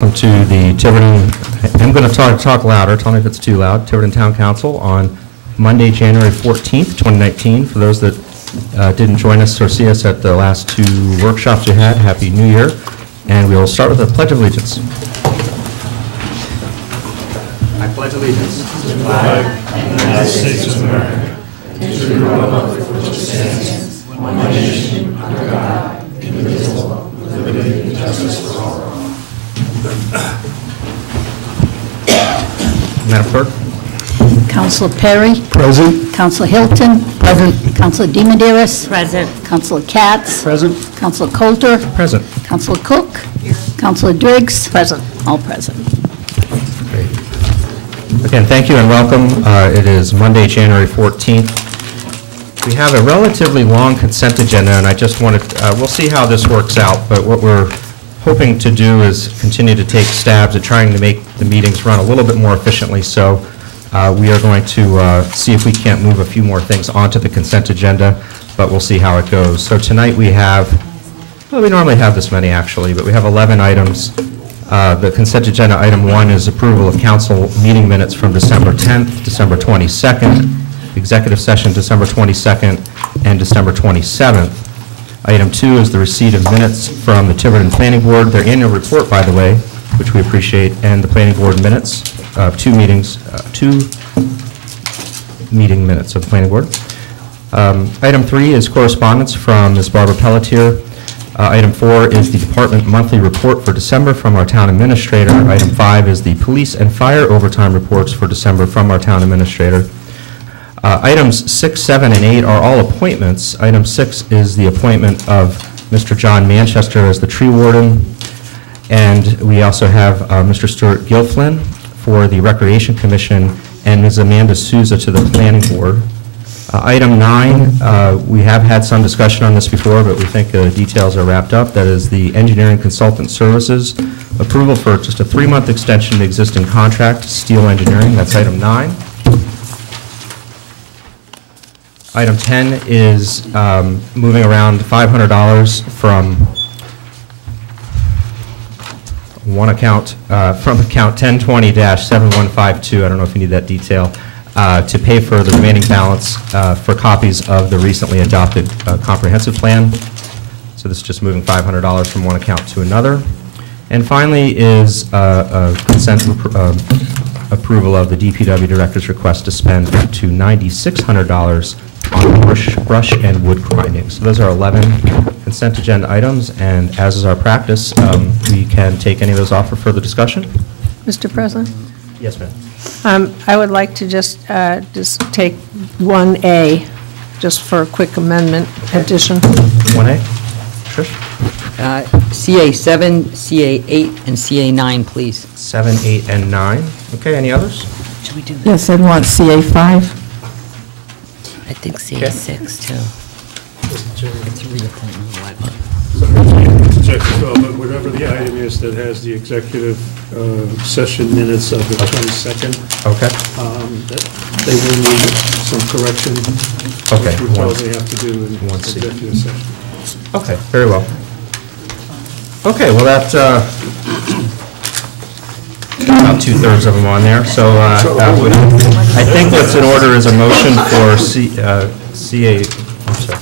Welcome to the Tiverton, I'm going to talk louder, tell me if it's too loud, Tiverton Town Council on Monday, January 14th, 2019. For those that didn't join us or see us at the last two workshops we had, Happy New Year. And we will start with the Pledge of Allegiance. I pledge allegiance to the flag of the United States of America, and to the republic for which it stands, one nation, under God, indivisible, with liberty and justice for all. Madam Clerk. Councilor Perry. Present. Councilor Hilton. Present. Councilor DiMederos. Present. Councilor Katz. Present. Councilor Coulter. Present. Councilor Cook. Councilor Driggs. Present. All present. Great. Again, thank you and welcome. It is Monday, January 14th. We have a relatively long consent agenda, and I just wanted, we'll see how this works out, but what we're hoping to do is continue to take stabs at trying to make the meetings run a little bit more efficiently. So we are going to see if we can't move a few more things onto the consent agenda, but we'll see how it goes. So tonight we have, well, we normally have this many actually, but we have 11 items. The consent agenda item 1 is approval of council meeting minutes from December 10th, December 22nd, executive session December 22nd, and December 27th. Item 2 is the receipt of minutes from the Tiverton Planning Board, their annual report, by the way, which we appreciate, and the Planning Board minutes, two meeting minutes of the Planning Board. Item 3 is correspondence from Ms. Barbara Pelletier. Item 4 is the department monthly report for December from our town administrator. Item 5 is the police and fire overtime reports for December from our town administrator. Items 6, 7, and 8 are all appointments. Item 6 is the appointment of Mr. John Manchester as the tree warden, and we also have Mr. Stuart Gilflin for the Recreation Commission and Ms. Amanda Souza to the Planning Board. Item 9, we have had some discussion on this before, but we think the details are wrapped up. That is the engineering consultant services approval for just a 3-month extension of the existing contract, Steel Engineering. That's item 9. Item 10 is moving around $500 from one account, from account 1020-7152, I don't know if you need that detail, to pay for the remaining balance for copies of the recently adopted comprehensive plan. So this is just moving $500 from one account to another. And finally is consent approval of the DPW director's request to spend up to $9,600 on brush and wood grinding. So those are 11 consent agenda items, and as is our practice, we can take any of those off for further discussion. Mr. President? Yes, ma'am. I would like to just take 1A, just for a quick amendment addition. 1A? Trish? CA7, CA8, and CA9, please. 7, 8, and 9. Okay, any others? Should we do that? Yes, I'd want CA5. I think CA6, too. It's a reappointment. Check as well, but whatever the item is that has the executive session minutes of the 22nd, Okay. they will need some correction. Okay. Which we probably have to do in 1C. executive session. Okay, very well. Okay, well, that, about 2/3 of them on there, so I think what's in order is a motion for CA, I'm sorry.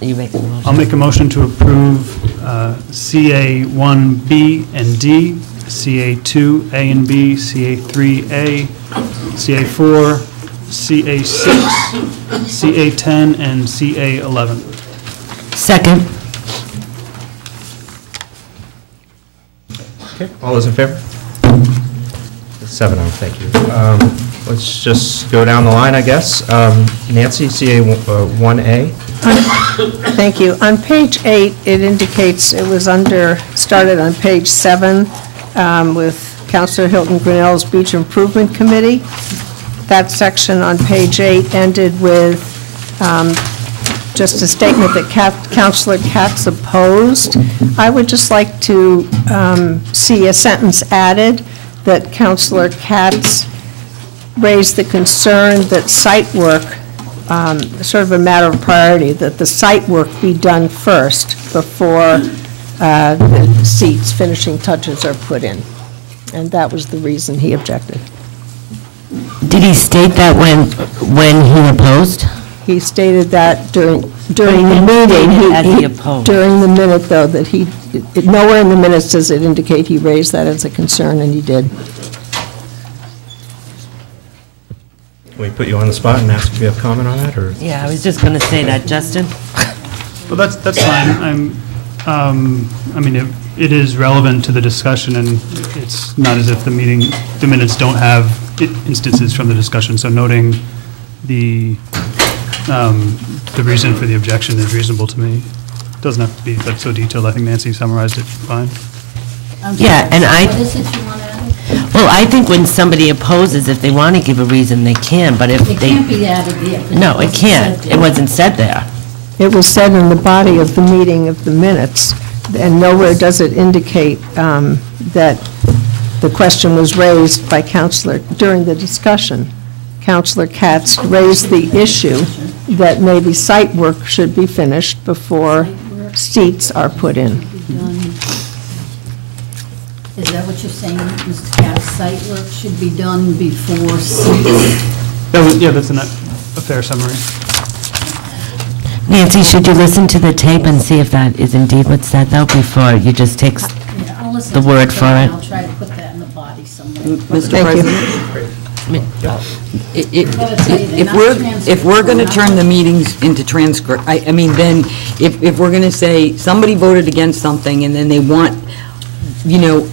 You make the motion. I'll make a motion to approve CA1B and D, CA2 A and B, CA3A, CA4, CA6, CA10, and CA11. Second. Okay, all those in favor? 7-0, thank you. Let's just go down the line, I guess. Nancy, CA1A. Thank you. On page 8, it indicates it was started on page 7 with Councilor Hilton Grinnell's Beach Improvement Committee. That section on page 8 ended with just a statement that Councilor Katz opposed. I would just like to see a sentence added that Councilor Katz raised the concern that site work sort of a matter of priority, that the site work be done first before the seats, finishing touches are put in. And that was the reason he objected. Did he state that when he opposed? He stated that during the meeting. As he opposed. During the minute, though, that nowhere in the minutes does it indicate he raised that as a concern, and he did. Can we put you on the spot and ask if you have comment on that, or? Yeah, I was just going to say that, Justin. Well, that's fine. I mean, it is relevant to the discussion, and it's not as if the minutes don't have instances from the discussion, so noting the reason for the objection is reasonable to me. Doesn't have to be that so detailed. I think Nancy summarized it fine. Yeah, and What is it you want to add? well, I think when somebody opposes, if they want to give a reason, they can, but if It they... can't be added there. No, it can't. It wasn't said there. It was said in the body of the meeting of the minutes, and nowhere does it indicate that the question was raised by Counselor during the discussion. Counselor Katz raised the issue that maybe site work should be finished before seats are put in. Is that what you're saying, Mr. Katz? Site work should be done before seats? Yeah, that's a fair summary. Nancy, should you listen to the tape and see if that is indeed what's said, though, before you just take... Yeah, I'll listen The to word tape for and it. I'll try to put that in the body somewhere. Mr. Thank you. President? If we're going to turn the meetings into transcript, I mean, then, if we're going to say, somebody voted against something, and then they want,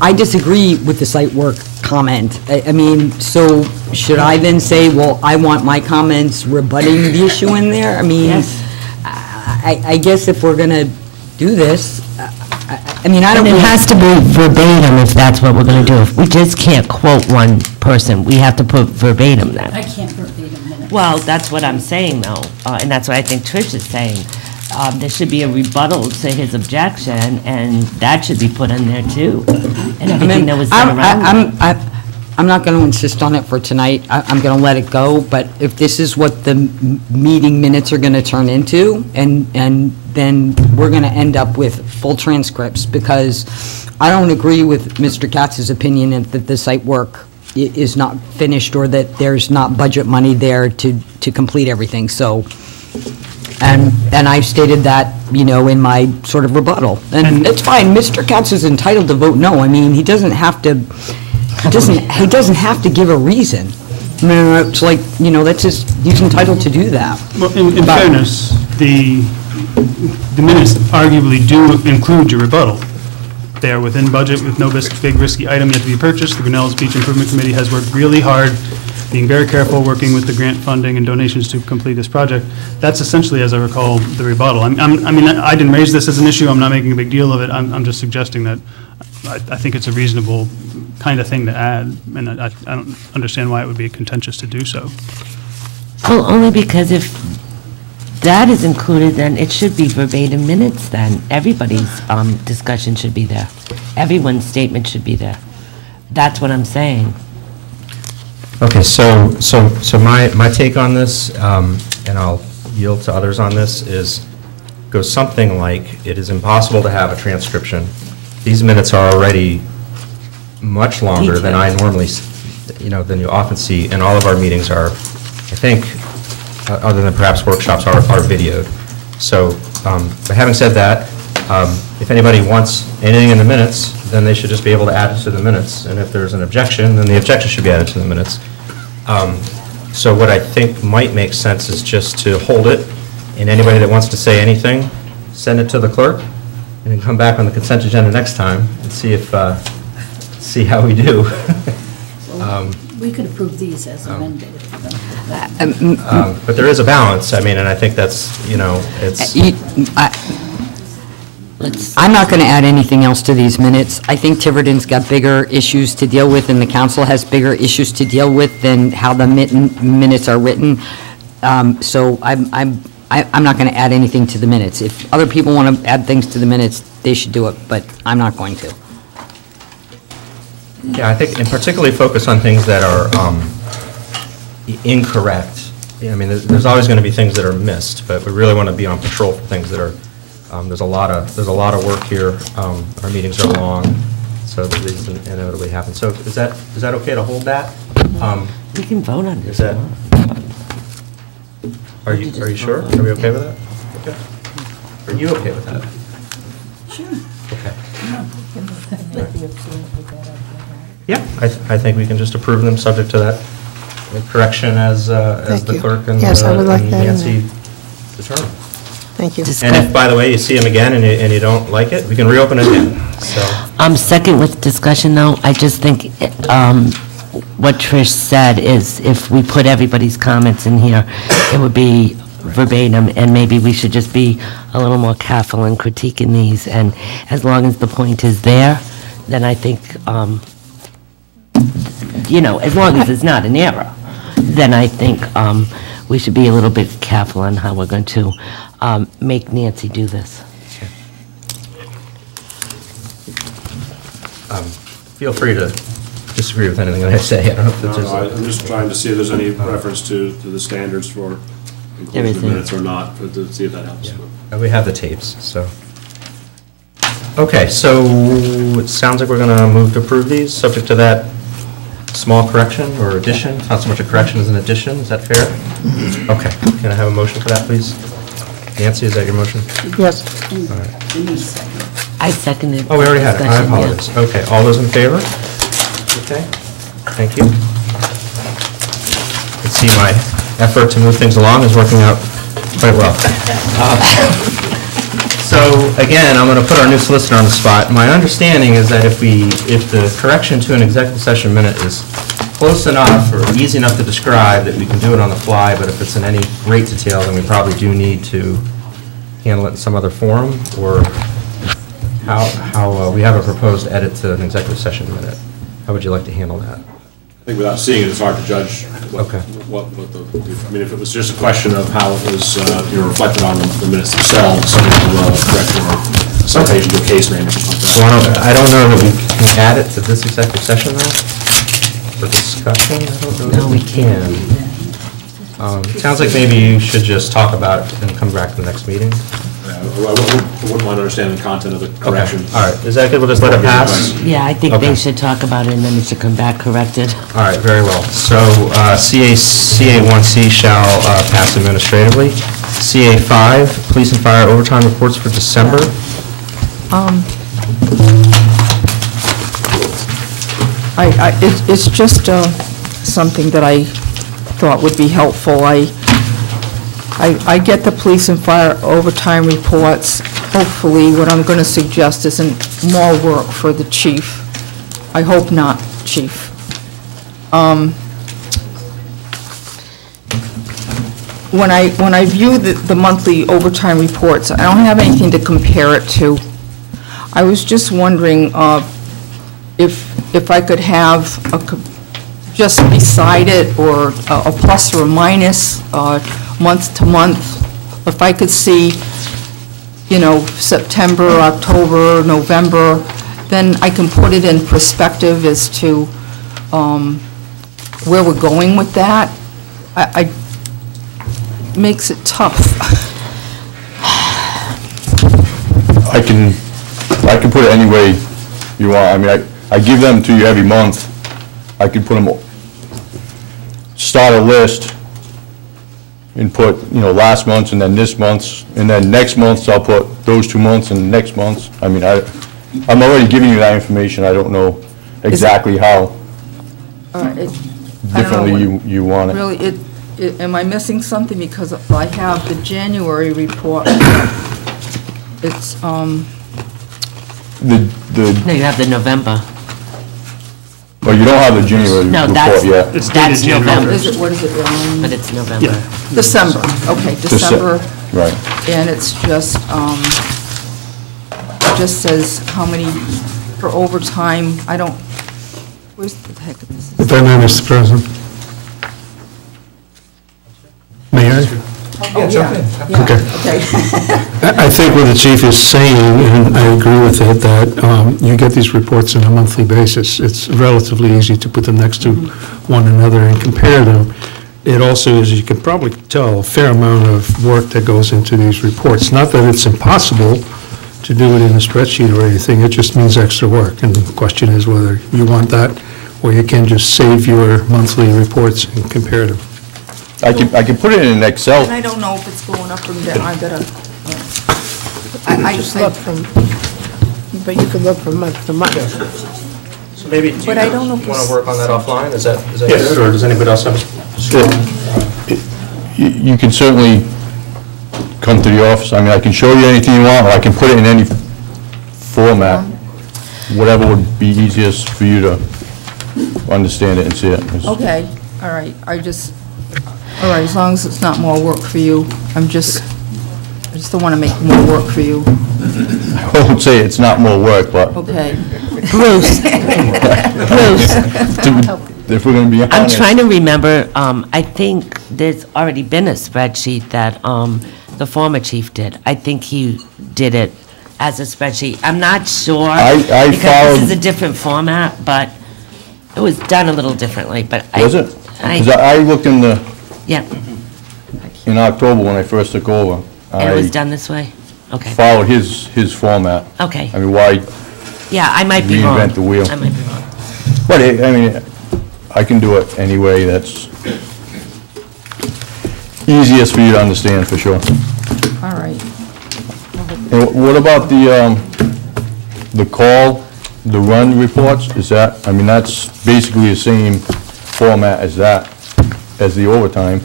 I disagree with the site work comment. I mean, so should I then say, well, I want my comments rebutting the issue in there? I mean, Yes. I guess if we're going to do this, I mean, I don't... And it has to be verbatim if that's what we're going to do. If we just can't quote one person, we have to put verbatim then. I can't verbatim minutes. Well, that's what I'm saying, though, and that's what I think Trish is saying. There should be a rebuttal to his objection, and that should be put in there, too, and everything that was said around it. I'm not going to insist on it for tonight. I'm going to let it go, but if this is what the meeting minutes are going to turn into, and then we're going to end up with full transcripts, because I don't agree with Mr. Katz's opinion that the site work is not finished, or that there's not budget money there to complete everything, so, and I stated that, in my sort of rebuttal. And it's fine, Mr. Katz is entitled to vote no. I mean, he doesn't have to give a reason. I mean, it's like, that's just, he's entitled to do that. Well, in fairness, the minutes arguably do include your rebuttal. They are within budget with no big risky item yet to be purchased. The Grinnell's Beach Improvement Committee has worked really hard, being very careful, working with the grant funding and donations to complete this project. That's essentially, as I recall, the rebuttal. I mean, I didn't raise this as an issue. I'm not making a big deal of it. I'm just suggesting that I think it's a reasonable kind of thing to add, and I don't understand why it would be contentious to do so. Well, only because if that is included, then it should be verbatim minutes then. Everybody's discussion should be there. Everyone's statement should be there. That's what I'm saying. Okay, so my take on this, and I'll yield to others on this, goes something like, it is impossible to have a transcription. These minutes are already much longer than I normally, than you often see, and all of our meetings are, I think, other than perhaps workshops, are videoed. So, but having said that, if anybody wants anything in the minutes, then they should just be able to add it to the minutes, and if there's an objection, then the objection should be added to the minutes. So what I think might make sense is just to hold it, and anybody that wants to say anything, send it to the clerk, and then come back on the consent agenda next time and see how we do. We could approve these as amended. But there is a balance, and I think that's, it's... I'm not going to add anything else to these minutes. I think Tiverton's got bigger issues to deal with, and the council has bigger issues to deal with than how the minutes are written. So I'm not going to add anything to the minutes. If other people want to add things to the minutes, they should do it, but I'm not going to. Yeah, I think, and particularly focus on things that are incorrect Yeah, I mean, there's always going to be things that are missed, but we really want to be on patrol for things that are, there's a lot of work here. Our meetings are long, so these inevitably happen. So is that okay to hold that? We can vote on Is this. that, are you sure? Are we okay with that? Okay. Are you okay with that? Sure. Okay. Yeah, I think we can just approve them, subject to that correction as Thank the you. Clerk and Yes, I would like and that in Nancy there. determined. Thank you. And if, by the way, you see them again and you don't like it, we can reopen it again, so. Second with discussion, though, I just think what Trish said is if we put everybody's comments in here, it would be verbatim, and maybe we should just be a little more careful in critiquing these, and as long as the point is there, then I think, as long as it's not an error, then I think we should be a little bit careful on how we're going to make Nancy do this. Feel free to disagree with anything that I say. I don't know if it's I'm just trying to see if there's any reference to the standards for including the Everything. minutes or not, but to see if that helps. We have the tapes, so. Okay, so it sounds like we're going to move to approve these, subject to that small correction or addition. It's not so much a correction as an addition. Is that fair? Okay. Can I have a motion for that, please? Nancy, is that your motion? Yes. All right. Denise second. I seconded. Oh, we already had it. I discussion, yeah. apologize. Okay, all those in favor? Okay, thank you. Let's see, my effort to move things along is working out quite well. So, again, I'm going to put our new solicitor on the spot. My understanding is that if the correction to an executive session minute is close enough or easy enough to describe, that we can do it on the fly, but if it's in any great detail, then we probably do need to handle it in some other forum, or how we have a proposed edit to an executive session minute. How would you like to handle that? I think without seeing it, it's hard to judge Okay. I mean, if it was just a question of how it was, reflected on the minutes themselves, some correction or citation to a case name or something like that. Well, I don't know that we can add it to this executive session, though, for discussion. I don't know that we can. It sounds like maybe you should just talk about it and come back to the next meeting. I wouldn't mind understanding the content of the correction. Okay. All right, is that good? We'll just let it pass? Yeah, I think Okay. they should talk about it, and then it should come back corrected. All right, very well. So CA1C shall pass administratively. CA5, police and fire overtime reports for December. It's just something that I thought would be helpful. I get the police and fire overtime reports. Hopefully, what I'm going to suggest isn't more work for the chief. I hope not, chief. When I view the monthly overtime reports, I don't have anything to compare it to. I was just wondering if I could have just beside it, or a plus or a minus, month to month, if I could see, September, October, November, then I can put it in perspective as to where we're going with that. Makes it tough. I can put it any way you want. I mean, I give them to you every month. I can put them, start a list and put, last month's and then this month's, and then next month's I'll put those 2 months and next month's. I mean, I'm already giving you that information. I don't know exactly how differently you want it. Really, am I missing something? Because I have the January report. It's, No, you have the November. Well, you don't have the January No, report yet. It's That's dated January November. is it, what is it? But it's November. Yeah. December, okay, December. Right. And it's just, just says how many for overtime. I don't, where's the heck of this? If I may, Mr. President. May I? Oh, yeah, Okay. okay. I think what the chief is saying, and I agree with it, that you get these reports on a monthly basis. It's relatively easy to put them next to one another and compare them. it also is, you can probably tell, a fair amount of work that goes into these reports. Not that it's impossible to do it in a spreadsheet or anything, it just means extra work. And the question is whether you want that, or you can just save your monthly reports and compare them. I can put it in Excel. And I don't know if it's going up or down, I gotta, I Just look from, but you could look from month to month. So maybe, do you But I don't know if want it's- to work on that offline? Is that Yes. good, or does anybody else have? You can certainly come to the office. I mean, I can show you anything you want, or I can put it in any format, whatever would be easiest for you to understand it and see it. Okay, all right, all right, as long as it's not more work for you, I just don't want to make more work for you. I won't say it's not more work, but Okay. Bruce, if we're going to be honest. I'm trying to remember, I think there's already been a spreadsheet that the former chief did. I think he did it as a spreadsheet. I'm not sure. I because followed- this is a different format, but it was done a little differently, but I... Was it? Because I looked Yeah, in October when I first took over. and it was I done this way? Okay, followed his format. okay. I mean, why, Yeah, I might be wrong. Reinvent the wheel. I might be wrong. but, I mean, I can do it any way that's easiest for you to understand, for sure. All right. And what about the call, the run reports? Is that, I mean, that's basically the same format as that, as the overtime,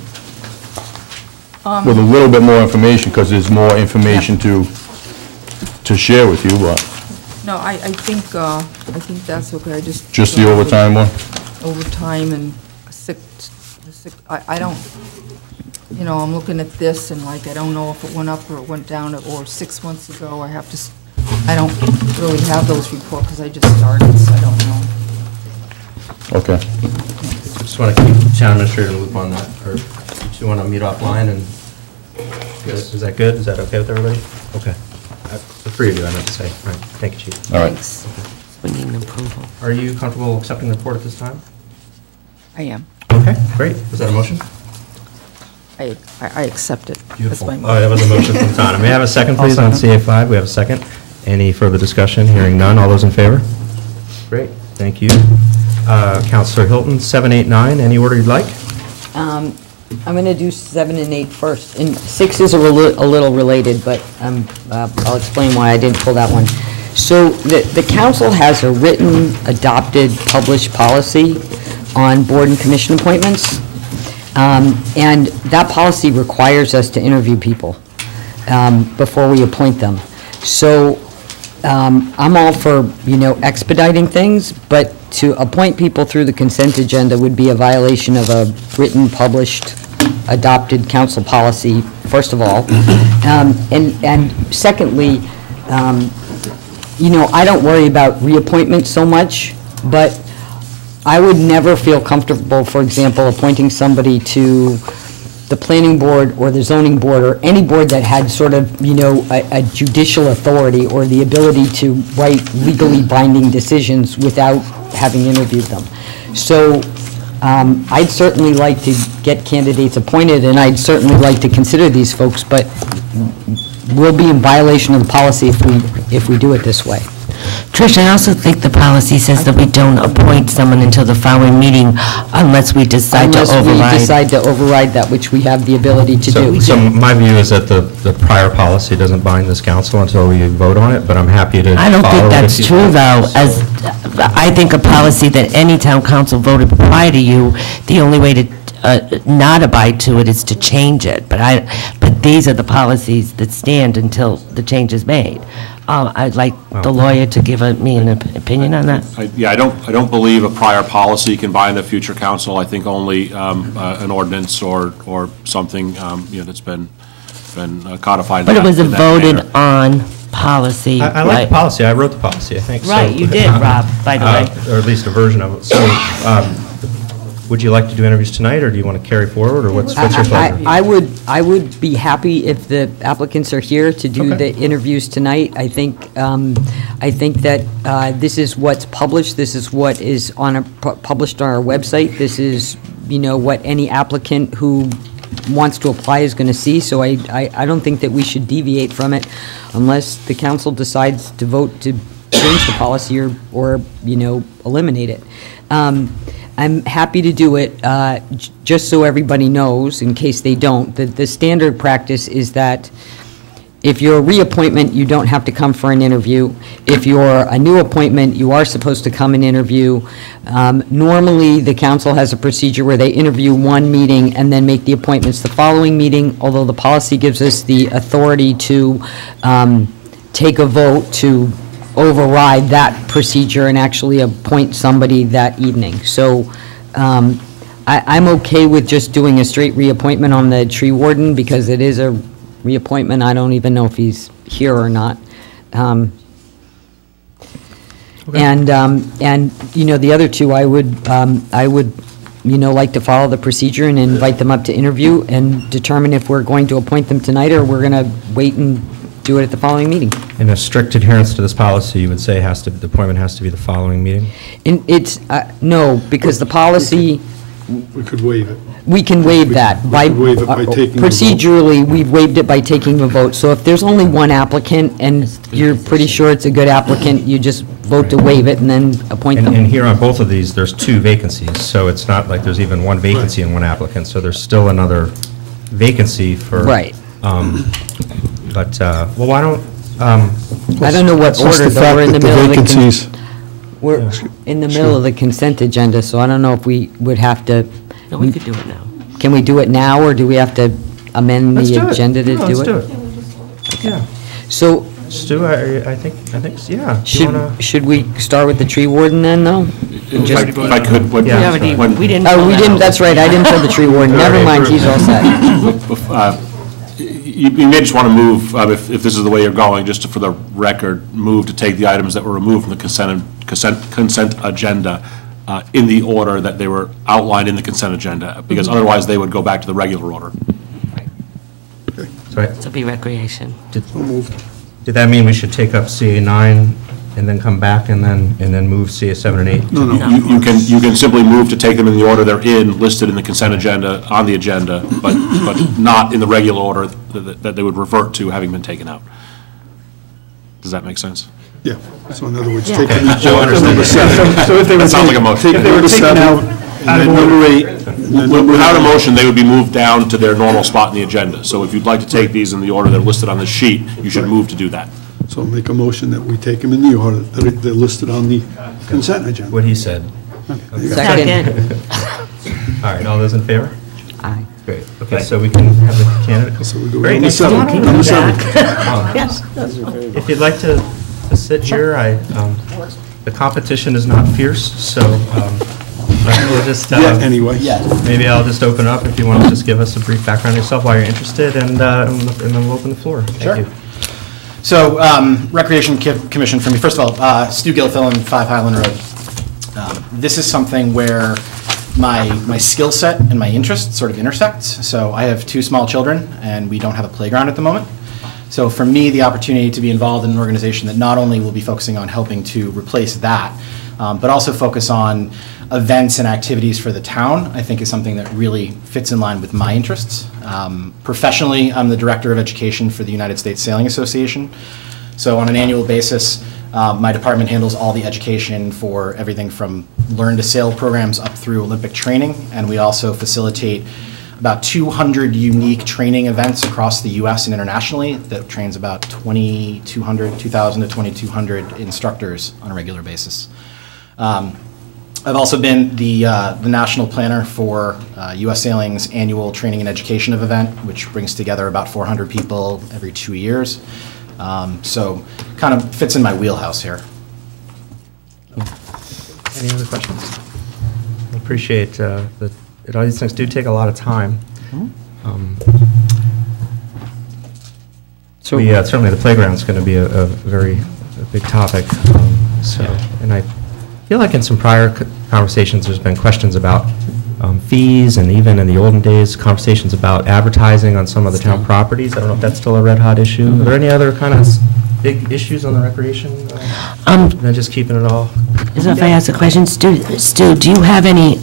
with a little bit more information, because there's more information to share with you, but No, I think that's okay, I just the overtime one? overtime and I don't, I'm looking at this and like, I don't know if it went up or it went down, or 6 months ago, I don't really have those reports, because I just started, so I don't know. Okay. Just want to keep the town administrator in the loop on that, or do you want to meet offline and, is that good? Is that okay with everybody? Okay. The three of you, I meant to say. All right, thank you, Chief. All right. Thanks. We need an approval. Are you comfortable accepting the report at this time? I am. Okay, great. Was that a motion? I accept it. Beautiful. That's my Oh, that was a motion from Tana. May I have a second, please, on CA5? We have a second. Any further discussion? Hearing none. All those in favor? Great, thank you. Counselor Hilton, 7, 8, 9, any order you'd like? I'm going to do 7 and 8 first, and 6 is a little related, but I'll explain why I didn't pull that one. So the council has a written, adopted, published policy on board and commission appointments, and that policy requires us to interview people before we appoint them. So I'm all for, expediting things, but to appoint people through the consent agenda would be a violation of a written, published, adopted council policy, first of all. And secondly, I don't worry about reappointment so much, but I would never feel comfortable, for example, appointing somebody to the planning board or the zoning board or any board that had sort of, a judicial authority or the ability to write legally binding decisions without having interviewed them. So I'd certainly like to get candidates appointed, and I'd certainly like to consider these folks, but we'll be in violation of the policy if we do it this way. Trish, I also think the policy says that we don't appoint someone until the following meeting unless we decide to Unless we override. decide to override that, which we have the ability to do. So my view is that the prior policy doesn't bind this council until we vote on it, but I'm happy to follow it. I don't think if that's you- true, though, as, I think a policy that any town council voted prior to you, the only way to not abide to it is to change it, but these are the policies that stand until the change is made. I'd like the lawyer to give me an opinion on that. Yeah, I don't believe a prior policy can bind a future council. I think only an ordinance or something, that's been codified. But it was a in that manner. voted on policy. I like right? the policy, I wrote the policy, I think. so- Right, you did, Rob, by the way. Or at least a version of it. So, would you like to do interviews tonight, or do you want to carry forward, or what's your pleasure? I would be happy if the applicants are here to do Okay. the interviews tonight. I think that this is what's published, this is what is published on our website, this is what any applicant who wants to apply is going to see, so I don't think that we should deviate from it unless the council decides to vote to change the policy or eliminate it. I'm happy to do it, just so everybody knows, in case they don't, that the standard practice is that if you're a reappointment, you don't have to come for an interview. If you're a new appointment, you are supposed to come and interview. Normally, the council has a procedure where they interview one meeting and then make the appointments the following meeting, although the policy gives us the authority to take a vote to override that procedure and actually appoint somebody that evening. So I'm okay with just doing a straight reappointment on the tree warden because it is a reappointment. I don't even know if he's here or not. And the other two, I would like to follow the procedure and invite them up to interview and determine if we're going to appoint them tonight or we're going to wait and do it at the following meeting. In a strict adherence to this policy, you would say the appointment has to be the following meeting? And it's, no, because the policy, We could waive it. we can waive that. We could waive it by taking the vote. Procedurally, we've waived it by taking the vote. So if there's only one applicant and you're pretty sure it's a good applicant, you just vote to waive it and then appoint them. And here on both of these, there's 2 vacancies, so it's not like there's even one vacancy and one applicant, so there's still another vacancy for. Right. Well, why don't, I don't know what Plus order, the though. We're in fact the that middle of the vacancies, we're in the middle of the consent agenda, so I don't know if we would have to, No, we could do it now. can we do it now, or do we have to amend let's do the it. agenda to No, do let's it? do it. Yeah. So, Stu, I think, yeah. Do you wanna- should we start with the tree warden then, though? If I could, Yeah, We already, when- we didn't. Oh, fill we that didn't, out. that's right, I didn't tell the tree warden, never mind, he's all set. You may just want to move, if this is the way you're going, just for the record, move to take the items that were removed from the consent agenda in the order that they were outlined in the consent agenda, because otherwise they would go back to the regular order. Sorry, This will be recreation. did that mean we should take up CA 9 and then come back and then move CA 7 and 8? No. You can simply move to take them in the order they're in, listed in the consent agenda, on the agenda, but not in the regular order that they would revert to having been taken out. Does that make sense? yeah, so in other words, Yeah. taking Okay, Joe understands. So if they were. That sounds like a motion. If they were taken out, out of order, Without a motion, they would be moved down to their normal spot in the agenda. So if you'd like to take these in the order they're listed on the sheet, you should move to do that. So make a motion that we take them in the order that they're listed on the consent agenda. What he said. Second. All right, all those in favor? Aye. Great, okay, so we can have the candidate. So we go Great. number 7. Number 7. Yes. If you'd like to sit here, the competition is not fierce, so we'll just, Yeah, anyway. maybe I'll just open up if you want to just give us a brief background of yourself while you're interested, and then we'll open the floor. Sure. Thank you. So, Recreation Commission for me, first of all, Stu Gilfillan, 5 Highland Road. This is something where my skill set and my interests sort of intersect. So I have 2 small children, and we don't have a playground at the moment. So for me, the opportunity to be involved in an organization that not only will be focusing on helping to replace that, but also focus on events and activities for the town, I think is something that really fits in line with my interests. Professionally, I'm the Director of Education for the United States Sailing Association. So on an annual basis, my department handles all the education for everything from Learn to Sail programs up through Olympic training, and we also facilitate about 200 unique training events across the U.S. and internationally that trains about 2,000 to 2,200 instructors on a regular basis. I've also been the national planner for U.S. Sailing's annual training and education event, which brings together about 400 people every 2 years. So kind of fits in my wheelhouse here. Any other questions? I appreciate that all these things do take a lot of time. So, Certainly the playground's going to be a big topic. And I feel like in some prior conversations, there's been questions about fees, and even in the olden days, conversations about advertising on some of the town properties. I don't know if that's still a red-hot issue. Are there any other kind of big issues on the recreation? Than just keeping it all? So if I ask a question, Stu, do you have any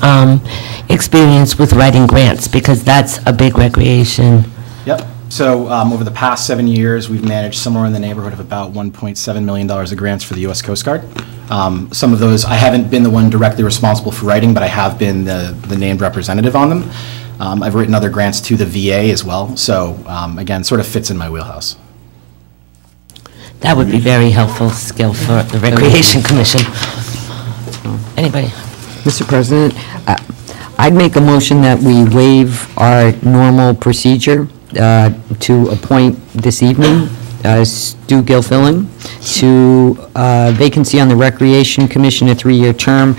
experience with writing grants? Because that's a big recreation. Yep. So over the past 7 years, we've managed somewhere in the neighborhood of about $1.7 million of grants for the U.S. Coast Guard. Some of those, I haven't been the one directly responsible for writing, but I have been the named representative on them. I've written other grants to the VA as well. So again, sort of fits in my wheelhouse. That would be very helpful skill for the Recreation Commission. Anybody? Mr. President, I'd make a motion that we waive our normal procedure to appoint this evening Stu Gilfillan to vacancy on the Recreation Commission, a 3-year term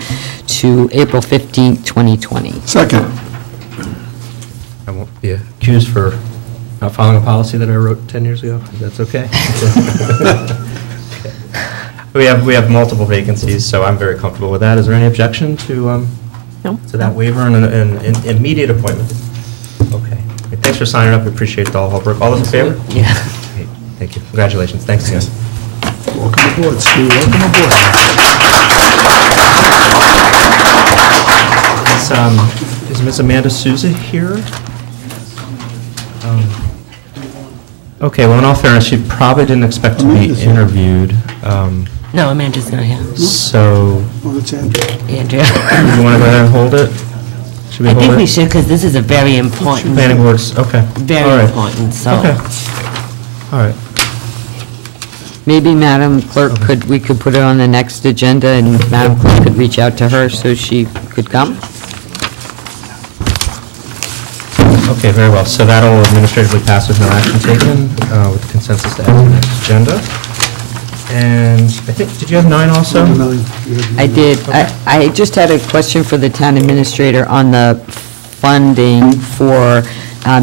to April 15th, 2020. Second. I won't be accused for not following a policy that I wrote 10 years ago. That's okay. We have multiple vacancies, so I'm very comfortable with that. Is there any objection to that waiver and an immediate appointment? Okay. Thanks for signing up. We appreciate all the hard work. All those in favor? Yeah. Okay. Thank you. Congratulations. Thanks again. Welcome aboard, Stu. Welcome aboard. Is Ms. Amanda Souza here? Okay, well, in all fairness, she probably didn't expect to be interviewed. No, Amanda's not here. So, Oh, that's Andrew. Andrea. do you want to go ahead and hold it? Should we I hold think it? we should, because this is a very important, Planning boards, okay. All very right. important, so. Okay. All right. Maybe Madam Clerk we could put it on the next agenda, and Madam Clerk could reach out to her so she could come? Okay, very well. So that'll administratively pass with no action taken, with consensus to add to the next agenda. And I think, did you have 9 also? I did. I just had a question for the town administrator on the funding for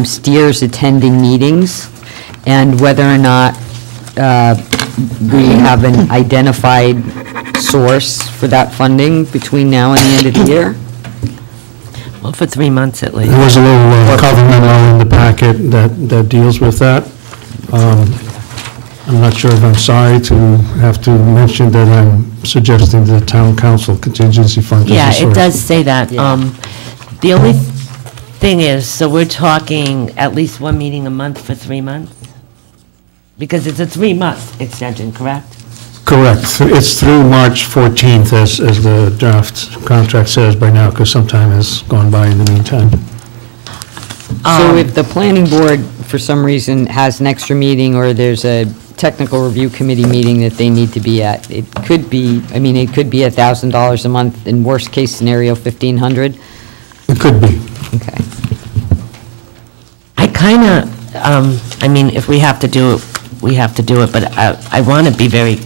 steers attending meetings, and whether or not we have an identified source for that funding between now and the end of the year. Well, for 3 months at least. There was a little cover memo in the packet that deals with that. I'm not sure if I'm sorry to have to mention that I'm suggesting the town council contingency fund as a Yeah, it source. does say that. The only thing is, so we're talking at least 1 meeting a month for 3 months? Because it's a 3-month extension, correct? Correct. It's through March 14th, as the draft contract says by now, because some time has gone by in the meantime. So if the planning board, for some reason, has an extra meeting, or there's a technical review committee meeting that they need to be at, it could be, I mean, it could be $1,000 a month, in worst-case scenario, $1,500? It could be. Okay. I kind of, I mean, if we have to do it, we have to do it, but I want to be very,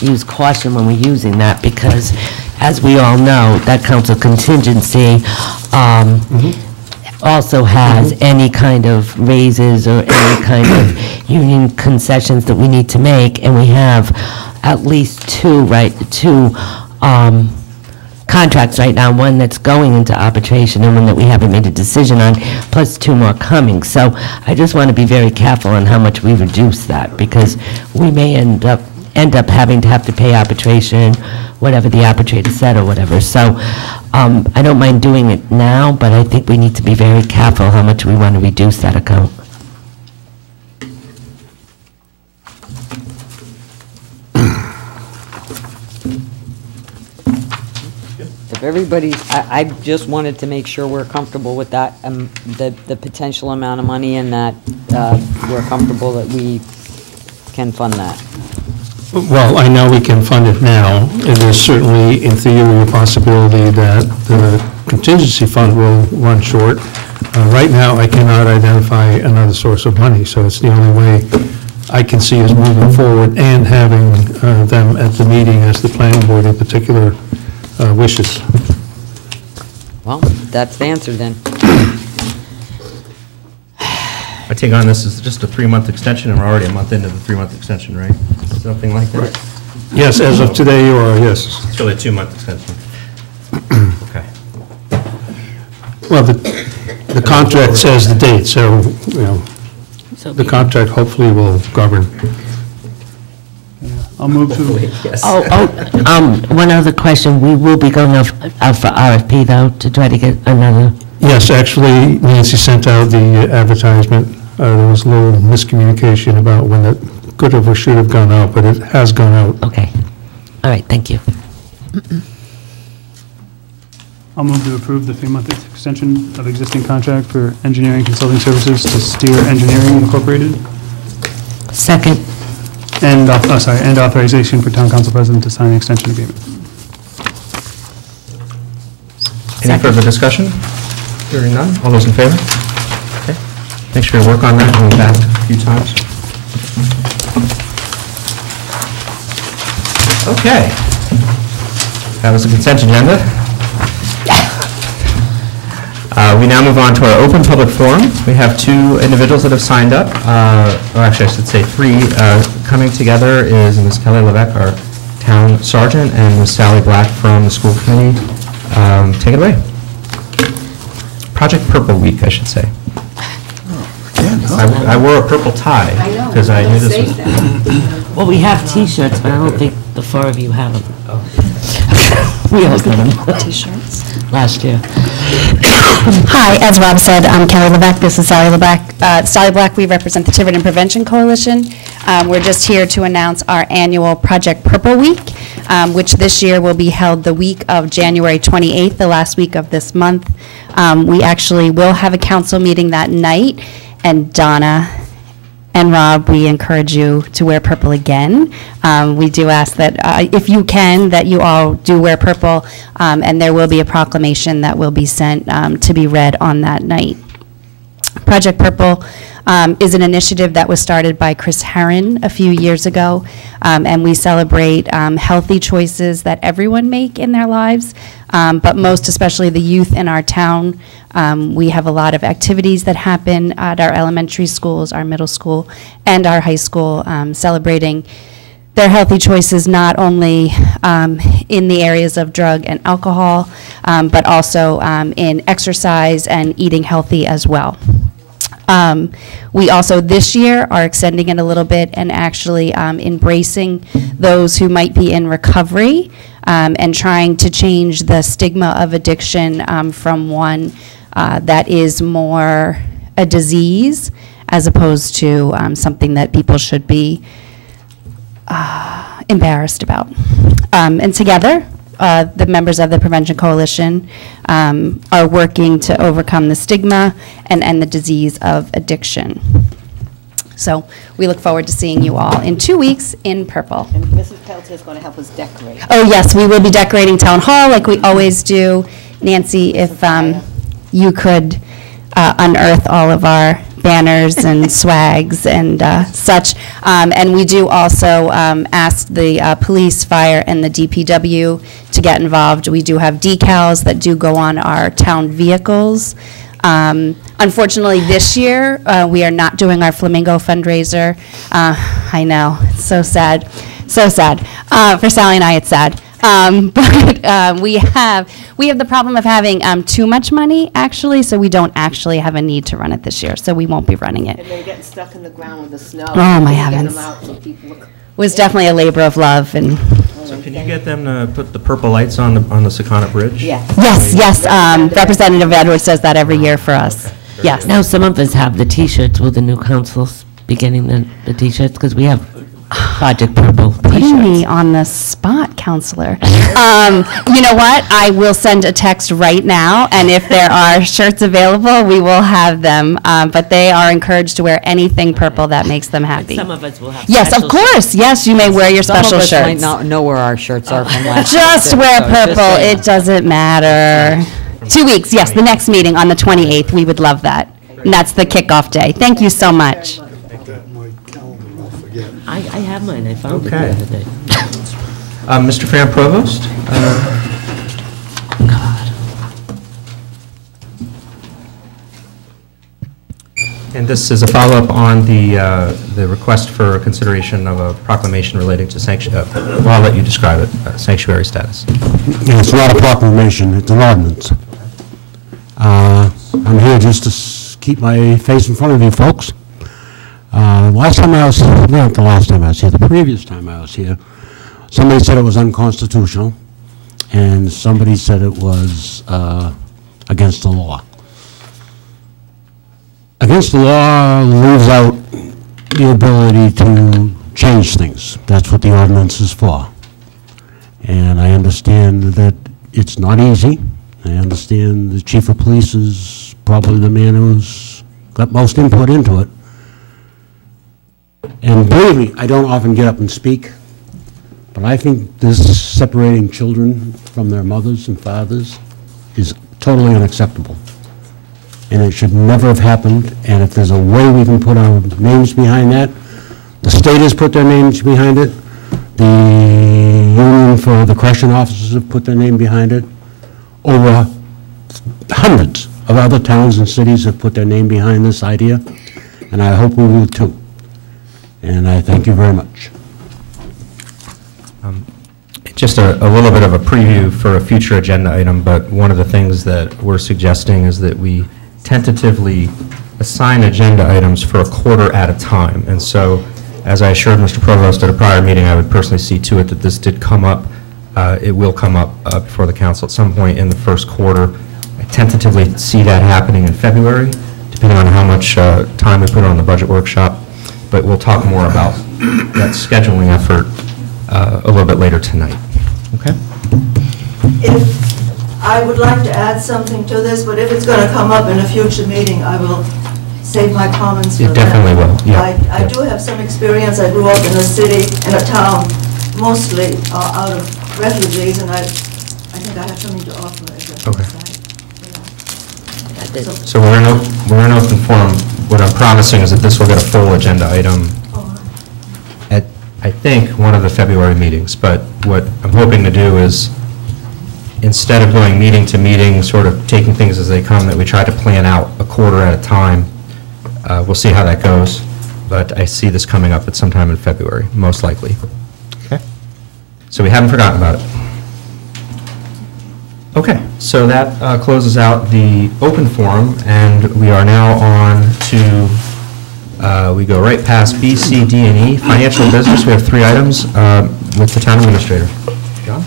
use caution when we're using that, because, as we all know, that council contingency also has any kind of raises or any kind of union concessions that we need to make, and we have at least two contracts right now, one that's going into arbitration and one that we haven't made a decision on, plus 2 more coming. So I just want to be very careful on how much we reduce that, because we may end up having to pay arbitration, whatever the arbitrator said or whatever. So I don't mind doing it now, but I think we need to be very careful how much we want to reduce that account. If everybody's, I just wanted to make sure we're comfortable with that, the potential amount of money, and that we're comfortable that we can fund that. Well, I know we can fund it now, and there's certainly, in theory, a possibility that the contingency fund will run short. Right now, I cannot identify another source of money, so it's the only way I can see us moving forward and having them at the meeting, as the planning board in particular wishes. Well, that's the answer then. I take on this as just a 3-month extension, and we're already a month into the 3-month extension, right? Something like that? Yes, as of today, you are, yes. It's really a 2-month extension. Okay. Well, the contract says the date, so, you know, the contract hopefully will govern. I'll move to, One other question. We will be going out for RFP, though, to try to get another. Yes, actually, Nancy sent out the advertisement. There was a little miscommunication about when that could have or should have gone out, but it has gone out. Okay. All right, thank you. I'll move to approve the 3-month extension of existing contract for engineering consulting services to Steer Engineering Incorporated, Second. and authorization for town council president to sign the extension agreement. Any further discussion? Hearing none. All those in favor? Okay. Thanks for your work on that. We'll back a few times. Okay. That was the consent agenda. We now move on to our open public forum. We have 2 individuals that have signed up, or actually I should say 3. Coming together is Ms. Kelly Levesque, our town sergeant, and Ms. Sally Black from the school committee. Take it away. Project Purple Week, I should say. I wore a purple tie because I knew this was. Well, we have T-shirts, but I don't think the 4 of you have them. We all got them. T-shirts. Last year. Hi, as Rob said, I'm Kelly Levesque. This is Sally Black. Sally Black, we represent the Tiverton Prevention Coalition. We're just here to announce our annual Project Purple Week, which this year will be held the week of January 28th, the last week of this month. We actually will have a council meeting that night, and Donna and Rob, we encourage you to wear purple again. We do ask that if you can, that you all do wear purple, and there will be a proclamation that will be sent to be read on that night. Project Purple is an initiative that was started by Chris Herron a few years ago, and we celebrate healthy choices that everyone make in their lives, but most especially the youth in our town. We have a lot of activities that happen at our elementary schools, our middle school, and our high school, celebrating their healthy choices not only in the areas of drug and alcohol, but also in exercise and eating healthy as well. We also this year are extending it a little bit and actually embracing those who might be in recovery and trying to change the stigma of addiction from one that is more a disease as opposed to something that people should be embarrassed about. And together, the members of the Prevention Coalition are working to overcome the stigma and end the disease of addiction. So we look forward to seeing you all in 2 weeks in purple. And Mrs. Peltier is going to help us decorate. Oh, yes, we will be decorating Town Hall like we always do. Nancy, if you could unearth all of our banners and swags and such. And we do also ask the police, fire, and the DPW to get involved. We do have decals that do go on our town vehicles. Unfortunately, this year, we are not doing our Flamingo fundraiser. I know, it's so sad, so sad. For Sally and I, it's sad. But we have the problem of having too much money, actually, so we don't actually have a need to run it this year, so we won't be running it. And they're getting stuck in the ground with the snow. Oh, my heavens. It was definitely a labor of love. And So can you get them to put the purple lights on the Secana Bridge? yes, Representative Edwards does that every year for us. Yes. Now, some of us have the T-shirts. Will the new councils be getting the T-shirts? Because we have Project Purple Putting me T-shirts. on the spot, Counselor. You know what? I will send a text right now, and if there are shirts available, we will have them. But they are encouraged to wear anything purple that makes them happy. Some of us will have Yes, of special course. Yes, you may wear your Some special of us might shirts. not know where our shirts are from last year. Just wear so just purple. saying. It doesn't matter. 2 weeks, yes, the next meeting on the 28th. We would love that. And that's the kickoff day. Thank you so much. I have mine. I found it the Okay. other day. Mr. Fran Provost? And this is a follow-up on the request for consideration of a proclamation relating to well, I'll let you describe it, sanctuary status. It's not a proclamation, it's an ordinance. I'm here just to keep my face in front of you folks. Last time I was, not the last time I was here, the previous time I was here, somebody said it was unconstitutional, and somebody said it was against the law. Against the law leaves out the ability to change things. That's what the ordinance is for. And I understand that it's not easy. I understand the chief of police is probably the man who's got most input into it. And believe me, I don't often get up and speak, but I think this separating children from their mothers and fathers is totally unacceptable. And it should never have happened, and if there's a way we can put our names behind that, the state has put their names behind it, the union for the correction officers have put their name behind it, over hundreds of other towns and cities have put their name behind this idea, and I hope we will too. And I thank you very much. Just a little bit of a preview for a future agenda item, but one of the things that we're suggesting is that we tentatively assign agenda items for a quarter at a time. And so, as I assured Mr. Provost at a prior meeting, I would personally see to it that this did come up. It will come up before the council at some point in the first quarter. I tentatively see that happening in February, depending on how much time we put on the budget workshop. But we'll talk more about that scheduling effort a little bit later tonight. Okay? I would like to add something to this, but if it's going to come up in a future meeting, I will save my comments for that. It definitely will, yeah. I do have some experience. I grew up in a city, in a town, mostly out of refugees, and I think I have something to offer as a Okay. side. So we're in open forum. What I'm promising is that this will get a full agenda item at, I think, one of the February meetings. But what I'm hoping to do is, instead of going meeting to meeting, sort of taking things as they come, that we try to plan out a quarter at a time. We'll see how that goes, but I see this coming up at some time in February, most likely. Okay? So we haven't forgotten about it. Okay, so that closes out the open forum, and we are now on to, we go right past B, C, D, and E, financial business. We have 3 items with the town administrator. John?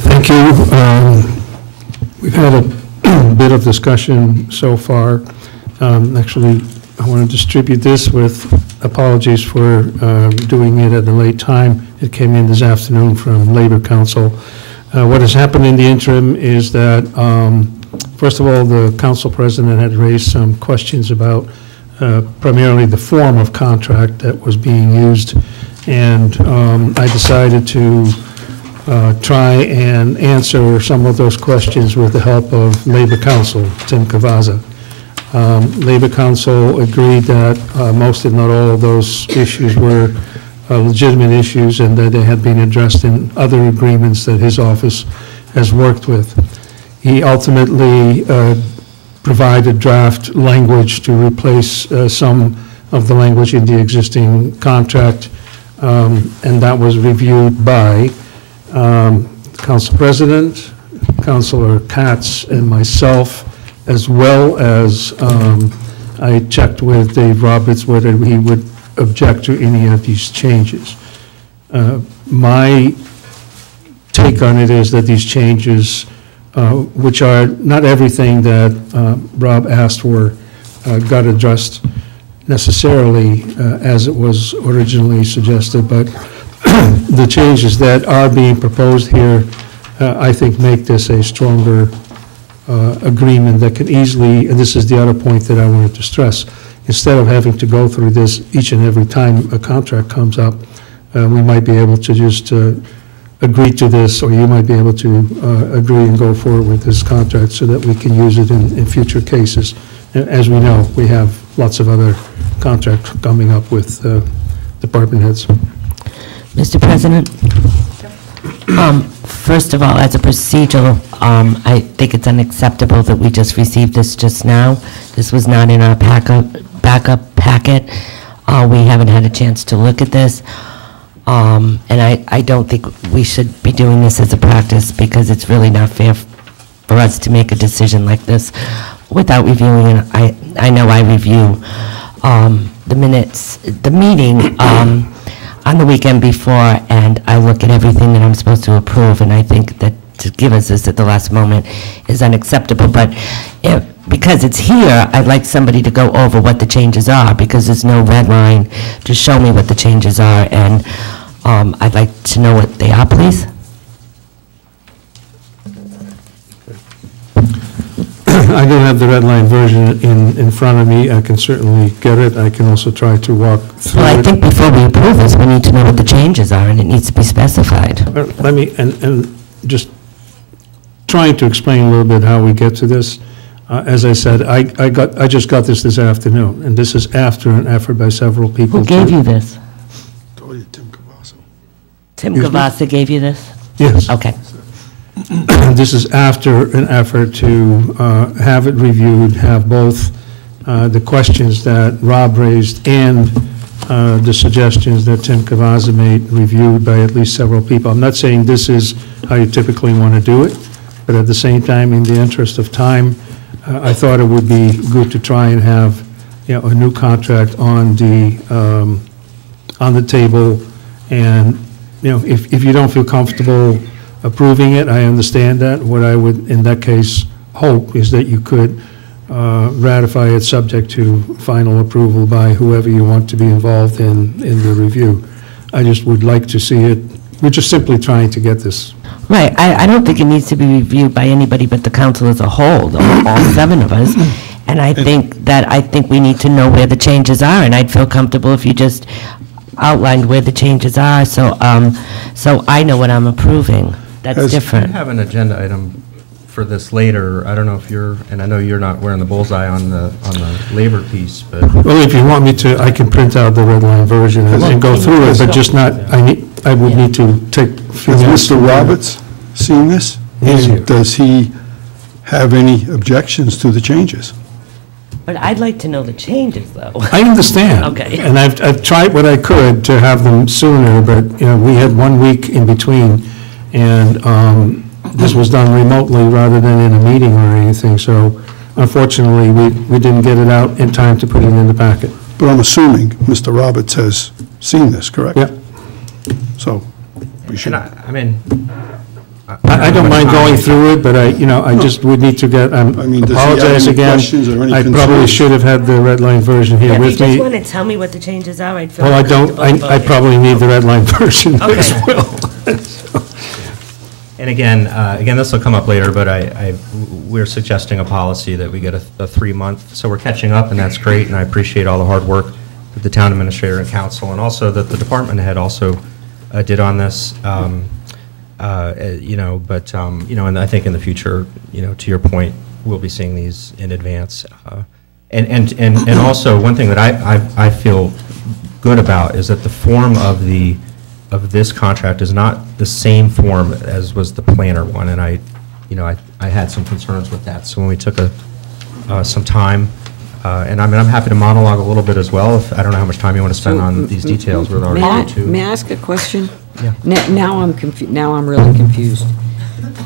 Thank you. We've had a bit of discussion so far. Actually, I want to distribute this with apologies for doing it at a late time. It came in this afternoon from Labor Council. What has happened in the interim is that, first of all, the council president had raised some questions about primarily the form of contract that was being used, and I decided to try and answer some of those questions with the help of Labor Council, Tim Cavazza. Labor Council agreed that most, if not all, of those issues were legitimate issues and that they had been addressed in other agreements that his office has worked with. He ultimately provided draft language to replace some of the language in the existing contract, and that was reviewed by Council President, Councilor Katz, and myself, as well as I checked with Dave Roberts whether he would object to any of these changes. My take on it is that these changes, which are not everything that Rob asked for, got addressed necessarily as it was originally suggested, but the changes that are being proposed here, I think, make this a stronger agreement that can easily, and this is the other point that I wanted to stress, instead of having to go through this each and every time a contract comes up, we might be able to just agree to this, or you might be able to agree and go forward with this contract so that we can use it in future cases. As we know, we have lots of other contracts coming up with department heads. Mr. President? First of all, as a procedural, I think it's unacceptable that we just received this just now. This was not in our backup packet. We haven't had a chance to look at this. And I don't think we should be doing this as a practice because it's really not fair for us to make a decision like this without reviewing it. I know I review the minutes, the meeting on the weekend before, and I look at everything that I'm supposed to approve, and I think that to give us this at the last moment is unacceptable. But because it's here, I'd like somebody to go over what the changes are, because there's no red line to show me what the changes are, and I'd like to know what they are, please. I don't have the red line version in front of me. I can certainly get it. I can also try to walk through it. Well, I think before we approve this, we need to know what the changes are, and it needs to be specified. Let me, and just trying to explain a little bit how we get to this. As I said, I just got this afternoon, and this is after an effort by several people. Who gave you this? Tim Cavasso. Tim Cavasso gave you this? Yes. Okay. This is after an effort to have it reviewed, have both the questions that Rob raised and the suggestions that Tim Cavasso made reviewed by at least several people. I'm not saying this is how you typically want to do it, but at the same time, in the interest of time, I thought it would be good to try and have, a new contract on the table. And, if you don't feel comfortable approving it, I understand that. What I would, in that case, hope is that you could ratify it subject to final approval by whoever you want to be involved in the review. I just would like to see it. We're just simply trying to get this. Right. I don't think it needs to be reviewed by anybody but the council as a whole, all 7 of us. And I think we need to know where the changes are, and I'd feel comfortable if you just outlined where the changes are, so I know what I'm approving. That's different. We have an agenda item for this later. I don't know if you're, and I know you're not wearing the bullseye on the labor piece, but. Well, if you want me to, I can print out the red line version and go through it, but just not, I would need to take a few minutes. Has Mr. Roberts seen this? He's here. Does he have any objections to the changes? But I'd like to know the changes, though. I understand. Okay. And I've tried what I could to have them sooner, but, we had 1 week in between, and this was done remotely rather than in a meeting or anything, so unfortunately, we didn't get it out in time to put it in the packet. But I'm assuming Mr. Roberts has seen this, correct? Yeah. So, we should. I don't mind going through it, but I just would need to get, I does he have apologize any again. questions or any I probably concerns? should have had the red line version here If you with just me. want to tell me what the changes are, I'd feel Well, I don't, comfortable I voting. probably need the red line version Okay. as well. And again, this will come up later, but we're suggesting a policy that we get a 3-month, so we're catching up, and that's great, and I appreciate all the hard work that the town administrator and council, and also that the department head also did on this. And I think in the future, to your point, we'll be seeing these in advance. And also, one thing that I feel good about is that the form of this contract is not the same form as was the planner one, and I had some concerns with that. So when we took some time, and I'm happy to monologue a little bit as well. I don't know how much time you want to spend on these details with our two. May I ask a question? Yeah. Now I'm really confused.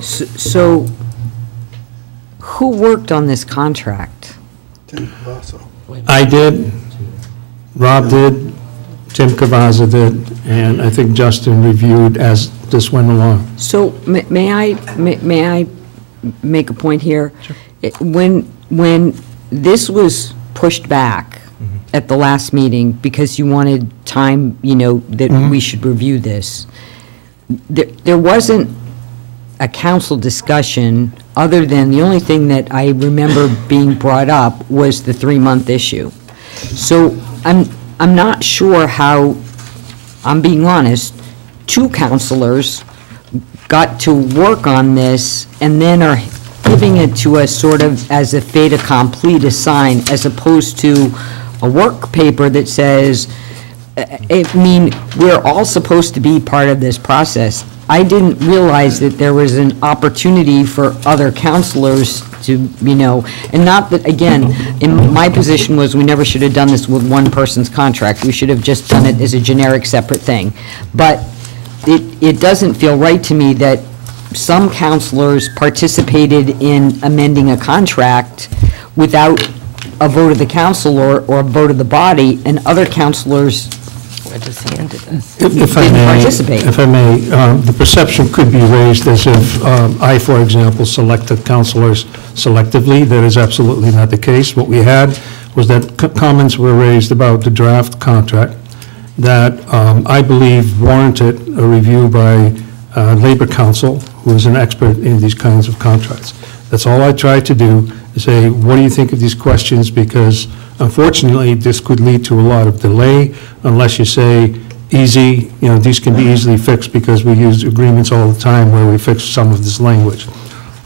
So, who worked on this contract? Tim Cavasso. I did, Rob did, Tim Cavasso did, and I think Justin reviewed as this went along. So, may I make a point here? Sure. When this was pushed back at the last meeting because you wanted time, that we should review this, there wasn't a council discussion other than the only thing that I remember being brought up was the 3-month issue. So I'm not sure how, I'm being honest, 2 councilors got to work on this and then are giving it to us sort of as a fait accompli to sign, as opposed to a work paper that says, we're all supposed to be part of this process. I didn't realize that there was an opportunity for other counselors to, and not that, again, in my position was we never should have done this with one person's contract. We should have just done it as a generic separate thing. But it doesn't feel right to me that some counselors participated in amending a contract without a vote of the council or a vote of the body, and other counselors If I didn't may, participate. If I may, the perception could be raised as if I, for example, selected counselors selectively. That is absolutely not the case. What we had was that comments were raised about the draft contract that I believe warranted a review by Labor Council, who is an expert in these kinds of contracts. That's all I tried to do, is say, what do you think of these questions? Because unfortunately, this could lead to a lot of delay unless you say, easy, these can be easily fixed, because we use agreements all the time where we fix some of this language.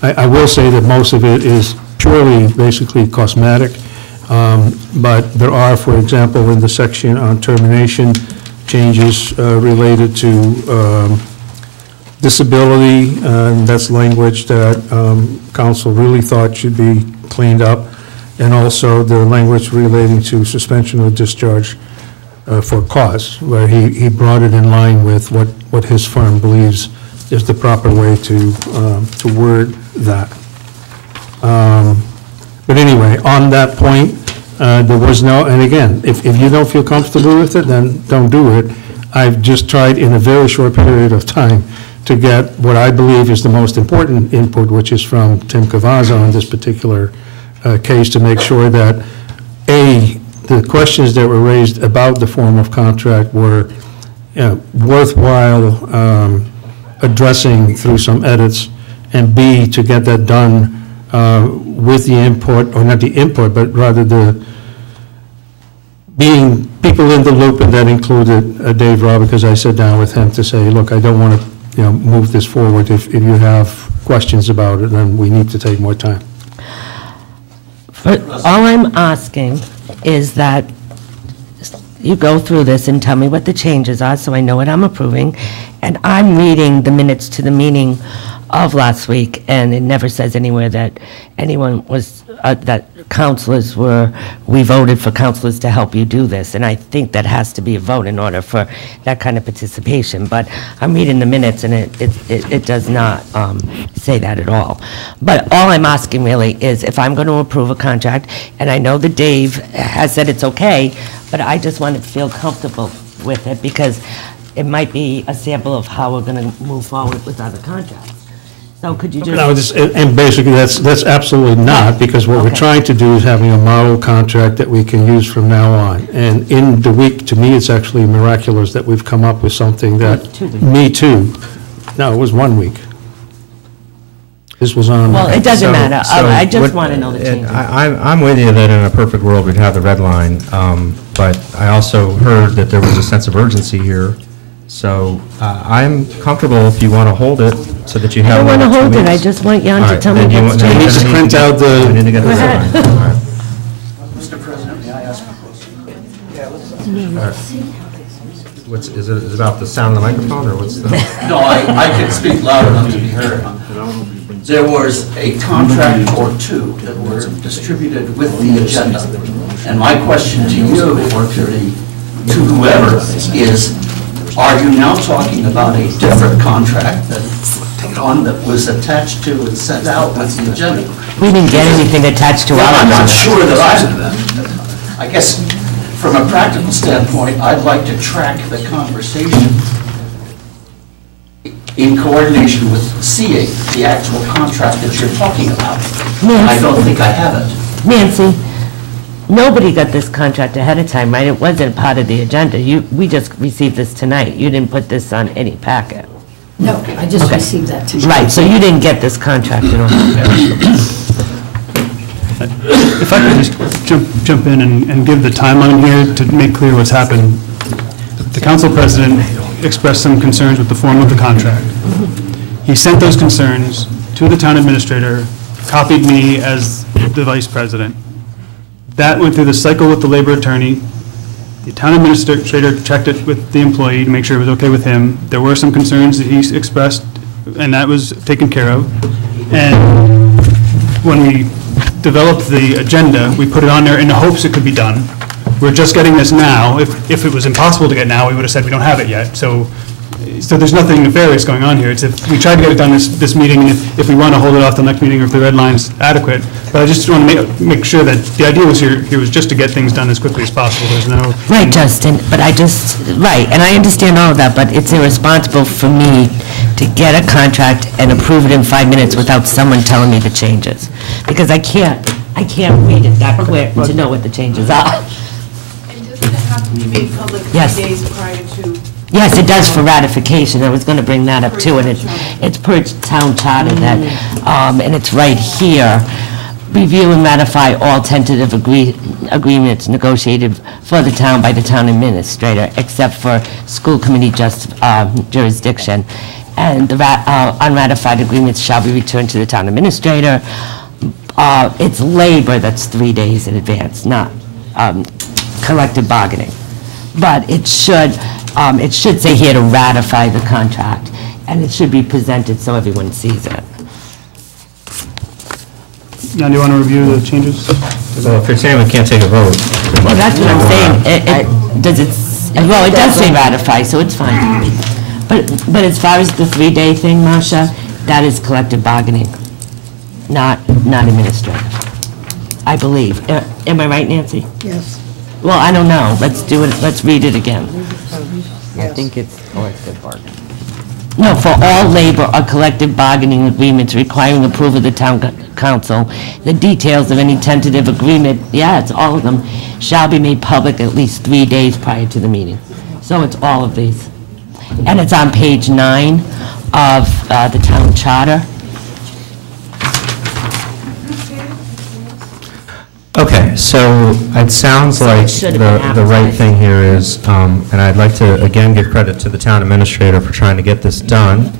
I will say that most of it is purely, basically cosmetic, but there are, for example, in the section on termination, changes related to disability, and that's language that council really thought should be cleaned up, and also the language relating to suspension or discharge for cause, where he brought it in line with what his firm believes is the proper way to word that. But anyway, on that point, there was no, and again, if you don't feel comfortable with it, then don't do it. I've just tried in a very short period of time to get what I believe is the most important input, which is from Tim Cavazzo in this particular case, to make sure that, A, the questions that were raised about the form of contract were worthwhile addressing through some edits, and B, to get that done with the input, or not the input, but rather the being people in the loop, and that included Dave Robb, because I sat down with him to say, look, I don't want to move this forward. If you have questions about it, then we need to take more time. All I'm asking is that you go through this and tell me what the changes are, so I know what I'm approving. And I'm reading the minutes to the meeting of last week, and it never says anywhere that anyone was, that counselors were, we voted for counselors to help you do this. And I think that has to be a vote in order for that kind of participation. But I'm reading the minutes, and it does not say that at all. But all I'm asking really is, if I'm going to approve a contract, and I know that Dave has said it's okay, but I just want to feel comfortable with it, because it might be a sample of how we're going to move forward with other contracts. So could you just... No, and basically, that's absolutely not, because what we're trying to do is having a model contract that we can use from now on. And in the week, to me, it's actually miraculous that we've come up with something that... 2 weeks. Me too. No, it was 1 week. This was on... Well, it doesn't matter. I just want to know the changes. I'm with you that in a perfect world, we'd have the red line, but I also heard that there was a sense of urgency here. So I'm comfortable if you want to hold it so that you have... I don't want to 2 hold it, I weeks. just want Jan All to right, tell me then you what's want- changed. Just print out the... I need to get the Go red ahead. line. All right. Mr. President, may I ask a question? All right. Is it about the sound of the microphone, or what's the... No, I can speak loud enough to be heard. There was a contract or two that were distributed with the agenda. And my question to you, or to whoever, is, are you now talking about a different contract than one that was attached to and sent out with the agenda? We didn't get anything attached to our I'm not agenda. sure that I guess from a practical standpoint, I'd like to track the conversation in coordination with seeing the actual contract that you're talking about. I don't think I have it. Nancy, nobody got this contract ahead of time, right? It wasn't part of the agenda. We just received this tonight. You didn't put this on any packet. No, I just received that tonight. Right, so you didn't get this contract at all. If I could just jump in and give the timeline here to make clear what's happened. The council president expressed some concerns with the form of the contract. He sent those concerns to the town administrator, copied me as the vice president. That went through the cycle with the labor attorney. The town administrator checked it with the employee to make sure it was okay with him. There were some concerns that he expressed, and that was taken care of. And when we developed the agenda, we put it on there in the hopes it could be done. We're just getting this now. If it was impossible to get now, we would have said we don't have it yet. So So there's nothing nefarious going on here. It's if we try to get it done this meeting, and if we want to hold it off till next meeting, or if the red line's adequate. But I just want to make sure that the idea was here was just to get things done as quickly as possible. There's no... Right, Justin, but right, and I understand all of that, but it's irresponsible for me to get a contract and approve it in 5 minutes without someone telling me the changes. Because I can't read it that quick to know what the changes are. And doesn't it have to be made public 3 Yes. days prior to? Yes, it does for ratification. I was going to bring that up too, and it's per town charter that, and it's right here. Review and ratify all tentative agreements negotiated for the town by the town administrator, except for school committee jurisdiction. And the unratified agreements shall be returned to the town administrator. It's labor that's 3 days in advance, not collective bargaining. But it should say here to ratify the contract, and it should be presented so everyone sees it. Now, do you want to review the changes? Well, if you're saying we can't take a vote. Well, that's what I'm saying. It does say ratify, so it's fine. But as far as the 3-day thing, Marcia, that is collective bargaining, not administrative, I believe. Am I right, Nancy? Yes. Well, I don't know. Let's do it, let's read it again. I think it's collective bargaining. No, for all labor or collective bargaining agreements requiring approval of the town council, the details of any tentative agreement, it's all of them, shall be made public at least 3 days prior to the meeting. So it's all of these. And it's on page 9 of the town charter. Okay, so it sounds like the right thing here is, and I'd like to again give credit to the town administrator for trying to get this done,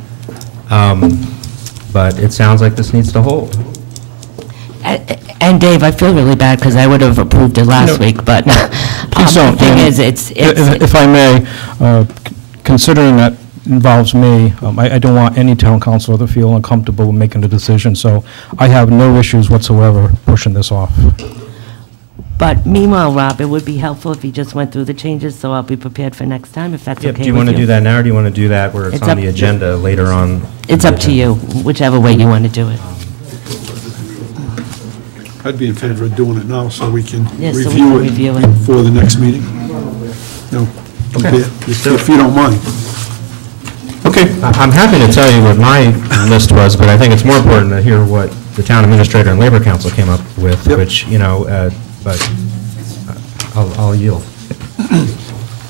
but it sounds like this needs to hold. And Dave, I feel really bad because I would have approved it last week, but Please don't. the thing is, If I may, considering that involves me, I don't want any town councilor to feel uncomfortable with making a decision, so I have no issues whatsoever pushing this off. But meanwhile, Rob, it would be helpful if you just went through the changes, so I'll be prepared for next time, if that's okay with you. Do you want to do that now, or do you want to do that where it's on the agenda later on? It's up to you, whichever way you want to do it. I'd be in favor of doing it now so we can Yes, so we can review review it it. for the next meeting. No, Okay. if you don't mind. Okay, I'm happy to tell you what my list was, but I think it's more important to hear what the town administrator and labor council came up with, which, but I'll yield.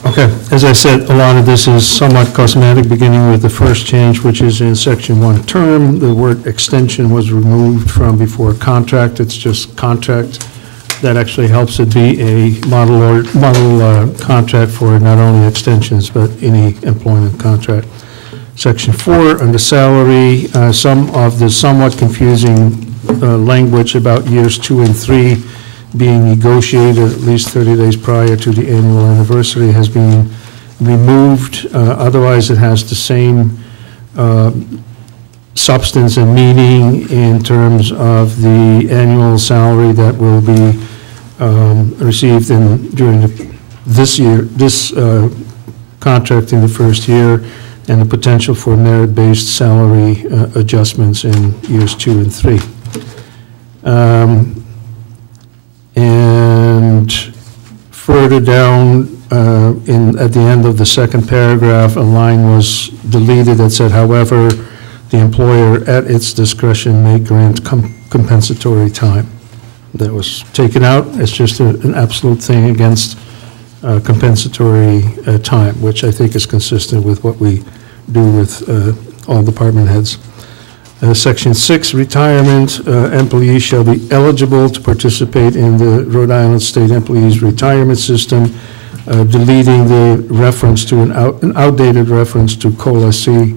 Okay, as I said, a lot of this is somewhat cosmetic, beginning with the first change, which is in section 1 term. The word extension was removed from before contract, it's just contract. That actually helps it be a model contract for not only extensions, but any employment contract. Section 4, under salary, some of the somewhat confusing language about years 2 and 3 being negotiated at least 30 days prior to the annual anniversary has been removed. Otherwise, it has the same substance and meaning in terms of the annual salary that will be received during this contract in the first year, and the potential for merit-based salary adjustments in years 2 and 3. And further down, at the end of the second paragraph, a line was deleted that said, however, the employer at its discretion may grant compensatory time. That was taken out. It's just an absolute thing against compensatory time, which I think is consistent with what we do with all department heads. Section 6, retirement. Employees shall be eligible to participate in the Rhode Island State Employees Retirement System, deleting the reference to an outdated reference to COLA C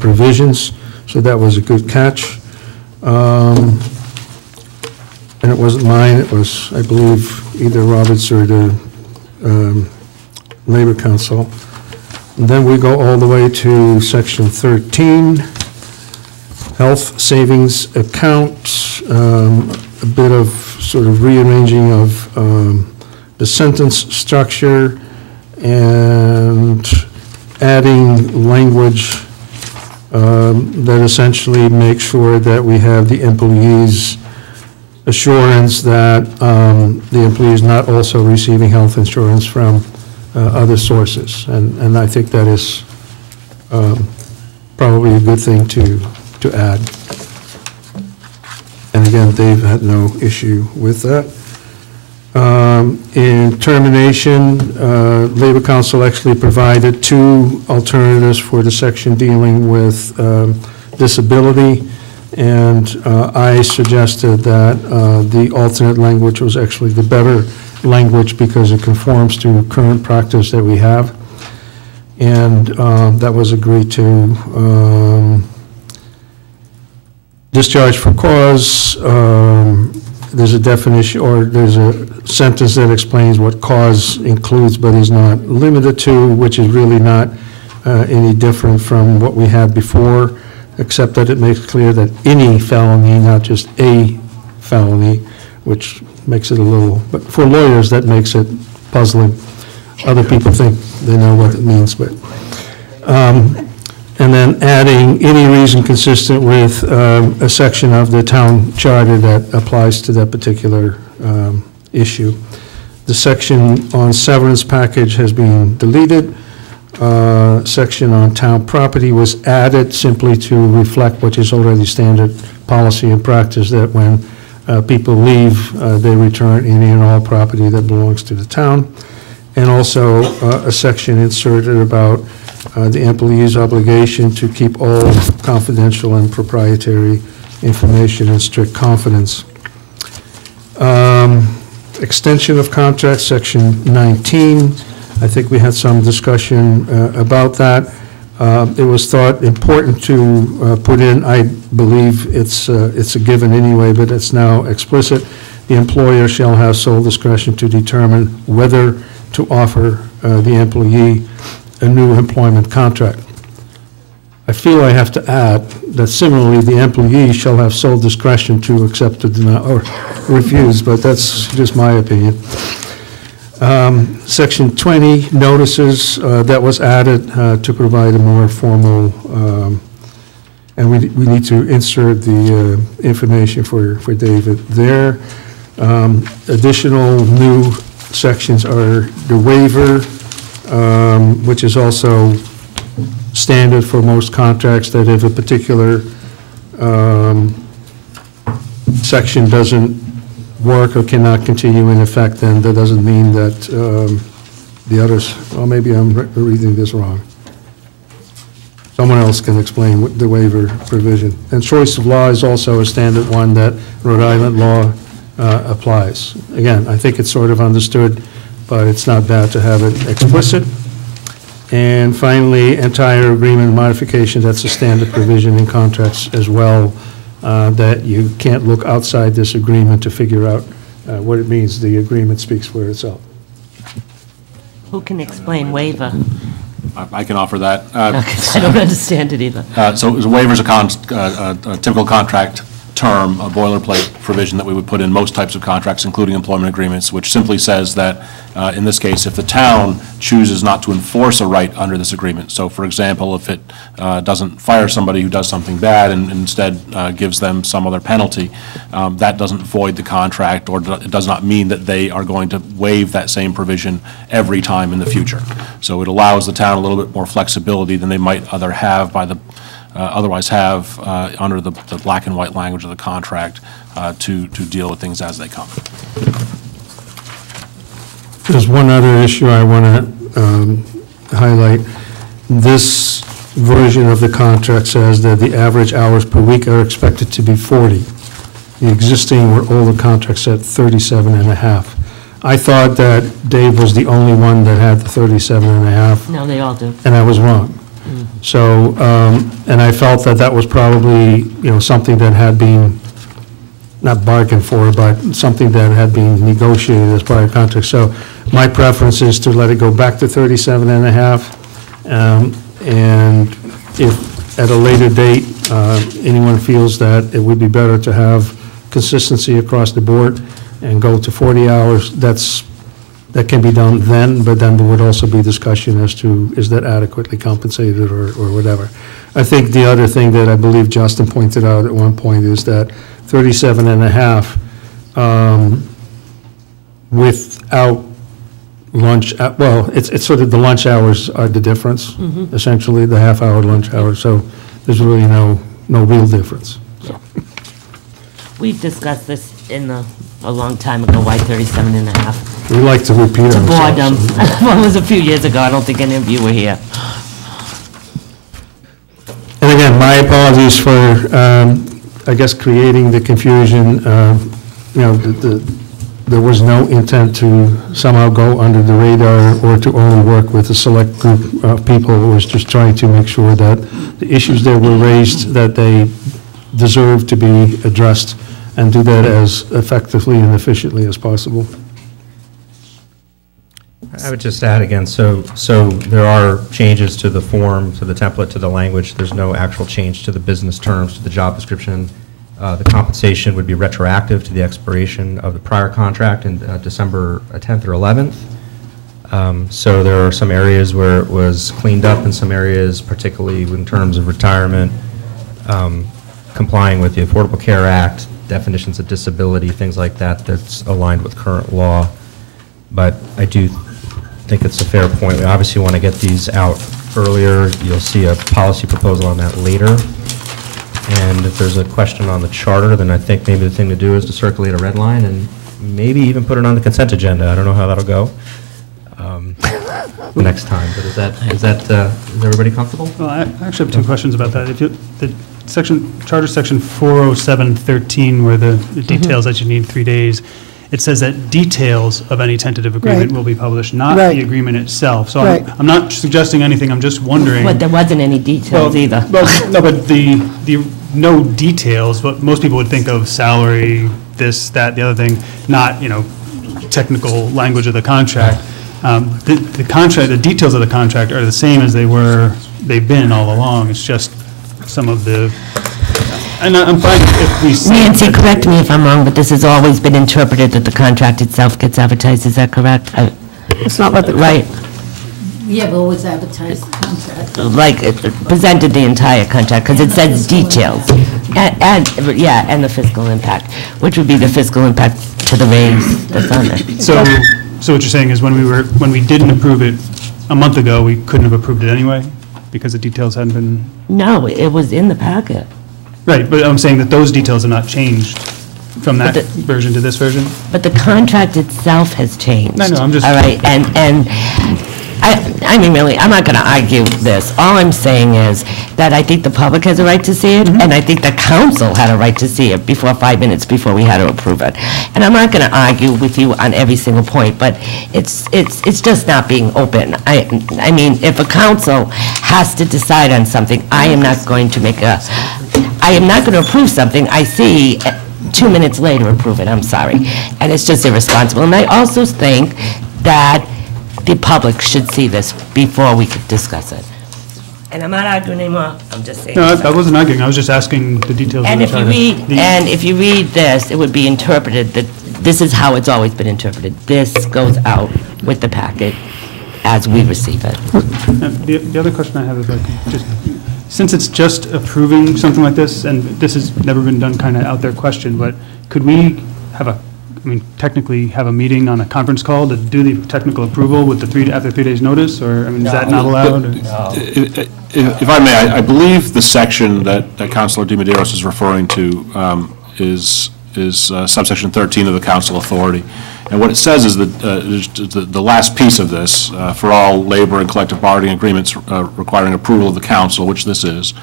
provisions. So that was a good catch. And it wasn't mine, it was, I believe, either Roberts or the Labor Council. And then we go all the way to section 13, health savings account, a bit of sort of rearranging of the sentence structure, and adding language that essentially makes sure that we have the employees' assurance that the employee is not also receiving health insurance from other sources. And I think that is probably a good thing to add. And again, Dave had no issue with that. In termination, Labor Council actually provided 2 alternatives for the section dealing with disability, and I suggested that the alternate language was actually the better language because it conforms to current practice that we have, and that was agreed to. Discharge for cause, there's a definition, or there's a sentence that explains what cause includes but is not limited to, which is really not any different from what we had before, except that it makes clear that any felony, not just a felony, which makes it a little, but for lawyers, that makes it puzzling. Other people think they know what it means, but. And then adding any reason consistent with a section of the town charter that applies to that particular issue. The section on severance package has been deleted. Section on town property was added simply to reflect what is already standard policy and practice, that when people leave, they return any and all property that belongs to the town. And also a section inserted about the employee's obligation to keep all confidential and proprietary information in strict confidence. Extension of contract, section 19. I think we had some discussion about that. It was thought important to put in, I believe it's a given anyway, but it's now explicit. The employer shall have sole discretion to determine whether to offer the employee a new employment contract. I feel I have to add that similarly, the employee shall have sole discretion to accept or deny or refuse, but that's just my opinion. Section 20, notices, that was added to provide a more formal, and we need to insert the information for David there. Additional new sections are the waiver, which is also standard for most contracts, that if a particular section doesn't work or cannot continue in effect, then that doesn't mean that the others, well, maybe I'm reading this wrong. Someone else can explain what the waiver provision. And choice of law is also a standard one that Rhode Island law applies. Again, I think it's sort of understood, but it's not bad to have it explicit. And finally, entire agreement modification, that's a standard provision in contracts as well, that you can't look outside this agreement to figure out what it means. The agreement speaks for itself. Who can explain waiver? I can offer that. I don't understand it either. So waiver is a typical contract term, a boilerplate provision that we would put in most types of contracts, including employment agreements, which simply says that, in this case, if the town chooses not to enforce a right under this agreement, so for example, if it doesn't fire somebody who does something bad and instead gives them some other penalty, that doesn't void the contract, or it does not mean that they are going to waive that same provision every time in the future. So it allows the town a little bit more flexibility than they might otherwise have under the black and white language of the contract to deal with things as they come. There's one other issue I want to highlight. This version of the contract says that the average hours per week are expected to be 40. The existing or older contract said 37 and a half. I thought that Dave was the only one that had the 37 and a half. No, they all do. And I was wrong. So, and I felt that that was probably, something that had been, not bargained for, but something that had been negotiated as part of the contract. So my preference is to let it go back to 37 and a half. And if at a later date, anyone feels that it would be better to have consistency across the board and go to 40 hours, that's that can be done then, but then there would also be discussion as to, is that adequately compensated or whatever. I think the other thing that I believe Justin pointed out at one point is that 37 and a half without lunch, well, it's sort of the lunch hours are the difference, essentially, the half-hour lunch hour, so there's really no real difference. So. We've discussed this a long time ago, why 37 and a half. We like to repeat It's a ourselves. boredom. Well, it was a few years ago, I don't think any of you were here. And again, my apologies for, I guess, creating the confusion. You know, there was no intent to somehow go under the radar or to only work with a select group of people. It was just trying to make sure that the issues that were raised, that they deserve to be addressed, and do that as effectively and efficiently as possible. I would just add again, so there are changes to the form, to the template, to the language. There's no actual change to the business terms, to the job description. The compensation would be retroactive to the expiration of the prior contract in December 10th or 11th. So there are some areas where it was cleaned up, and some areas, particularly in terms of retirement, complying with the Affordable Care Act, definitions of disability, things like that, that's aligned with current law. But I do think it's a fair point. We obviously want to get these out earlier. You'll see a policy proposal on that later. And if there's a question on the charter, then I think maybe the thing to do is to circulate a red line and maybe even put it on the consent agenda. I don't know how that'll go next time, but is everybody comfortable? Well, I actually have two questions about that. If you, the Charter Section 407.13, where the details that you need 3 days, it says that details of any tentative agreement will be published, not the agreement itself. So I'm not suggesting anything, I'm just wondering. But there wasn't any details either. Well, no, but the no details, but most people would think of salary, this, that, the other thing, not, technical language of the contract. The contract, the details of the contract are the same as they've been all along. It's just some of the, and I'm fine if we say. Nancy, correct me if I'm wrong, but this has always been interpreted that the contract itself gets advertised, is that correct? It's not what the. Right. We have always advertised the contract. Like, it presented the entire contract, because it says details. And the fiscal impact, which would be the fiscal impact to the raise that's on there. So what you're saying is when we didn't approve it a month ago, we couldn't have approved it anyway, because the details hadn't been? No, it was in the packet. Right, but I'm saying that those details have not changed from that version to this version? But the contract itself has changed. No, I'm just. All right, and I mean, really, I'm not going to argue this. All I'm saying is that I think the public has a right to see it, and I think the council had a right to see it 5 minutes before we had to approve it. And I'm not going to argue with you on every single point, but it's just not being open. I mean, if a council has to decide on something, I am not going to approve something I see 2 minutes later approve it, I'm sorry. And it's just irresponsible. And I also think that the public should see this before we could discuss it. And I'm not arguing anymore, I'm just saying. No, I wasn't arguing, I was just asking the details of the charter. And if you read this, it would be interpreted that this is how it's always been interpreted. This goes out with the packet as we receive it. The other question I have is since it's just approving something like this, and this has never been done, kind of out there question, but could we have technically have a meeting on a conference call to do the technical approval with after 3 days' notice, or, is that not allowed? If I may, I believe the section that Councilor DiMedeiros is referring to is subsection 13 of the council authority. And what it says is that the last piece of this, for all labor and collective bargaining agreements requiring approval of the council, which this is,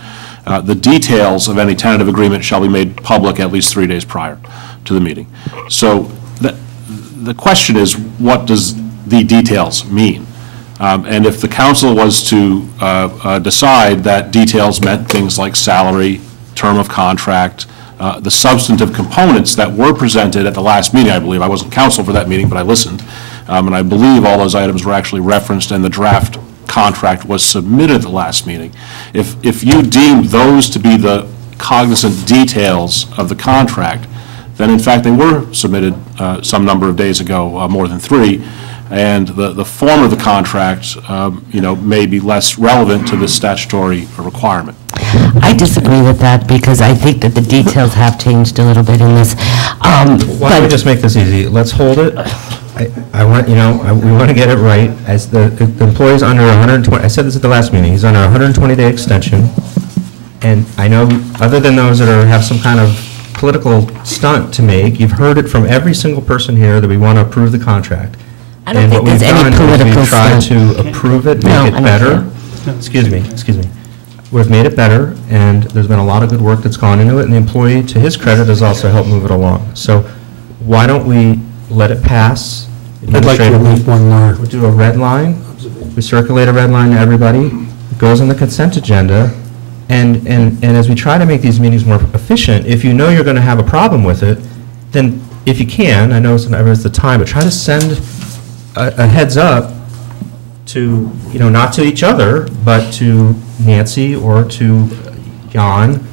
the details of any tentative agreement shall be made public at least 3 days prior to the meeting. So the question is, what does the details mean? And if the council was to decide that details meant things like salary, term of contract, the substantive components that were presented at the last meeting, I believe. I wasn't counsel for that meeting, but I listened. And I believe all those items were actually referenced, and the draft contract was submitted at the last meeting. If you deemed those to be the cognizant details of the contract, then in fact they were submitted some number of days ago, more than 3. and the form of the contract, may be less relevant to this statutory requirement. I disagree with that because I think that the details have changed a little bit in this. Why don't we just make this easy? Let's hold it. I want, we want to get it right. As the employee's under 120, I said this at the last meeting, he's under a 120-day extension. And I know, other than those that have some kind of political stunt to make, you've heard it from every single person here that we want to approve the contract. I don't think there's any political We've tried stunt. to approve it, make it better. Excuse me. We've made it better, and there's been a lot of good work that's gone into it, and the employee, to his credit, has also helped move it along. So why don't we let it pass? I'd like to make one more. We'll do a red line. We circulate a red line to everybody. It goes on the consent agenda. And as we try to make these meetings more efficient, if you know you're going to have a problem with it, then if you can, I know it's never the time, but try to send a heads up to, not to each other, but to Nancy or to Jan,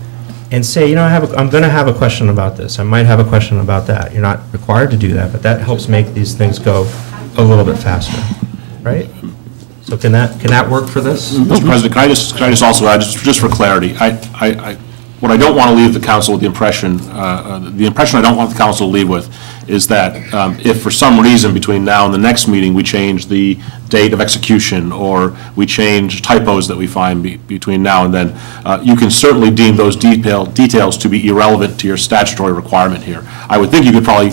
and say, I'm going to have a question about this. I might have a question about that. You're not required to do that, but that helps make these things go a little bit faster, right? So can that work for this? Mr. President, can I just also add, just for clarity, what I don't want to leave the council with the impression I don't want the council to leave with is that if for some reason between now and the next meeting we change the date of execution or we change typos that we find between now and then, you can certainly deem those details to be irrelevant to your statutory requirement here. I would think you could probably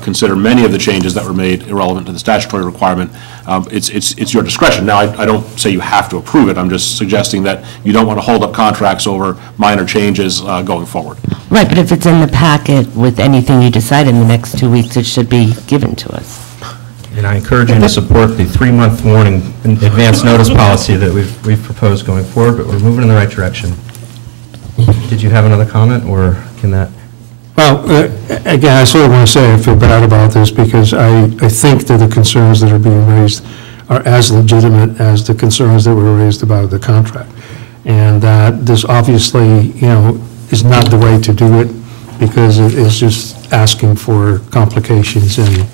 consider many of the changes that were made irrelevant to the statutory requirement. It's your discretion. Now, I don't say you have to approve it. I'm just suggesting that you don't want to hold up contracts over minor changes going forward. Right, but if it's in the packet with anything you decide in the next 2 weeks, it should be given to us. And I encourage you to support the 3-month warning and advance notice policy that we've proposed going forward, but we're moving in the right direction. Did you have another comment, or can that? Well, again, I sort of want to say I feel bad about this because I think that the concerns that are being raised are as legitimate as the concerns that were raised about the contract. And that this obviously, is not the way to do it because it is just asking for complications and,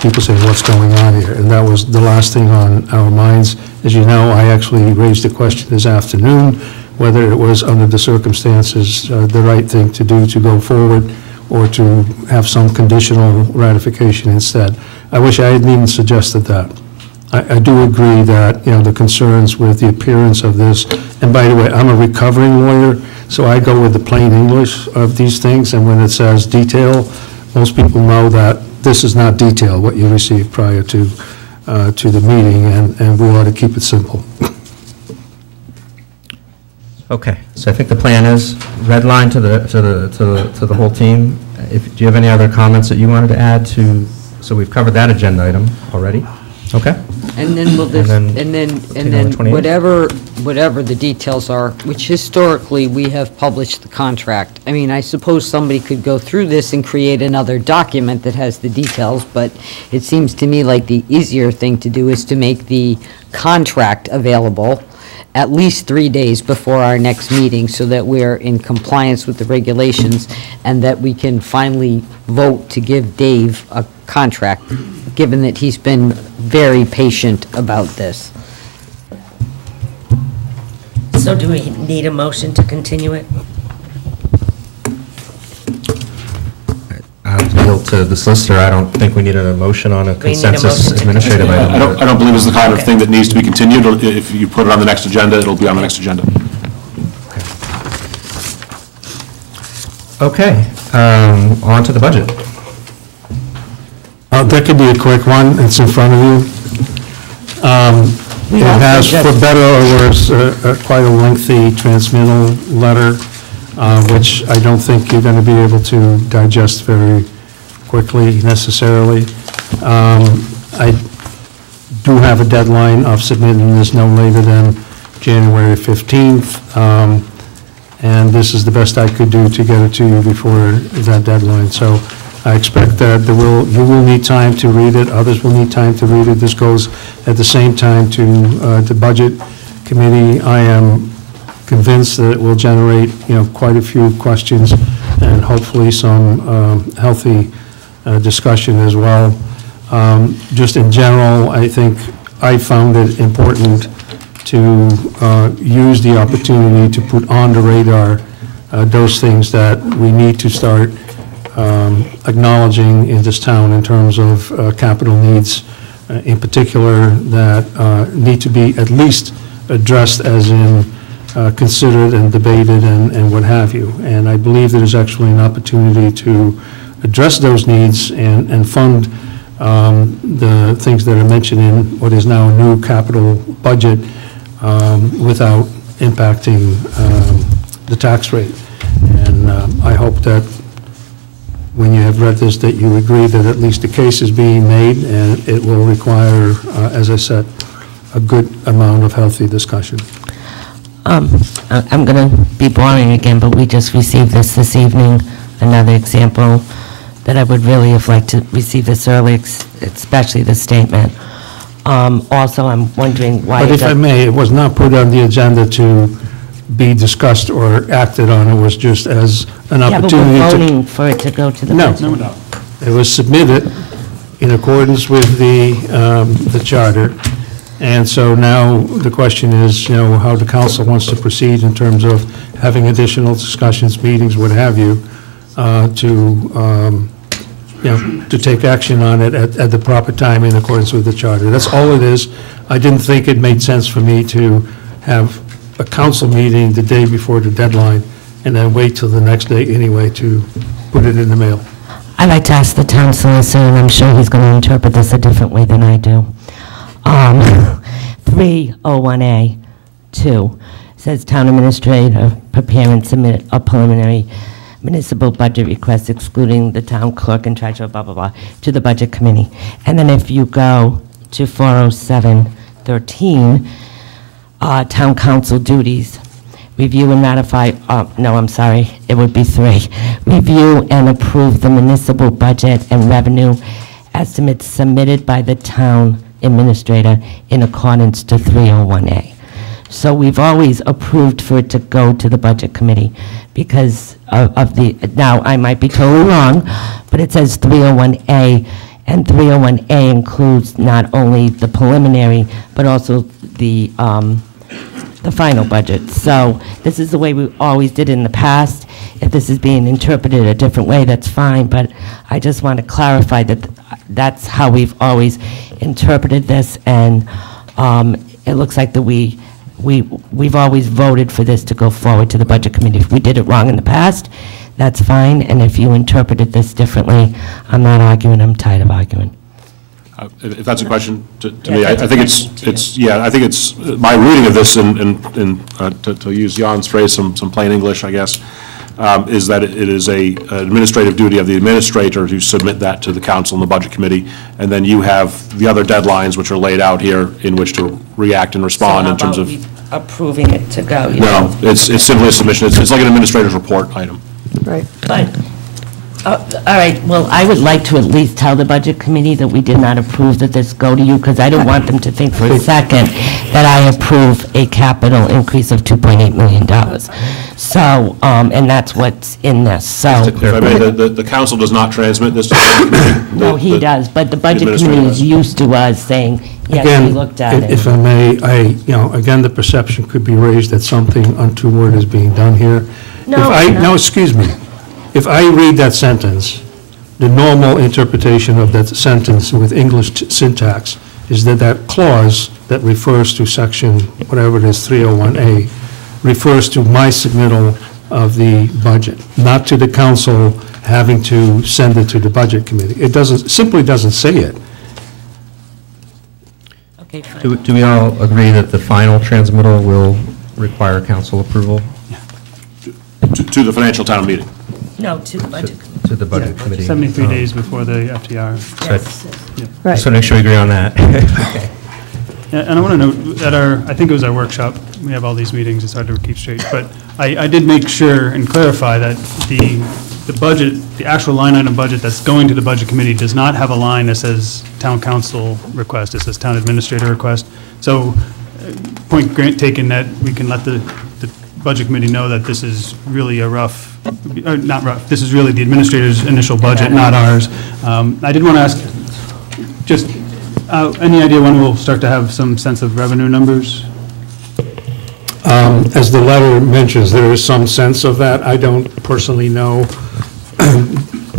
people saying what's going on here. And that was the last thing on our minds. As you know, I actually raised a question this afternoon whether it was under the circumstances the right thing to do to go forward or to have some conditional ratification instead. I wish I hadn't even suggested that. I do agree that, the concerns with the appearance of this, and by the way, I'm a recovering lawyer, so I go with the plain English of these things, and when it says detail, most people know that this is not detail, what you received prior to the meeting, and we ought to keep it simple. Okay, so I think the plan is red line to the whole team. Do you have any other comments that you wanted to add to? So we've covered that agenda item already. Okay. And then we'll just, and then whatever the details are, which historically we have published the contract. I mean, I suppose somebody could go through this and create another document that has the details, but it seems to me like the easier thing to do is to make the contract available at least 3 days before our next meeting so that we're in compliance with the regulations and that we can finally vote to give Dave a contract, given that he's been very patient about this. So do we need a motion to continue it? I'll yield to the solicitor. I don't think we need a motion on a consensus administrative item. I don't believe it's the kind of thing that needs to be continued. If you put it on the next agenda, it'll be on the next agenda. Okay, on to the budget. That could be a quick one. It's in front of you. It has, for better or worse, quite a lengthy transmittal letter, which I don't think you're going to be able to digest very quickly necessarily. I do have a deadline of submitting this no later than January 15th, and this is the best I could do to get it to you before that deadline. So I expect that you will need time to read it, others will need time to read it. This goes at the same time to the Budget Committee. I am convinced that it will generate, quite a few questions and hopefully some healthy discussion as well. Just in general, I think I found it important to use the opportunity to put on the radar those things that we need to start acknowledging in this town in terms of capital needs, in particular, that need to be at least addressed as in considered and debated and what have you. And I believe there's actually an opportunity to address those needs and fund the things that are mentioned in what is now a new capital budget without impacting the tax rate. And I hope that when you have read this, that you agree that at least the case is being made, and it will require, as I said, a good amount of healthy discussion. I'm going to be boring again, but we just received this evening, another example that I would really have liked to receive this early, especially the statement. Also, I'm wondering why... But if I may, it was not put on the agenda to be discussed or acted on. It was just as an opportunity to... Yeah, but we're voting for it to go to the budget. No. It was submitted in accordance with the charter. And so now the question is, how the council wants to proceed in terms of having additional discussions, meetings, what have you, to take action on it at the proper time in accordance with the charter. That's all it is. I didn't think it made sense for me to have a council meeting the day before the deadline and then wait till the next day anyway to put it in the mail. I'd like to ask the town solicitor, and I'm sure he's going to interpret this a different way than I do. 301A2 says town administrator prepare and submit a preliminary municipal budget request excluding the town clerk and treasurer, blah, blah, blah, to the budget committee. And then if you go to 40713, town council duties, review and ratify, no, I'm sorry, it would be 3. Review and approve the municipal budget and revenue estimates submitted by the town administrator in accordance to 301A. So we've always approved for it to go to the budget committee because of the, now I might be totally wrong, but it says 301A, and 301A includes not only the preliminary, but also the final budget. So this is the way we always did in the past. If this is being interpreted a different way, that's fine, but I just want to clarify that that's how we've always interpreted this, and it looks like that we've always voted for this to go forward to the budget committee. If we did it wrong in the past, that's fine, and if you interpreted this differently, I'm not arguing, I'm tired of arguing. If that's a question to me, I think it's I think it's my reading of this, to use Jan's phrase, some plain English, I guess, is that it is an administrative duty of the administrator to submit that to the council and the budget committee, and then you have the other deadlines which are laid out here in which to react and respond in terms of... approving it to go? No, it's simply a submission. It's like an administrator's report item. Right. But, all right, well, I would like to at least tell the budget committee that we did not approve that this go to you, because I don't want them to think for a second that I approve a capital increase of $2.8 million. So, and that's what's in this, so. If I may, the council does not transmit this to the budget committee. No, he does, but the budget committee is used to us saying, yes, we looked at it. If I may, again, the perception could be raised that something untoward is being done here. No, excuse me. If I read that sentence, the normal interpretation of that sentence with English syntax is that that clause that refers to section, whatever it is, 301A, refers to my submittal of the budget, not to the council having to send it to the budget committee. It simply doesn't say it. Okay, fine. Do we all agree that the final transmittal will require council approval? To the financial town meeting. No, to the budget committee. To the budget committee. 73 days before the FTR. Yes. Right. Just want to make sure we agree on that. Okay. Yeah, and I want to note that I think it was our workshop, we have all these meetings, it's hard to keep straight, but I did make sure and clarify that the budget, the actual line item budget that's going to the budget committee does not have a line that says town council request, it says town administrator request. So, point taken that we can let the budget committee know that this is really a rough, not rough, this is really the administrator's initial budget, not ours. I did want to ask, Just, any idea when we'll start to have some sense of revenue numbers? As the letter mentions, there is some sense of that. I don't personally know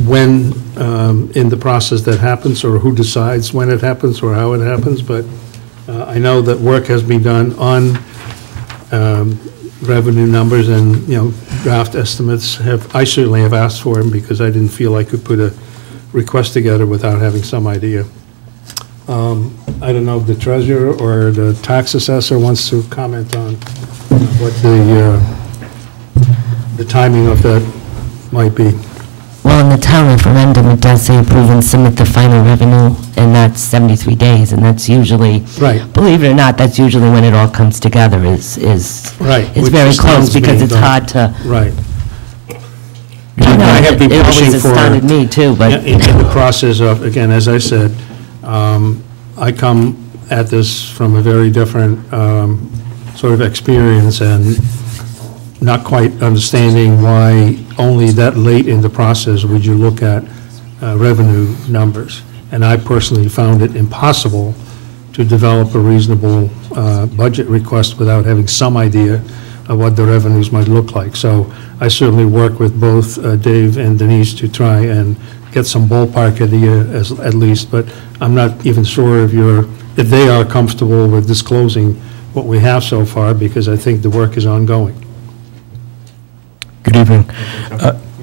when in the process that happens, or who decides when it happens, or how it happens, but I know that work has been done on revenue numbers and, draft estimates. I certainly have asked for them because I didn't feel I could put a request together without having some idea. I don't know if the treasurer or the tax assessor wants to comment on what the timing of that might be. Well, in the town referendum, it does say approve and submit the final revenue, and that's 73 days, and that's usually, right. Believe it or not, that's usually when it all comes together, right. It's very close, because it's hard to. Right. I have been it pushing always for. astounded me, too, but. In the process of, again, as I said, I come at this from a very different sort of experience, and not quite understanding why only that late in the process would you look at revenue numbers. And I personally found it impossible to develop a reasonable budget request without having some idea of what the revenues might look like. So I certainly work with both Dave and Denise to try and get some ballpark idea at least, but I'm not even sure if they are comfortable with disclosing what we have so far, because I think the work is ongoing. Good evening.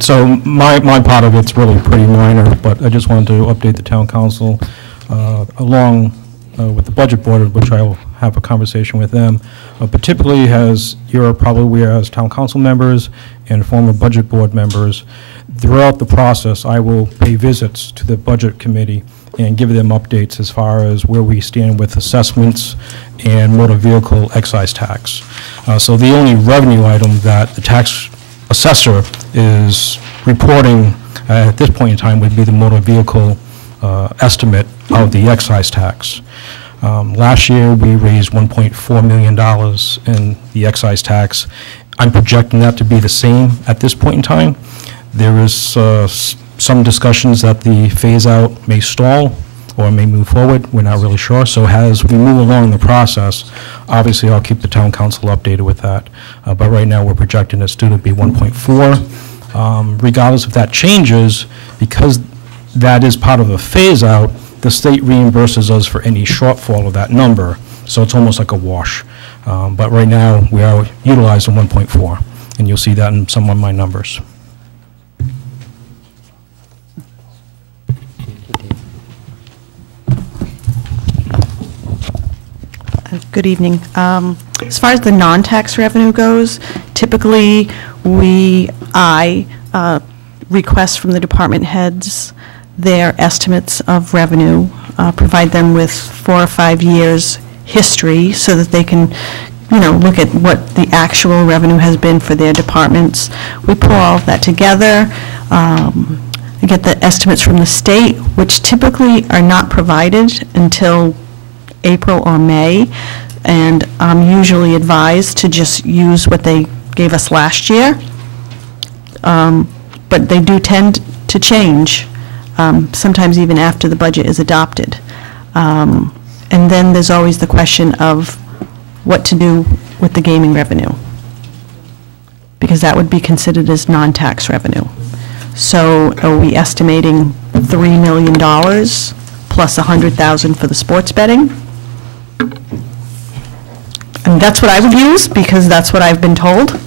So my part of it's really pretty minor, but I just wanted to update the town council along with the budget board, which I will have a conversation with them. Particularly, as you're probably aware, as town council members and former budget board members, throughout the process, I will pay visits to the budget committee and give them updates as far as where we stand with assessments and motor vehicle excise tax. So the only revenue item that the tax assessor is reporting at this point in time would be the motor vehicle estimate of the excise tax. Last year, we raised $1.4 million in the excise tax. I'm projecting that to be the same at this point in time. There is some discussions that the phase-out may stall or may move forward. We're not really sure. So as we move along the process, obviously I'll keep the town council updated with that. But right now, we're projecting it still to be 1.4. Regardless if that changes, because that is part of a phase-out, the state reimburses us for any shortfall of that number. So it's almost like a wash. But right now, we are utilizing 1.4, and you'll see that in some of my numbers. Good evening. As far as the non-tax revenue goes, typically I request from the department heads their estimates of revenue, provide them with 4 or 5 years history so that they can, look at what the actual revenue has been for their departments. We pull all of that together. We get the estimates from the state, which typically are not provided until April or May, and I'm usually advised to just use what they gave us last year. But they do tend to change, sometimes even after the budget is adopted. And then there's always the question of what to do with the gaming revenue, because that would be considered as non-tax revenue. So are we estimating $3 million plus $100,000 for the sports betting? And that's what I would use, because that's what I've been told.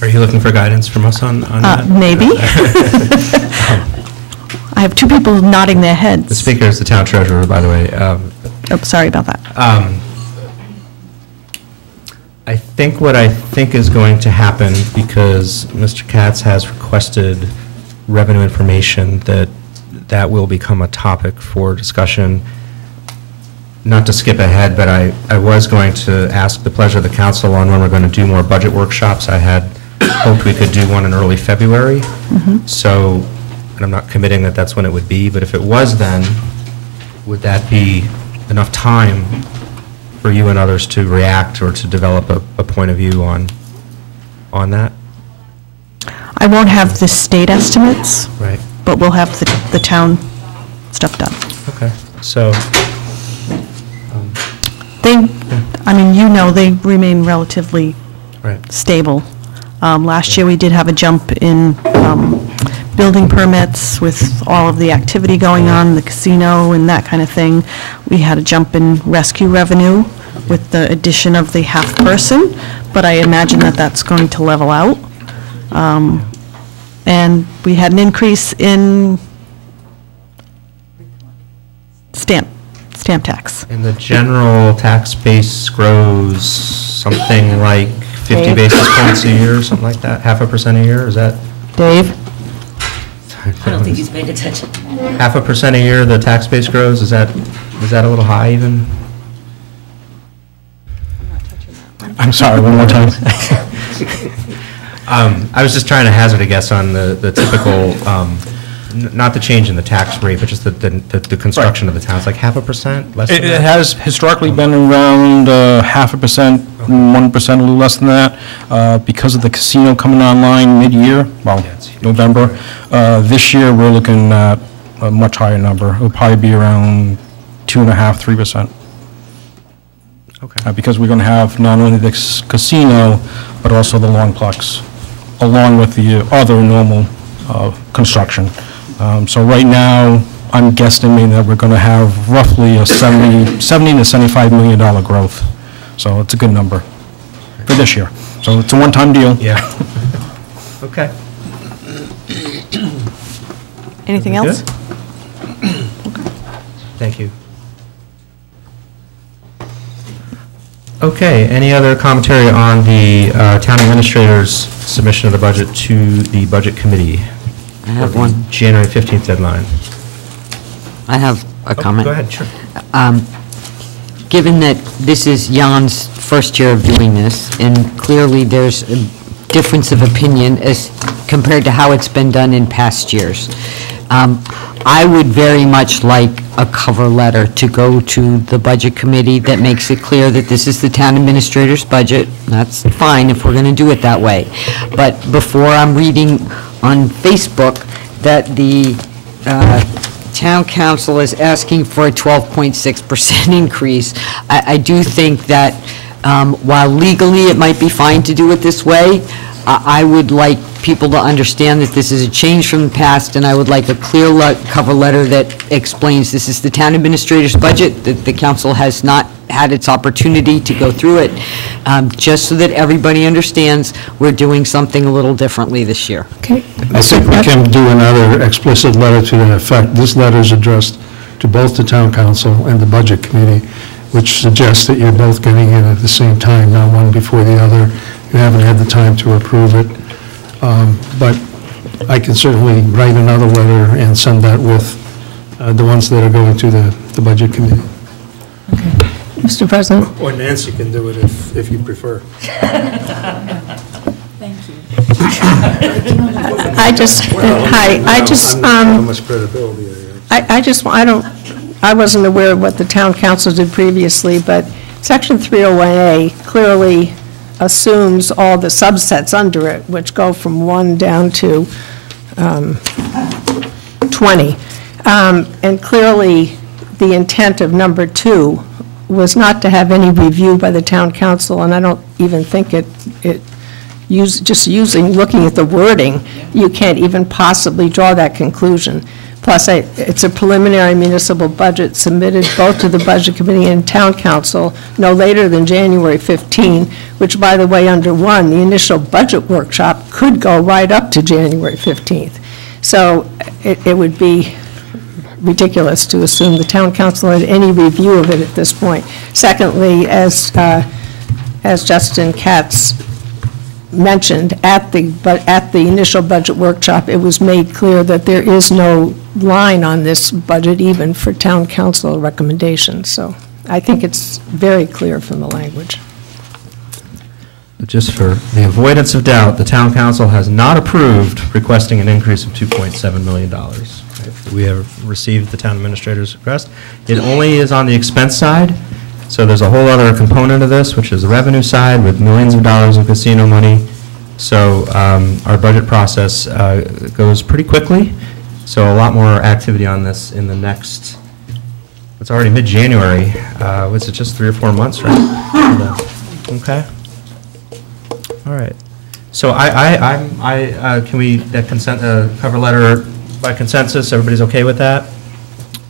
Are you looking for guidance from us on that? Maybe. I have 2 people nodding their heads. The speaker is the town treasurer, by the way. Oh, sorry about that. I think what I think is going to happen, because Mr. Katz has requested revenue information, that will become a topic for discussion. Not to skip ahead, but I was going to ask the pleasure of the council on when we're going to do more budget workshops. I had hoped we could do one in early February. So, and I'm not committing that that's when it would be, but if it was then, would that be enough time for you and others to react or to develop a point of view on that? I won't have the state estimates, Right. but we'll have the town stuff done. Okay, so, They, I mean, they remain relatively right. stable. Last year, we did have a jump in building permits with all of the activity going on, the casino and that kind of thing. We had a jump in rescue revenue with the addition of the half person, but I imagine that that's going to level out. And we had an increase in stamp tax. And the general tax base grows something like 50 Dave? basis points a year, something like that, 0.5% a year, is that? Dave? I don't think he's paying attention. 0.5% a year, the tax base grows, is that a little high even? I'm sorry, one more time. I was just trying to hazard a guess on the typical, not the change in the tax rate, but just the construction of the town. It's like 0.5%, less than It that? has historically been around 0.5%, 1%, a little less than that. Because of the casino coming online mid-year, well, November, this year we're looking at a much higher number. It'll probably be around 2.5%, 3%. Okay. Because we're going to have not only the casino, but also the Longplex, along with the other normal construction. So right now, I'm guesstimating that we're going to have roughly a $70 to $75 million growth. So it's a good number for this year. So it's a one-time deal. Yeah. Okay. Anything else? Thank you. Okay, any other commentary on the town administrator's submission of the budget to the budget committee? I have for the one. January 15th deadline. I have a comment. Go ahead, sure. Given that this is Jan's first year of doing this, and clearly there's a difference of opinion as compared to how it's been done in past years, I would very much like a cover letter to go to the budget committee that makes it clear that this is the town administrator's budget. That's fine if we're going to do it that way. But before I'm reading on Facebook that the town council is asking for a 12.6% increase, I do think that while legally it might be fine to do it this way, I would like people to understand that this is a change from the past, and I would like a clear cover letter that explains this is the town administrator's budget, that the council has not had its opportunity to go through it, just so that everybody understands we're doing something a little differently this year. Okay. I think we can do another explicit letter to that effect. This letter is addressed to both the town council and the budget committee, which suggests that you're both getting in at the same time, not one before the other. You haven't had the time to approve it. But I can certainly write another letter and send that with the ones that are going to the budget committee. Mr. President? Or Nancy can do it if you prefer. Thank you. How much credibility I wasn't aware of what the town council did previously, but Section 301A clearly assumes all the subsets under it, which go from 1 down to 20. And clearly, the intent of number 2 was not to have any review by the town council, and I don't even think looking at the wording, you can't even possibly draw that conclusion. Plus, it's a preliminary municipal budget submitted both to the Budget Committee and Town Council no later than January 15, which, by the way, under 1, the initial budget workshop could go right up to January 15th. So it would be ridiculous to assume the Town Council had any review of it at this point. Secondly, as Justin Katz mentioned, at the initial budget workshop, it was made clear that there is no line on this budget even for town council recommendations. So I think it's very clear from the language. Just for the avoidance of doubt, the town council has not approved requesting an increase of $2.7 million. We have received the town administrator's request. It only is on the expense side, so there's a whole other component of this, which is the revenue side with millions of dollars of casino money. So our budget process goes pretty quickly, so a lot more activity on this in the next, it's already mid-January. Was it just 3 or 4 months, right? Okay. All right. So can we, that consent, cover letter by consensus, everybody's okay with that?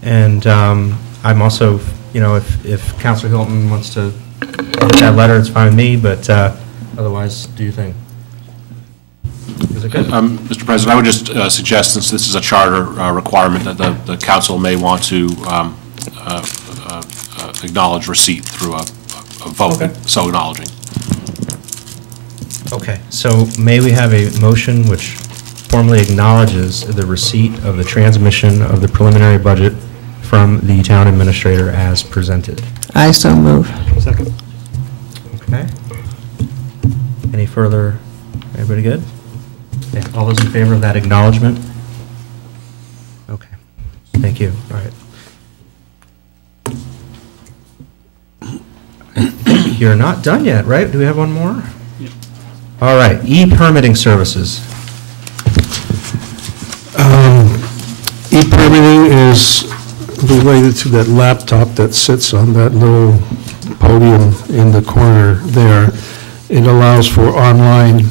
And I'm also, you know, if Counselor Hilton wants to edit that letter, it's fine with me, but otherwise, do you think? Is it good? Mr. President, I would just suggest, since this is a charter requirement, that the council may want to acknowledge receipt through a vote, Okay. so acknowledging. Okay, so may we have a motion which formally acknowledges the receipt of the transmission of the preliminary budget from the town administrator as presented? I so move. Second. Okay. Any further, everybody good? Okay, all those in favor of that acknowledgement? Okay, thank you, all right. I think you're not done yet, right? Do we have one more? Yep. All right, e-permitting services. E-permitting is related to that laptop that sits on that little podium in the corner there. It allows for online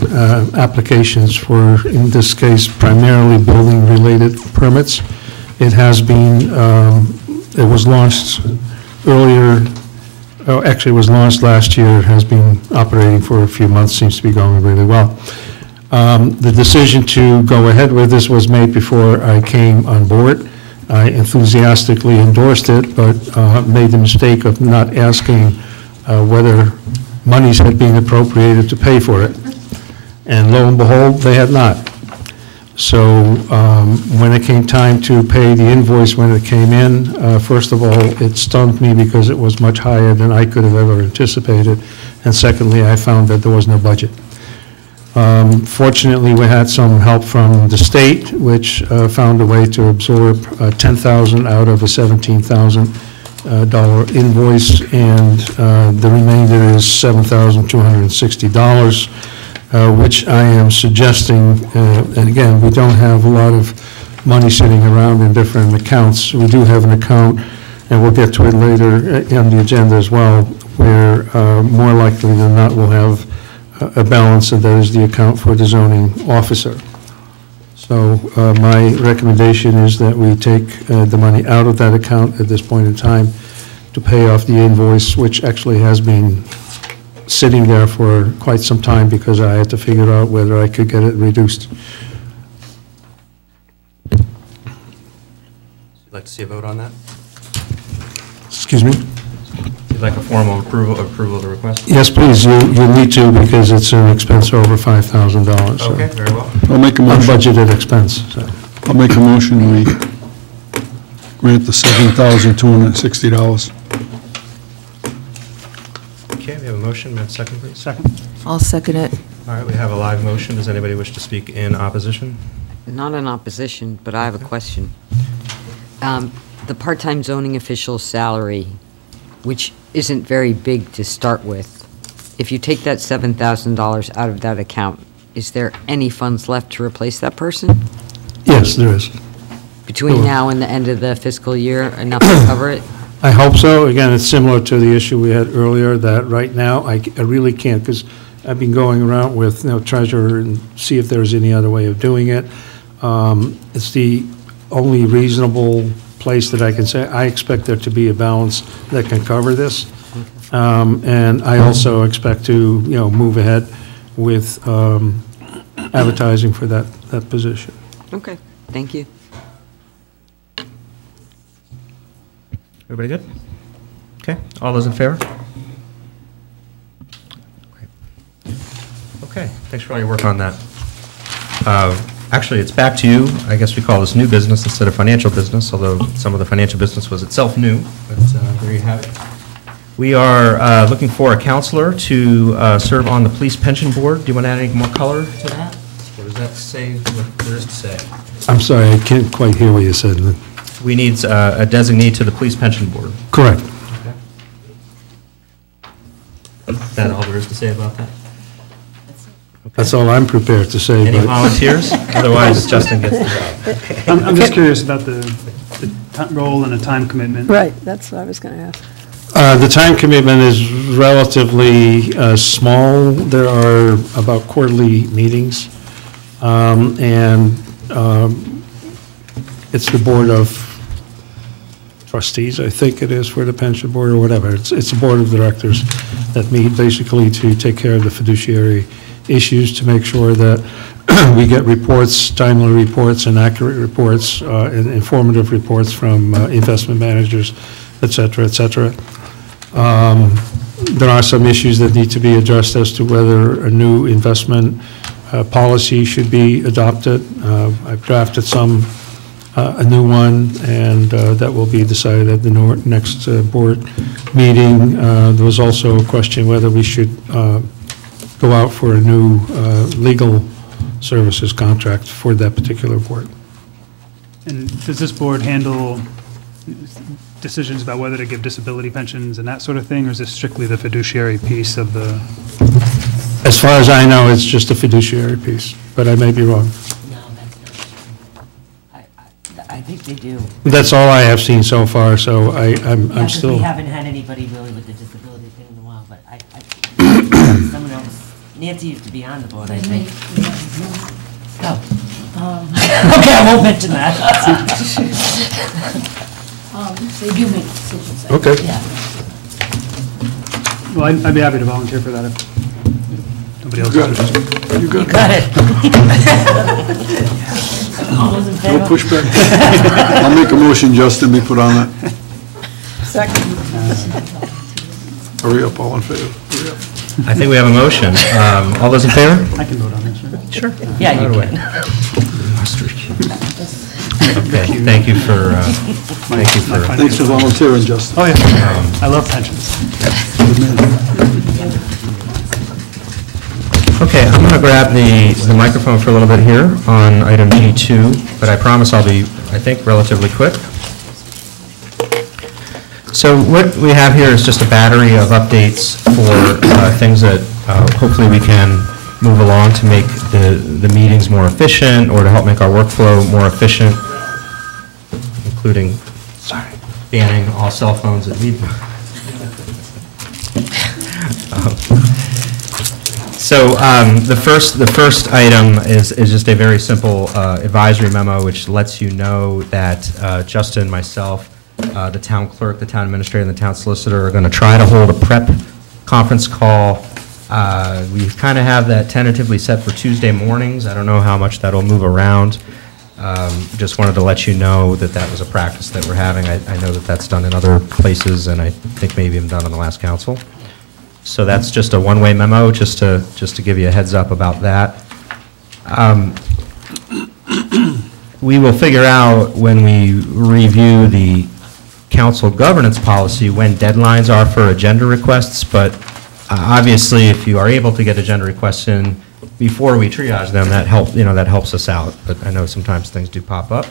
applications for, in this case, primarily building-related permits. It has been, it was launched earlier, actually it was launched last year, has been operating for a few months, seems to be going really well. The decision to go ahead with this was made before I came on board. I enthusiastically endorsed it, but made the mistake of not asking whether monies had been appropriated to pay for it. And lo and behold, they had not. So when it came time to pay the invoice when it came in, first of all, it stunned me because it was much higher than I could have ever anticipated. And secondly, I found that there was no budget. Fortunately, we had some help from the state, which found a way to absorb $10,000 out of a $17,000 invoice, and the remainder is $7,260, which I am suggesting, and again, we don't have a lot of money sitting around in different accounts. We do have an account, and we'll get to it later on the agenda as well, where more likely than not we'll have a balance, and that is the account for the zoning officer. So my recommendation is that we take the money out of that account at this point in time to pay off the invoice, which actually has been sitting there for quite some time because I had to figure out whether I could get it reduced. Would you like to see a vote on that? Excuse me? You'd like a formal approval of the request? Yes, please, you need to, because it's an expense over $5,000. so. Okay, very well. I'll make a motion. Unbudgeted expense, so. I'll make a motion, we grant the $7,260. Okay, we have a motion, may I have a second, please? Second. I'll second it. All right, we have a live motion. Does anybody wish to speak in opposition? Not in opposition, but I have a question. The part-time zoning official's salary, which isn't very big to start with, if you take that $7,000 out of that account, is there any funds left to replace that person? Yes, there is. Between now and the end of the fiscal year, enough to cover it? I hope so. Again, it's similar to the issue we had earlier, that right now, I really can't, because I've been going around with, treasurer and see if there's any other way of doing it. It's the only reasonable place that I can say, I expect there to be a balance that can cover this. And I also expect to, move ahead with advertising for that position. Okay, thank you. Everybody good? Okay, all those in favor? Okay, thanks for all your work on that. Actually, it's back to you. I guess we call this new business instead of financial business, although some of the financial business was itself new, but there you have it. We are looking for a counselor to serve on the police pension board. Do you want to add any more color to that? Or does that say what there is to say? I'm sorry, I can't quite hear what you said. We need a designee to the police pension board. Correct. Okay. Is that all there is to say about that? That's all I'm prepared to say. Any but- volunteers? Otherwise, Justin gets the job. I'm just curious about the role and the time commitment. Right, that's what I was going to ask. The time commitment is relatively small. There are about quarterly meetings, and it's the Board of Trustees, I think it is, for the pension board or whatever. It's a board of directors that meet basically to take care of the fiduciary issues, to make sure that we get reports, timely reports and accurate reports, and informative reports from investment managers, et cetera, et cetera. There are some issues that need to be addressed as to whether a new investment policy should be adopted. I've drafted a new one, and that will be decided at the next board meeting. There was also a question whether we should go out for a new legal services contract for that particular board. And does this board handle decisions about whether to give disability pensions and that sort of thing, or is this strictly the fiduciary piece of the? As far as I know, it's just a fiduciary piece, but I may be wrong. No, I think they do. That's all I have seen so far, so I'm Yeah, 'cause still. we haven't had anybody really with the disability thing in a while, but someone else, Nancy used to be on the board, I think. Go. Okay, I won't mention that. They do make decisions. Okay. Yeah. Well, I'd be happy to volunteer for that if nobody else wishes. You got Got it. All those in No favor? pushback? I'll make a motion, Justin, be put on that. Second. Hurry up, all in favor. Hurry up. I think we have a motion. All those in favor? I can vote on this, right? Sure. Yeah, you Right away. can. Okay, thank you for, Thanks for volunteering, Justin. Oh, yeah. I love pensions. Good man. okay, I'm going to grab the microphone for a little bit here on item G2, but I promise I'll be, I think, relatively quick. So what we have here is just a battery of updates for things that hopefully we can move along to make the meetings more efficient or to help make our workflow more efficient, including banning all cell phones at meetings. So the first item is just a very simple advisory memo, which lets you know that Justin, myself, the town clerk, the town administrator, and the town solicitor are going to try to hold a prep conference call. We kind of have that tentatively set for Tuesday mornings. I don't know how much that'll move around. Just wanted to let you know that that was a practice that we're having. I know that that's done in other places, and I think maybe even done on the last council. So that's just a one-way memo, just to give you a heads up about that. We will figure out when we review the council governance policy when deadlines are for agenda requests, but obviously if you are able to get agenda requests in before we triage them, that helps us out, but I know sometimes things do pop up.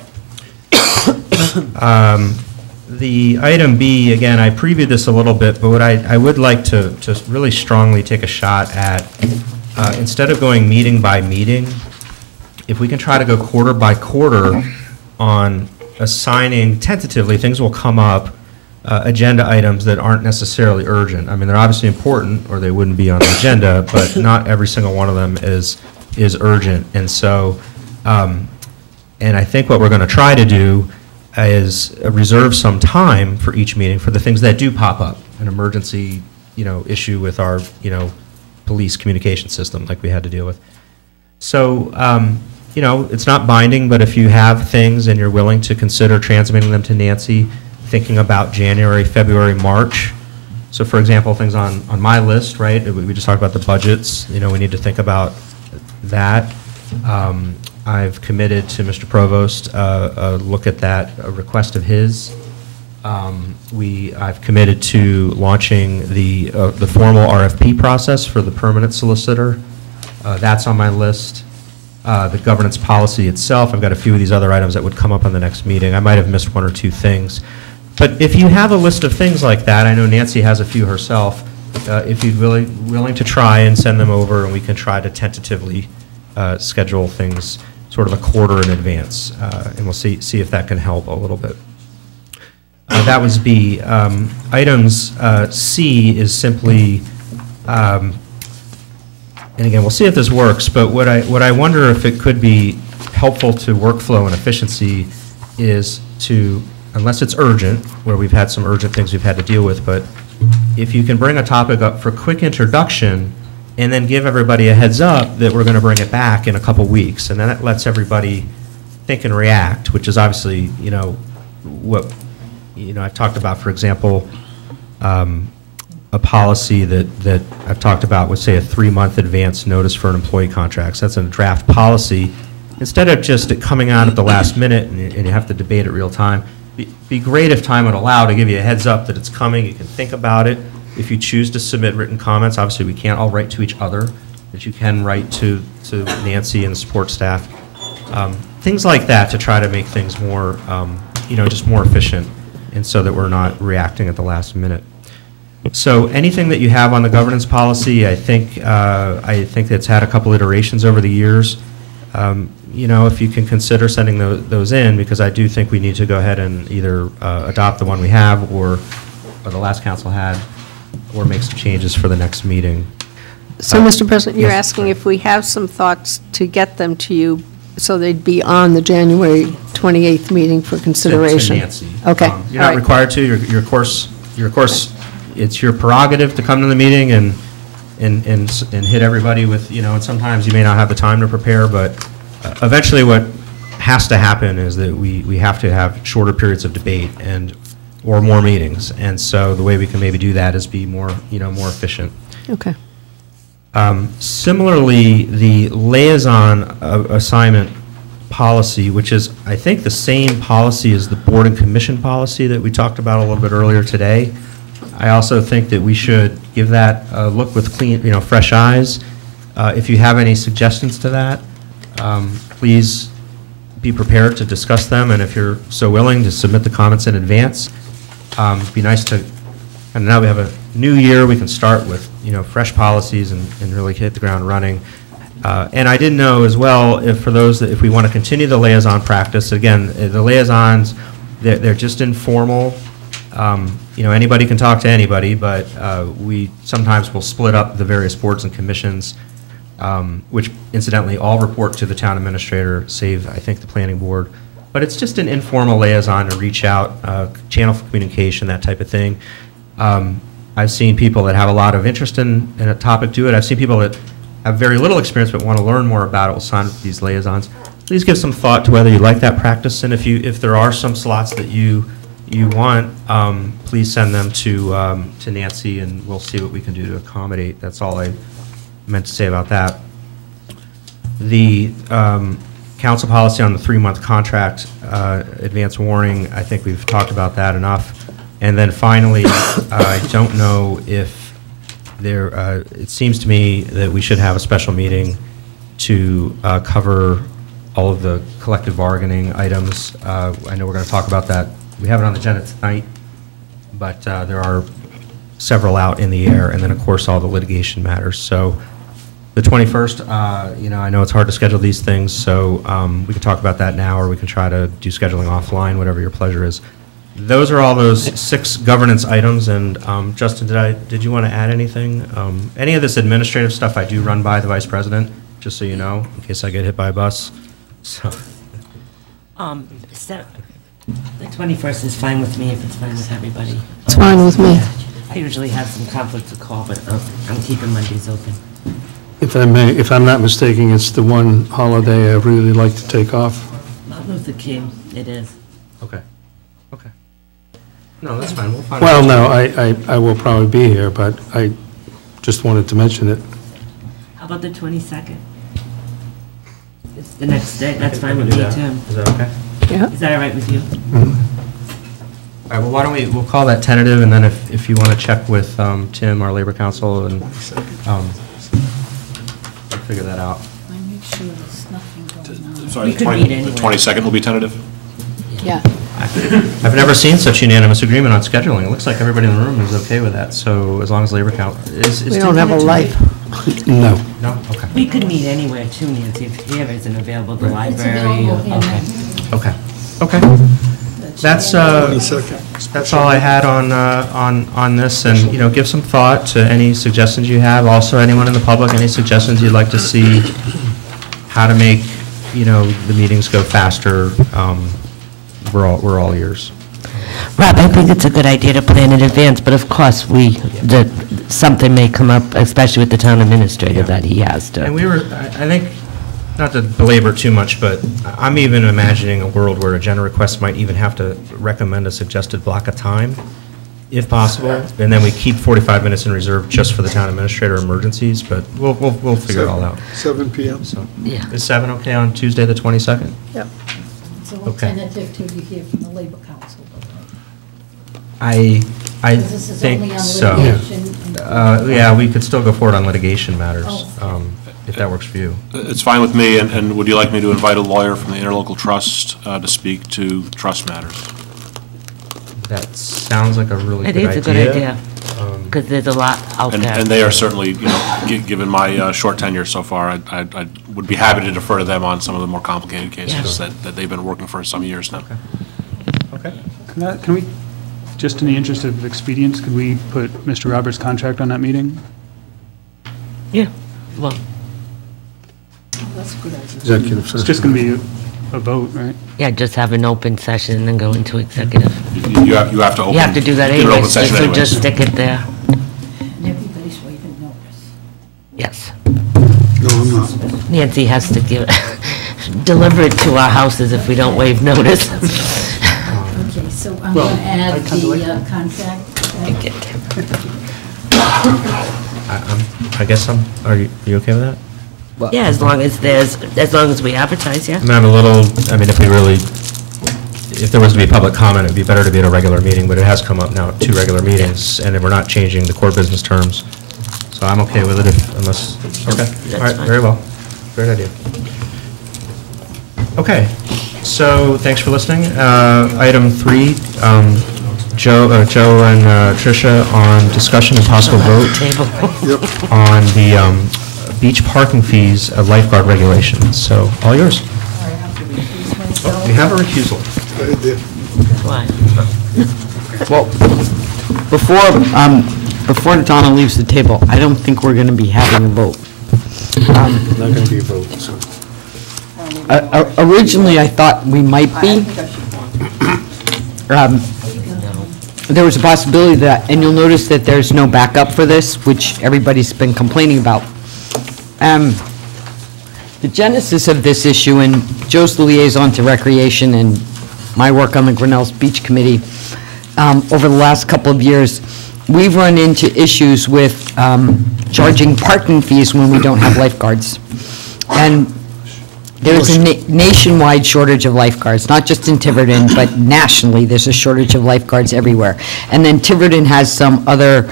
The item B, again, I previewed this a little bit, but what I would like to really strongly take a shot at, instead of going meeting by meeting, if we can try to go quarter by quarter on assigning, tentatively, things will come up, agenda items that aren't necessarily urgent. I mean, they're obviously important, or they wouldn't be on the agenda, but not every single one of them is urgent. And so, and I think what we're going to try to do is reserve some time for each meeting for the things that do pop up, an emergency, issue with our, police communication system like we had to deal with. So, it's not binding, but if you have things and you're willing to consider transmitting them to Nancy, thinking about January, February, March. So for example, things on my list, right? We just talked about the budgets. We need to think about that. I've committed to Mr. Provost a look at that, a request of his. I've committed to launching the formal RFP process for the permanent solicitor. That's on my list. The governance policy itself, I've got a few of these other items that would come up on the next meeting. I might have missed one or two things. But if you have a list of things like that, I know Nancy has a few herself, if you'd willing to try and send them over, and we can try to tentatively schedule things sort of a quarter in advance, and we'll see if that can help a little bit. That was B. Items C is simply, and again, we'll see if this works, but what I wonder if it could be helpful to workflow and efficiency is to, unless it's urgent, where we've had some urgent things we've had to deal with, but if you can bring a topic up for quick introduction and then give everybody a heads up that we're going to bring it back in a couple weeks, and then it lets everybody think and react, which is obviously, what, I've talked about, for example, a policy that I've talked about would say a 3-month advance notice for an employee contract. So that's a draft policy. Instead of just it coming out at the last minute and you have to debate it real time, be great if time would allow to give you a heads up that it's coming. You can think about it. If you choose to submit written comments, obviously we can't all write to each other, but you can write to Nancy and the support staff. Things like that to try to make things more, just more efficient, and so that we're not reacting at the last minute. So anything that you have on the governance policy, I think it's had a couple iterations over the years. If you can consider sending those in, because I do think we need to go ahead and either adopt the one we have or the last council had, or make some changes for the next meeting. So, Mr. President, you're yes, asking if we have some thoughts to get them to you, so they'd be on the January 28th meeting for consideration? To Nancy. Okay. You're not required to. Your course, it's your prerogative to come to the meeting and hit everybody with, and sometimes you may not have the time to prepare, but eventually what has to happen is that we have to have shorter periods of debate or more meetings. And so the way we can maybe do that is be more efficient. Okay. Similarly, the liaison assignment policy, which is, I think, the same policy as the board and commission policy that we talked about a little bit earlier today. I also think that we should give that a look with clean, fresh eyes. If you have any suggestions to that, please be prepared to discuss them, and if you're so willing, to submit the comments in advance. It'd be nice to, and now we have a new year, we can start with, fresh policies and really hit the ground running. And I didn't know as well, if we want to continue the liaison practice, again, the liaisons, they're just informal. Anybody can talk to anybody, but we sometimes will split up the various boards and commissions, which incidentally all report to the town administrator, save, I think, the planning board. But it's just an informal liaison to reach out, channel for communication, that type of thing. I've seen people that have a lot of interest in a topic do it. I've seen people that have very little experience but want to learn more about it will sign up for these liaisons. Please give some thought to whether you like that practice, and if there are some slots that you want, please send them to Nancy, and we'll see what we can do to accommodate. That's all I meant to say about that. The council policy on the 3-month contract advance warning, I think we've talked about that enough. And then finally, I don't know if it seems to me that we should have a special meeting to cover all of the collective bargaining items. I know we're going to talk about that. We have it on the agenda tonight, but there are several out in the air, and then, of course, all the litigation matters. So the 21st, I know it's hard to schedule these things, so we can talk about that now, or we can try to do scheduling offline, whatever your pleasure is. Those are all those 6 governance items, and Justin, did you want to add anything? Any of this administrative stuff I do run by the vice president, just so you know, in case I get hit by a bus. So. The 21st is fine with me if it's fine with everybody. It's fine with me. I usually have some conflicts of call, but I'm keeping Mondays open. If I may, if I'm not mistaken, it's the one holiday I really like to take off. Martin Luther King, it is. Okay. No, that's fine. We'll find Well, out. no, I will probably be here, but I just wanted to mention it. How about the 22nd? It's the next day. That's fine with do me, that. too. Is that okay? Yeah. Is that all right with you? All right, well, why don't we'll call that tentative, and then if you want to check with Tim, our labor counsel, and we'll figure that out. I make sure there's nothing going on. Sorry, We could meet anyway. the 22nd will be tentative? Yeah. I've never seen such unanimous agreement on scheduling. It looks like everybody in the room is okay with that, so as long as labor count is... We don't have a life. No. No? Okay. We could meet anywhere too, Nancy, if here isn't available, the It's library. available, Okay. Okay. Okay. That's all I had on this, and, you know, give some thought to any suggestions you have. Also, anyone in the public, any suggestions you'd like to see, how to make, you know, the meetings go faster, we're all ears. Rob, I think it's a good idea to plan in advance, but of course, something may come up, especially with the town administrator, that he has to. And I think, not to belabor too much, but I'm even imagining a world where agenda requests might even have to recommend a suggested block of time, if possible, and then we keep 45 minutes in reserve just for the town administrator emergencies, but we'll figure it all out. 7 p.m. So, Yeah. Is 7 okay on Tuesday, the 22nd? Yep. So we're Okay. tentative till you hear from the Labor Council. I Because this is only think on so. litigation and- Yeah, we could still go forward on litigation matters, Oh. if that works for you. It's fine with me, and would you like me to invite a lawyer from the interlocal trust to speak to trust matters? That sounds like a really I good idea. think it's a good idea, because there's a lot out there. And they are certainly, you know, given my short tenure so far, I would be happy to defer to them on some of the more complicated cases that they've been working for some years now. Okay. Can we, just in the interest of expedience, could we put Mr. Roberts' contract on that meeting? Yeah, well, That's a good idea. Executive It's session. just going to be a vote, right? yeah, just have an open session and then go into executive. You have to open. You have to do that an open anyways, session so anyways. just stick it there. And everybody's waiving notice. Yes. No, I'm not. Nancy has to deliver it to our houses if we don't waive notice. Okay, so I'm going to add the contract. I guess are you okay with that? Yeah, as long as we advertise, yeah. I mean, if there was to be public comment, it'd be better to be at a regular meeting, but it has come up now at 2 regular meetings, and we're not changing the core business terms. So I'm okay with it unless, okay, all right, very well. Great idea. Okay, so thanks for listening. Item 3, Joe and Tricia on discussion and possible vote on the beach parking fees of lifeguard regulations. So, all yours. Oh, we have a recusal. Why? Well, before Donna leaves the table, I don't think we're going to be having a vote. Not going to be a vote, so. Originally, I thought we might be. There was a possibility that, and you'll notice that there's no backup for this, which everybody's been complaining about. The genesis of this issue, and Joe's the liaison to Recreation and my work on the Grinnell's Beach Committee, over the last couple of years, we've run into issues with charging parking fees when we don't have lifeguards. And there's a nationwide shortage of lifeguards, not just in Tiverton, but nationally, there's a shortage of lifeguards everywhere. And then Tiverton has some other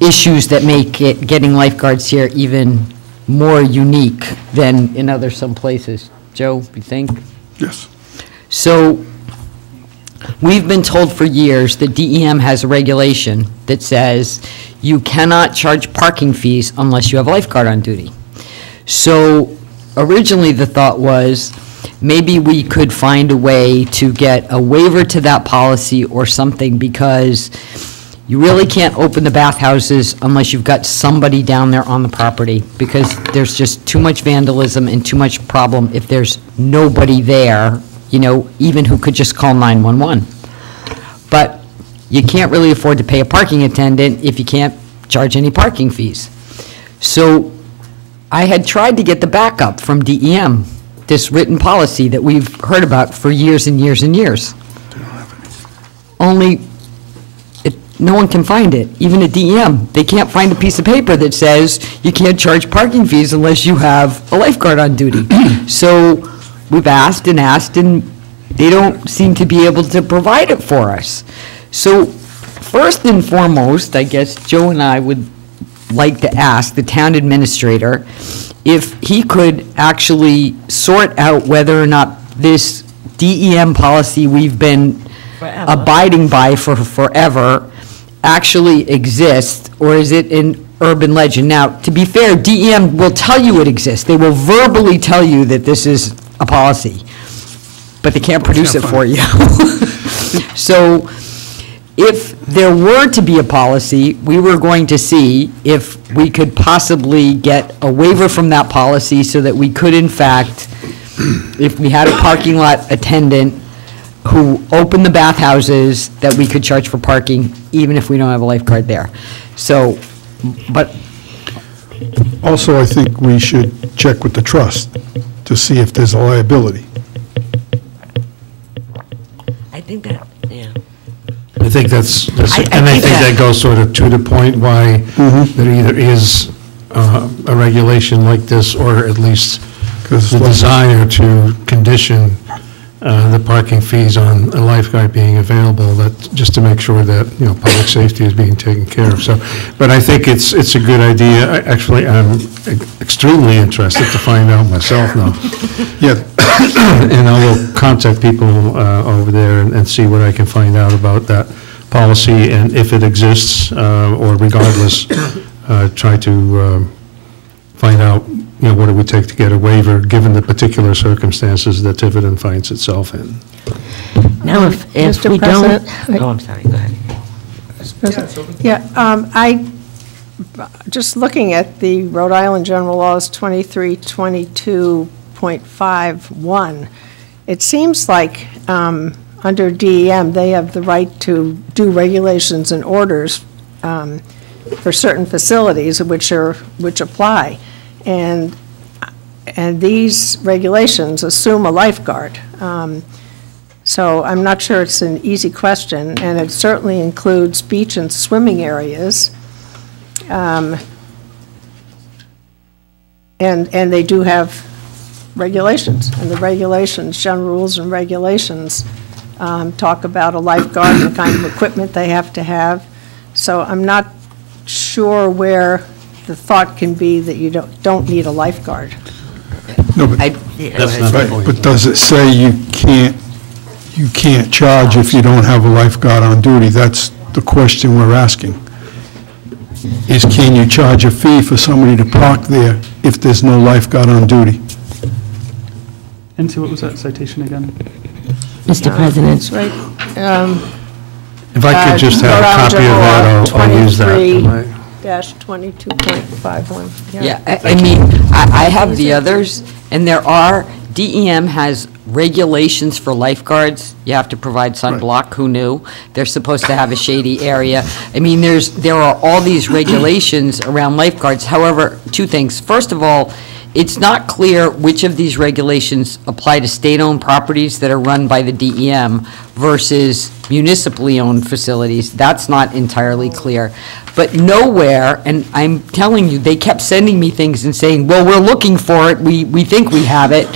issues that make getting lifeguards here even more unique than in some places. Joe, you think? Yes. So, we've been told for years that DEM has a regulation that says you cannot charge parking fees unless you have a lifeguard on duty. So, originally the thought was maybe we could find a way to get a waiver to that policy or something, because you really can't open the bathhouses unless you've got somebody down there on the property, because there's just too much vandalism and too much problem if there's nobody there, you know, even who could just call 911. But you can't really afford to pay a parking attendant if you can't charge any parking fees. So I had tried to get the backup from DEM, this written policy that we've heard about for years and years and years. Only no one can find it, even at DEM. They can't find a piece of paper that says you can't charge parking fees unless you have a lifeguard on duty. So we've asked, and they don't seem to be able to provide it for us. So first and foremost, I guess Joe and I would like to ask the town administrator if he could actually sort out whether or not this DEM policy we've been abiding by for forever actually exists, or is it an urban legend? Now, to be fair, DEM will tell you it exists. They will verbally tell you that this is a policy, but they can't produce it for you. So if there were to be a policy, we were going to see if we could possibly get a waiver from that policy so that we could, in fact, if we had a parking lot attendant who opened the bathhouses, that we could charge for parking, even if we don't have a lifeguard there. So, but. Also, I think we should check with the trust to see if there's a liability. I think that, yeah. I think that's, I and I think think that- that goes sort of to the point why there either is a regulation like this, or at least the desire to condition the parking fees on a lifeguard being available, that, just to make sure that, you know, public safety is being taken care of. So, but I think it's a good idea. Actually, I'm extremely interested to find out myself now. Yeah. And I will contact people over there and see what I can find out about that policy, and if it exists, or regardless, try to find out, you know, what it would take to get a waiver, given the particular circumstances that Tiverton finds itself in. Now, if Mr. we don't, President, oh, I'm sorry, go ahead. Yeah, I, just looking at the Rhode Island General Laws 2322.51, it seems like under DEM, they have the right to do regulations and orders for certain facilities which apply. And these regulations assume a lifeguard. So I'm not sure it's an easy question, and it certainly includes beach and swimming areas. And they do have regulations, and the regulations, general rules and regulations, talk about a lifeguard and the kind of equipment they have to have. So I'm not sure where the thought can be that you don't need a lifeguard. No, but, right, but does it say you can't charge if you don't have a lifeguard on duty? That's the question we're asking. Is, can you charge a fee for somebody to park there if there's no lifeguard on duty? And so what was that citation again? Mr. President. That's right. If I could just have a copy of that, I'll use that. 23-22.51. Yeah, I mean, I have the others, and DEM has regulations for lifeguards. You have to provide sunblock, who knew? They're supposed to have a shady area. I mean, there are all these regulations around lifeguards. However, two things. First of all, it's not clear which of these regulations apply to state-owned properties that are run by the DEM versus municipally owned facilities. That's not entirely clear. But nowhere, and I'm telling you, they kept sending me things and saying, well, we're looking for it, we think we have it.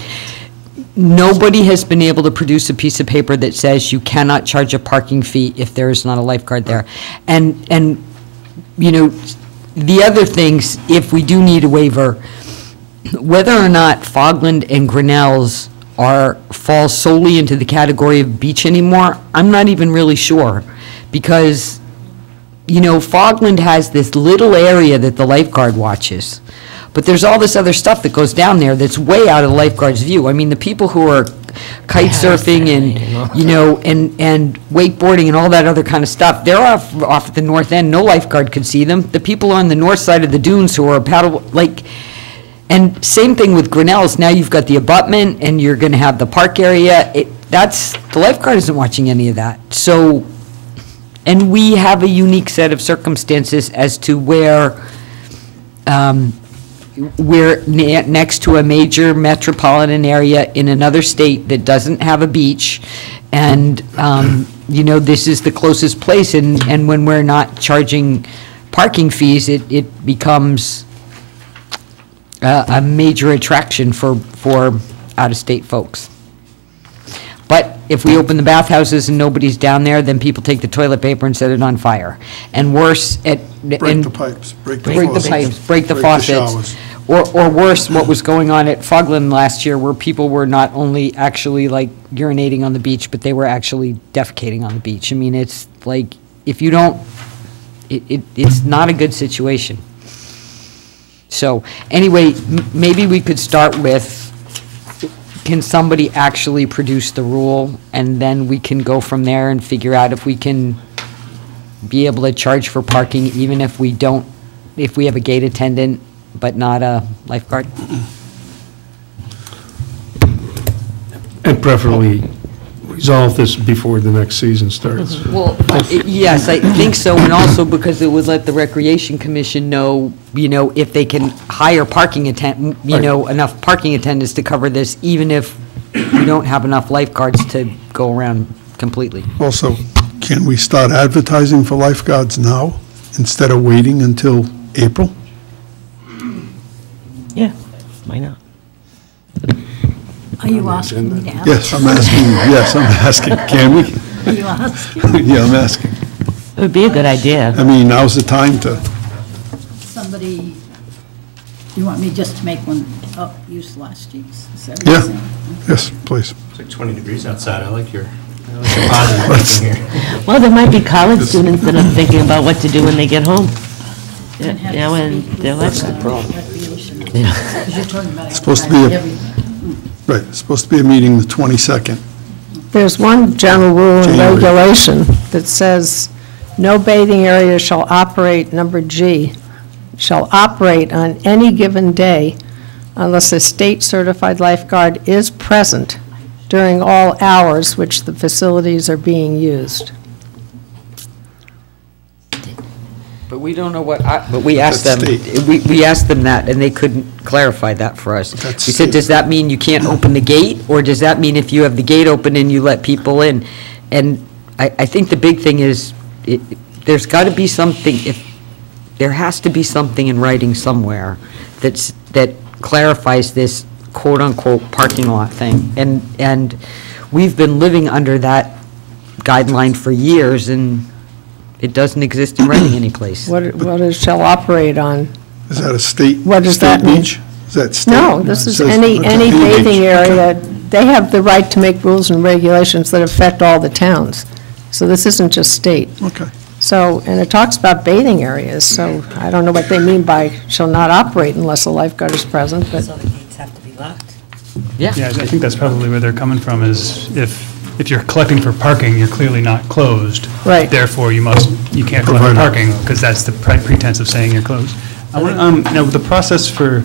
Nobody has been able to produce a piece of paper that says you cannot charge a parking fee if there is not a lifeguard there. And you know, the other things, if we do need a waiver, whether or not Fogland and Grinnell's fall solely into the category of beach anymore, I'm not even really sure, because, you know, Fogland has this little area that the lifeguard watches, but there's all this other stuff that goes down there that's way out of the lifeguard's view. I mean, the people who are kite surfing and, you know, and wakeboarding and all that other kind of stuff, they're off at the north end. No lifeguard could see them. The people on the north side of the dunes who are and same thing with Grinnell's. Now you've got the abutment, and you're going to have the park area. The lifeguard isn't watching any of that. So, and we have a unique set of circumstances as to where we're next to a major metropolitan area in another state that doesn't have a beach, and you know, this is the closest place. And when we're not charging parking fees, it becomes a major attraction for out-of-state folks. But if we open the bathhouses and nobody's down there, then people take the toilet paper and set it on fire. And worse, Break the pipes, break the faucets, break the faucets. showers. Or worse, what was going on at Fogland last year, where people were not only actually like urinating on the beach, but they were actually defecating on the beach. I mean, it's like, if you don't, it's not a good situation. So, anyway, maybe we could start with, can somebody actually produce the rule? And then we can go from there and figure out if we can be able to charge for parking, even if we don't, if we have a gate attendant, but not a lifeguard? And preferably resolve this before the next season starts. Well, yes, I think so, and also because it would let the Recreation Commission know, if they can hire parking enough parking attendants to cover this, even if we don't have enough lifeguards to go around completely. Also, can we start advertising for lifeguards now instead of waiting until April? Yeah, why not? Are you asking me to ask? Yes, I'm asking, yes, I'm asking. Can we? Are you asking? Yeah, I'm asking. It would be a good idea. I mean, now's the time to, Somebody, you want me just to make one up, use last year's? Is that what you're yeah, saying? yes, please. It's like 20 degrees outside. I like your positive thinking here. Well, there might be college students that are thinking about what to do when they get home. And they're like, That's the problem. Because you're talking about It's supposed to be everything. Right, it's supposed to be a meeting the 22nd. There's one general rule and January. regulation that says, no bathing area shall operate, number G, shall operate on any given day unless a state-certified lifeguard is present during all hours which the facilities are being used. But we don't know what, but we asked That's them, we asked them that, and they couldn't clarify that for us. We said, does that mean you can't open the gate, or does that mean if you have the gate open and you let people in? And I think the big thing is, there's got to be something, there has to be something in writing somewhere that clarifies this quote-unquote parking lot thing. And we've been living under that guideline for years, and it doesn't exist in writing anyplace. What is shall operate on? Is that a state? What does that state mean? beach? Is that state? No, this It is says any beach. bathing area. They have the right to make rules and regulations that affect all the towns. So this isn't just state. Okay. So, and it talks about bathing areas, so I don't know what they mean by shall not operate unless a lifeguard is present, but. So the gates have to be locked. Yeah, I think that's probably where they're coming from, is if you're collecting for parking, you're clearly not closed. Right. Therefore, you can't collect for parking, because that's the pretense of saying you're closed. Now, the process for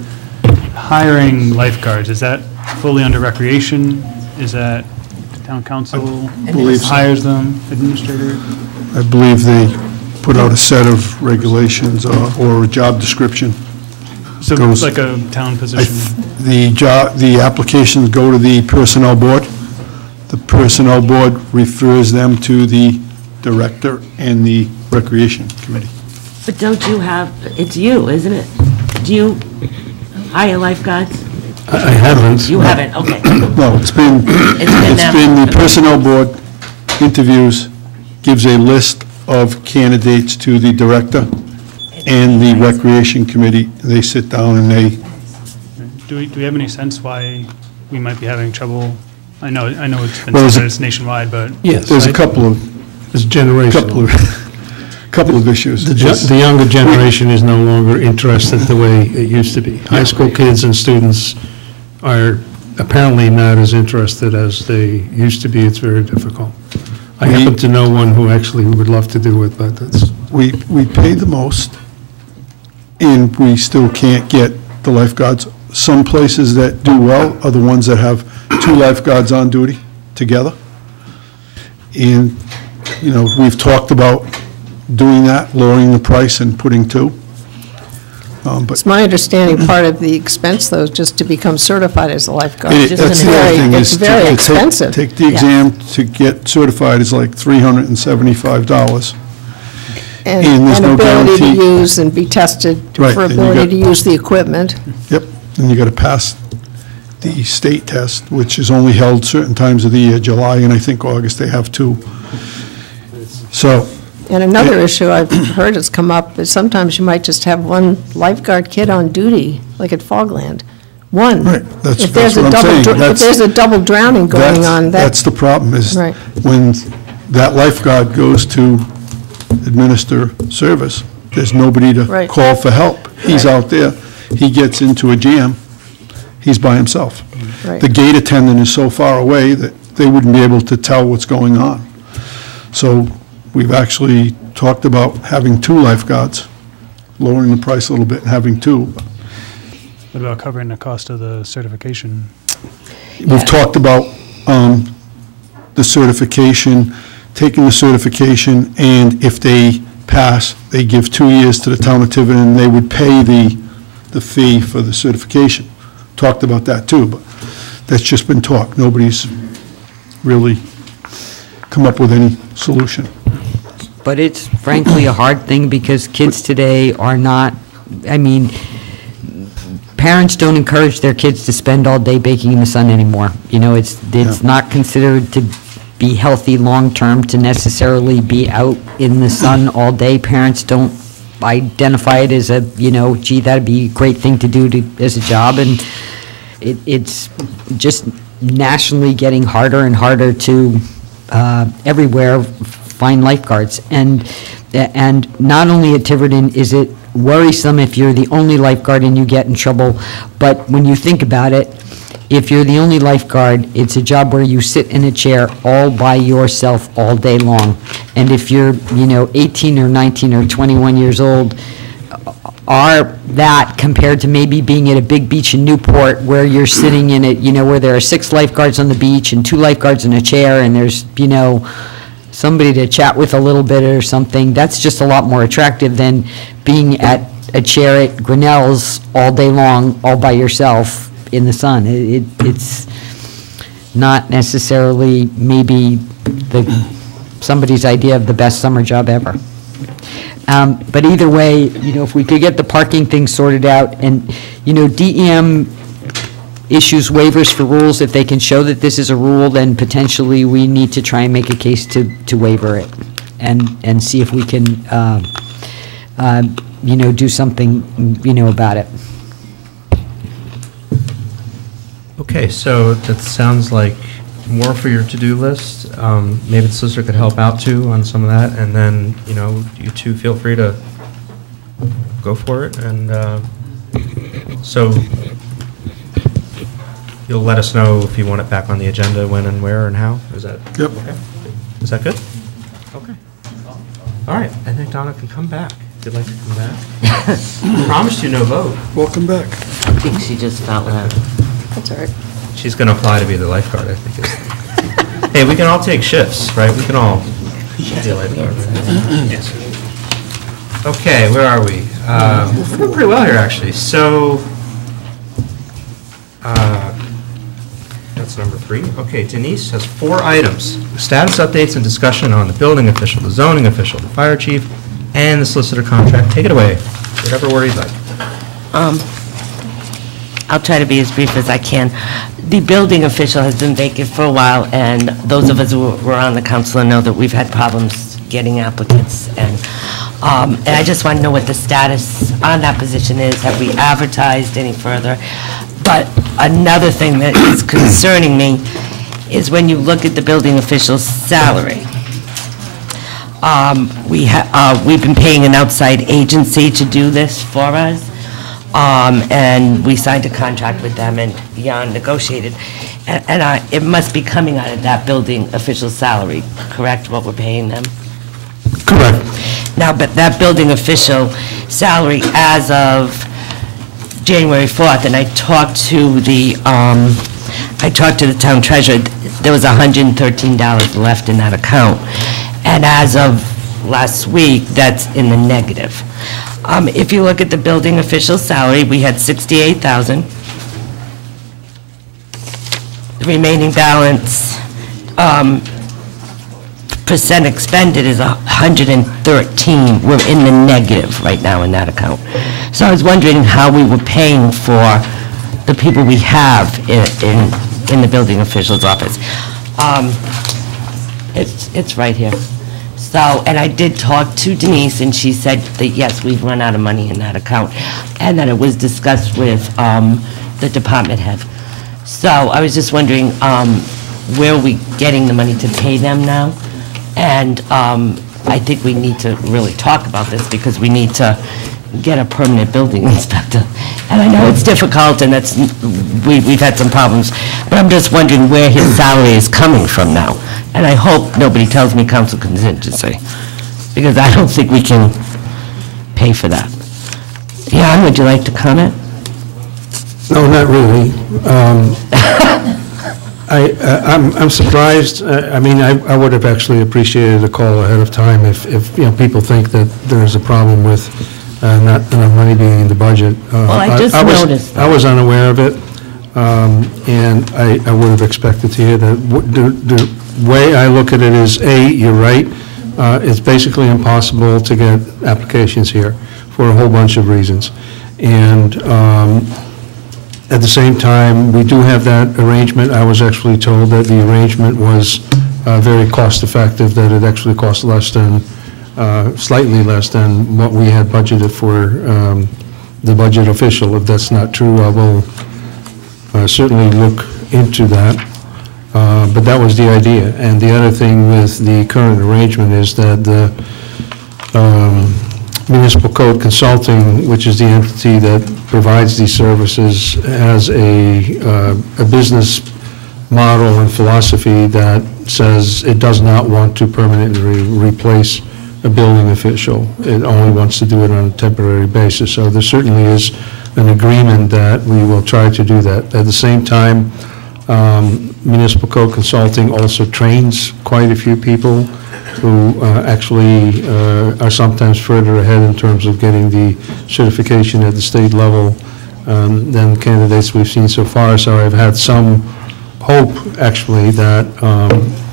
hiring lifeguards, is that fully under recreation? Is that the town council believe so. hires them, administrator? I believe they put out a set of regulations or a job description. So Goes- it's like a town position? The applications go to the personnel board. The personnel board refers them to the director and the recreation committee. But don't you have, it's you, isn't it? Do you hire lifeguards? I haven't. You haven't, okay. No, it's been them. the personnel board interviews, gives a list of candidates to the director and the recreation committee. They sit down and they, Do we have any sense why we might be having trouble? I know it's been Well, said that it's nationwide, but. Yes. there's a couple of, It's generational. couple of issues. The younger generation is no longer interested the way it used to be. High school kids and students are apparently not as interested as they used to be. It's very difficult. I happen to know one who actually would love to do it, but that's... We pay the most, and we still can't get the lifeguards. Some places that do well are the ones that have 2 lifeguards on duty together. And, we've talked about doing that, lowering the price and putting 2. But It's my understanding part of the expense, though, is just to become certified as a lifeguard. that's the other thing, It's is very to expensive. take the exam to get certified is like $375. And there's no ability to guarantee. use and be tested Right, for and you ability got- to use the equipment. Yep, and you got to pass the state test, which is only held certain times of the year, July and I think August, they have 2. So And another issue I've heard has come up is sometimes you might just have one lifeguard kid on duty, like at Fogland. One. Right, that's If there's what a I'm double, saying. if there's a double drowning going on, That's the problem, is Right. when that lifeguard goes to administer service, there's nobody to Right. call for help. He's out there, he gets into a jam, he's by himself. Right. The gate attendant is so far away that they wouldn't be able to tell what's going on. So we've actually talked about having 2 lifeguards, lowering the price a little bit and having 2. What about covering the cost of the certification? We've talked about the certification, taking the certification, and if they pass, they give 2 years to the town of Tiverton, and they would pay the fee for the certification. Talked about that too, but that's just been talk. Nobody's really come up with any solution. But it's frankly a hard thing because kids today are not, I mean, parents don't encourage their kids to spend all day baking in the sun anymore. You know, it's not considered to be healthy long-term to necessarily be out in the sun all day. Parents don't identify it as a, you know, gee, that'd be a great thing to do as a job. And it's just nationally getting harder and harder to everywhere find lifeguards. And not only at Tiverton is it worrisome if you're the only lifeguard and you get in trouble, but when you think about it, if you're the only lifeguard, it's a job where you sit in a chair all by yourself all day long. And if you're, you know, 18 or 19 or 21 years old, are that compared to maybe being at a big beach in Newport where you're sitting in it, you know, where there are 6 lifeguards on the beach and 2 lifeguards in a chair and there's, you know, somebody to chat with a little bit or something. That's just a lot more attractive than being at a chair at Grinnell's all day long, all by yourself in the sun. It's not necessarily maybe somebody's idea of the best summer job ever. But either way, you know, if we could get the parking thing sorted out, and, you know, DEM issues waivers for rules, if they can show that this is a rule, then potentially we need to try and make a case to waiver it, and see if we can, you know, do something, you know, about it. Okay, so that sounds like more for your to-do list. Maybe the solicitor could help out too on some of that, and then, you know, you two feel free to go for it, and so you'll let us know if you want it back on the agenda, when and where and how? Is that? Yep. Okay. Is that good? Okay. All right, I think Donna can come back. If you'd like to come back. I promised you no vote. Welcome back. I think she just felt that. That's all right. She's going to apply to be the lifeguard, I think. Hey, we can all take shifts, right? We can all be a lifeguard, right? Yes. Okay, where are we? We're doing pretty well here, actually. So, that's number 3. Okay, Denise has 4 items. Status updates and discussion on the building official, the zoning official, the fire chief, and the solicitor contract. Take it away. Whatever word you'd like. I'll try to be as brief as I can. The building official has been vacant for a while, and those of us who were on the council know that we've had problems getting applicants. And I just want to know what the status on that position is. Have we advertised any further? But another thing that is concerning me is when you look at the building official's salary. We've been paying an outside agency to do this for us. And we signed a contract with them and beyond negotiated. And it must be coming out of that building official's salary, correct, what we're paying them? Correct. Now, but that building official salary as of January 4th, and I talked to the town treasurer, there was $113 left in that account. And as of last week, that's in the negative. If you look at the building official's salary, we had $68,000. The remaining balance, percent expended is 113. We're in the negative right now in that account. So I was wondering how we were paying for the people we have in the building official's office. It's right here. So So, and I did talk to Denise, and she said that, yes, we've run out of money in that account, and that it was discussed with the department head. So I was just wondering, where are we getting the money to pay them now? And I think we need to really talk about this, because we need to get a permanent building inspector. And I know it's difficult, and we've had some problems, but I'm just wondering where his salary is coming from now. And I hope nobody tells me council contingency, because I don't think we can pay for that. Jan, would you like to comment? No, not really. I'm surprised. I mean, I would have actually appreciated a call ahead of time if people think that there's a problem with not enough money being in the budget. Well, I just noticed that. I was unaware of it, and I would have expected to hear that. The way I look at it is, A, you're right, it's basically impossible to get applications here for a whole bunch of reasons. And at the same time, we do have that arrangement. I was actually told that the arrangement was very cost-effective, that it actually cost less than, slightly less than what we had budgeted for the budget official. If that's not true, I will certainly look into that. But that was the idea. And the other thing with the current arrangement is that the Municipal Code Consulting, which is the entity that provides these services, has a business model and philosophy that says it does not want to permanently replace a building official. It only wants to do it on a temporary basis. So there certainly is an agreement that we will try to do that. At the same time, Municipal Code Consulting also trains quite a few people who actually are sometimes further ahead in terms of getting the certification at the state level than candidates we've seen so far. So I've had some hope, actually, that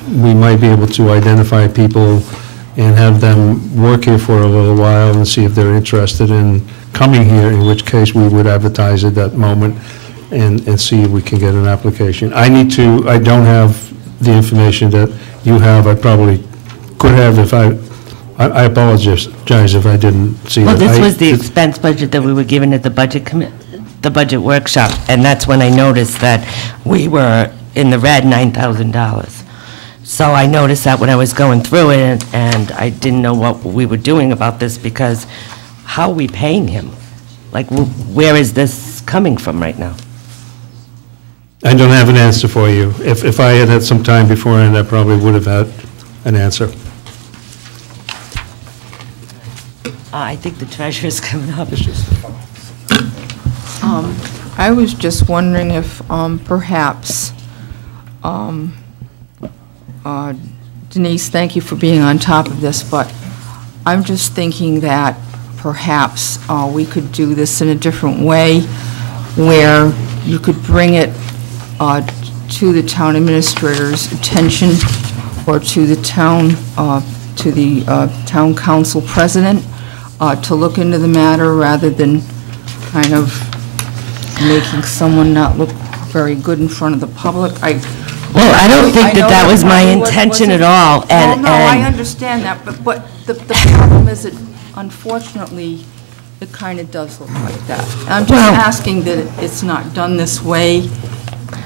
we might be able to identify people and have them work here for a little while and see if they're interested in coming here, in which case we would advertise at that moment and see if we can get an application. I don't have the information that you have. I probably could have if I apologize if I didn't see that. Well, this was the expense budget that we were given at the budget workshop, and that's when I noticed that we were in the red $9,000. So I noticed that when I was going through it, and I didn't know what we were doing about this, because how are we paying him? Like, where is this coming from right now? I don't have an answer for you. If I had had some time beforehand, I probably would have had an answer. I think the treasurer's coming up. I was just wondering if perhaps, Denise, thank you for being on top of this, but I'm just thinking that perhaps we could do this in a different way, where you could bring it to the town administrator's attention, or to the town council president, to look into the matter, rather than kind of making someone not look very good in front of the public. Well, I don't think that was my intention at all. Well, no, I understand that, but the problem is that, unfortunately, it kind of does look like that. I'm just asking that it's not done this way.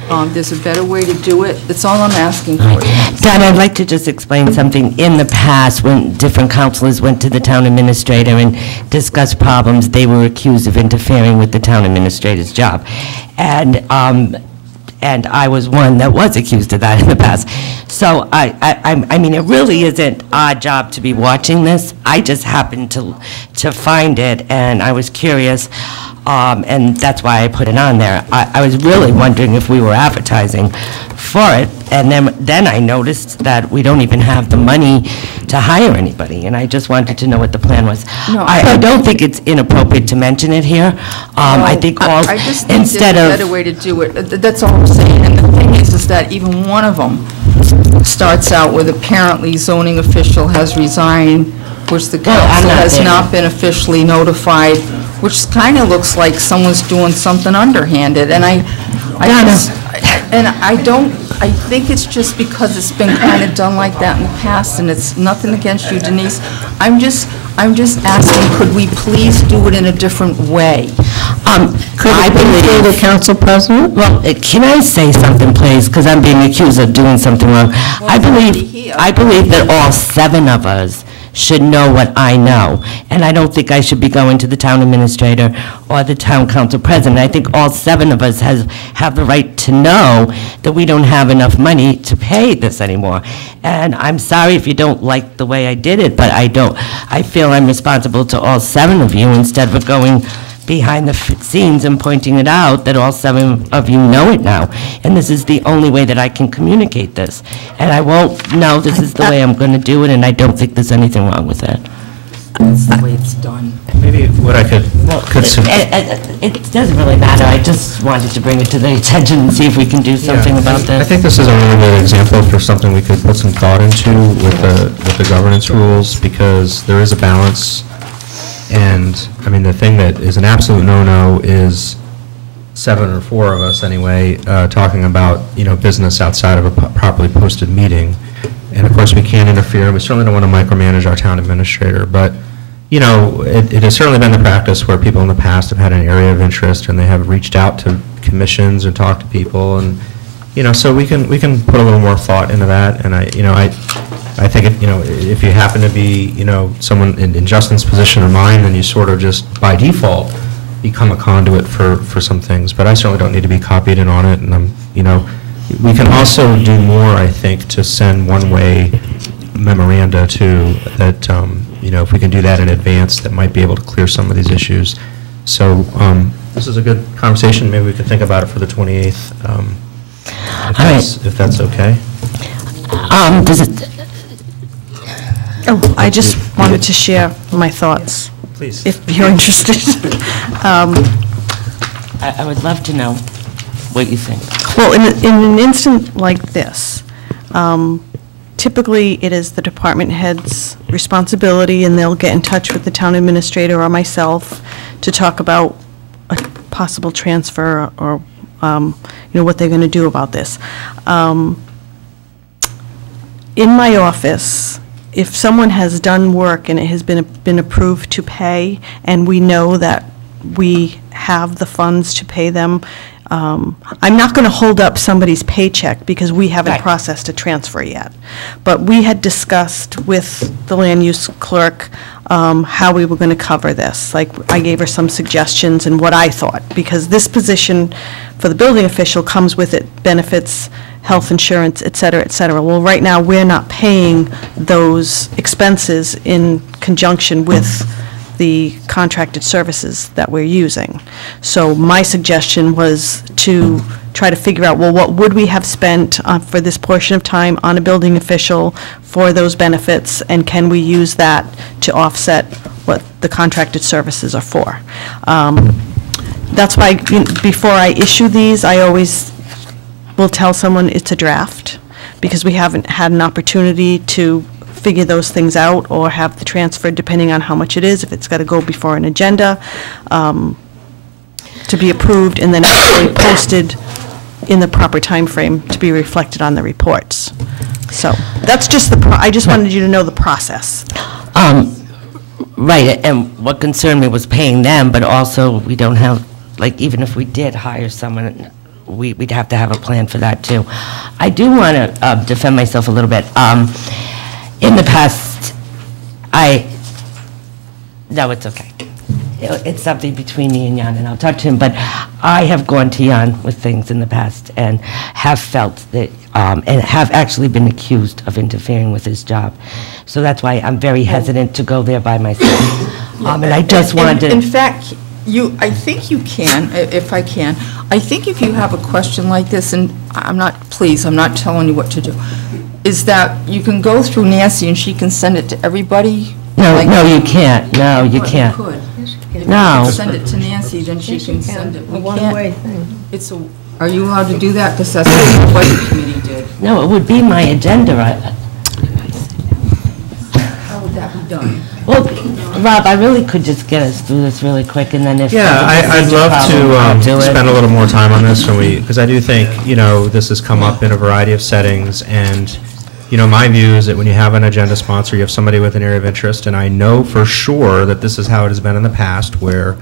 There's a better way to do it. That's all I'm asking for. Don, I'd like to just explain something. In the past, when different councilors went to the town administrator and discussed problems, they were accused of interfering with the town administrator's job. And I was one that was accused of that in the past. So, I mean, it really isn't our job to be watching this. I just happened to find it, and I was curious, and that's why I put it on there. I was really wondering if we were advertising for it, and then I noticed that we don't even have the money to hire anybody, and I just wanted to know what the plan was. No, I don't think it's inappropriate to mention it here. I think I just think there's a better way to do it. That's all I'm saying. And the thing is that even one of them starts out with apparently zoning official has resigned, which the council has not been officially notified, which kind of looks like someone's doing something underhanded. And I don't I think it's just because it's been kind of done like that in the past, and it's nothing against you, Denise. I'm just asking, could we please do it in a different way? I believe the council president? Well, can I say something, please? Because I'm being accused of doing something wrong. I believe that all 7 of us should know what I know, and I don't think I should be going to the town administrator or the town council president. I think all 7 of us have the right to know that we don't have enough money to pay this anymore. And I'm sorry if you don't like the way I did it, but I feel I'm responsible to all 7 of you instead of going behind the scenes and pointing it out that all 7 of you know it now. And this is the only way that I can communicate this. And I won't know this is the way I'm going to do it, and I don't think there's anything wrong with that. That's the way it's done. Maybe what I could It doesn't really matter. I just wanted to bring it to the attention and see if we can do something about this. I think this is a really good example for something we could put some thought into with the governance rules, because there is a balance. And, I mean, the thing that is an absolute no-no is 7 or 4 of us, anyway, talking about, business outside of a properly posted meeting. And, of course, we can't interfere, and we certainly don't want to micromanage our town administrator. But, it has certainly been the practice where people in the past have had an area of interest, and they have reached out to commissions and talked to people. And, so we can put a little more thought into that. And I think, if you happen to be, someone in Justin's position or mine, then you sort of just, by default, become a conduit for some things. But I certainly don't need to be copied in on it. And, we can also do more, I think, to send one-way memoranda too, that, if we can do that in advance, that might be able to clear some of these issues. So this is a good conversation. Maybe we could think about it for the 28th, if that's okay. Does it... Oh, I just wanted to share my thoughts. Please. If you're interested. I would love to know what you think. Well, in an instant like this, typically it is the department head's responsibility, and they'll get in touch with the town administrator or myself to talk about a possible transfer or, what they're going to do about this. In my office, if someone has done work and it has been approved to pay, and we know that we have the funds to pay them, I'm not going to hold up somebody's paycheck because we haven't processed a transfer yet. But we had discussed with the land use clerk how we were going to cover this. Like, I gave her some suggestions and what I thought, because this position for the building official comes with it benefits, health insurance, et cetera, et cetera. Well, right now, we're not paying those expenses in conjunction with the contracted services that we're using. So my suggestion was to try to figure out, well, what would we have spent for this portion of time on a building official for those benefits, and can we use that to offset what the contracted services are for? That's why, before I issue these, I always will tell someone it's a draft, because we haven't had an opportunity to figure those things out or have the transfer, depending on how much it is, if it's got to go before an agenda, to be approved and then actually posted in the proper time frame to be reflected on the reports. So that's just I just wanted you to know the process. Right, and what concerned me was paying them, but also we don't have, like, even if we did hire someone, we'd have to have a plan for that too. I do want to defend myself a little bit. In the past, no, it's okay. It's something between me and Jan, and I'll talk to him, but I have gone to Jan with things in the past and have felt that, and have actually been accused of interfering with his job. So that's why I'm very hesitant to go there by myself. And I just wanted to... In fact, I think you can, if I can. I think if you have a question like this, and I'm not telling you what to do, is that you can go through Nancy and she can send it to everybody? No, you can't. No, you can't. You could. No. If you send it to Nancy, then she can send it. A one-way thing. Are you allowed to do that? Because that's what the budget committee did. No, it would be my agenda. How would that be done. Well, Rob, I really could just get us through this really quick, and then if... Yeah, I'd love to spend a little more time on this because I do think, this has come up in a variety of settings, and, my view is that when you have an agenda sponsor, you have somebody with an area of interest, and I know for sure that this is how it has been in the past, where,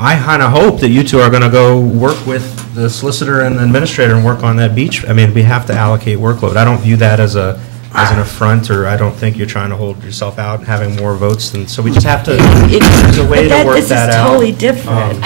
I kind of hope that you two are going to go work with the solicitor and the administrator and work on that beach. I mean, we have to allocate workload. I don't view that as an affront, or I don't think you're trying to hold yourself out and having more votes than, so we just have to, there's a way to work that out. This is totally different.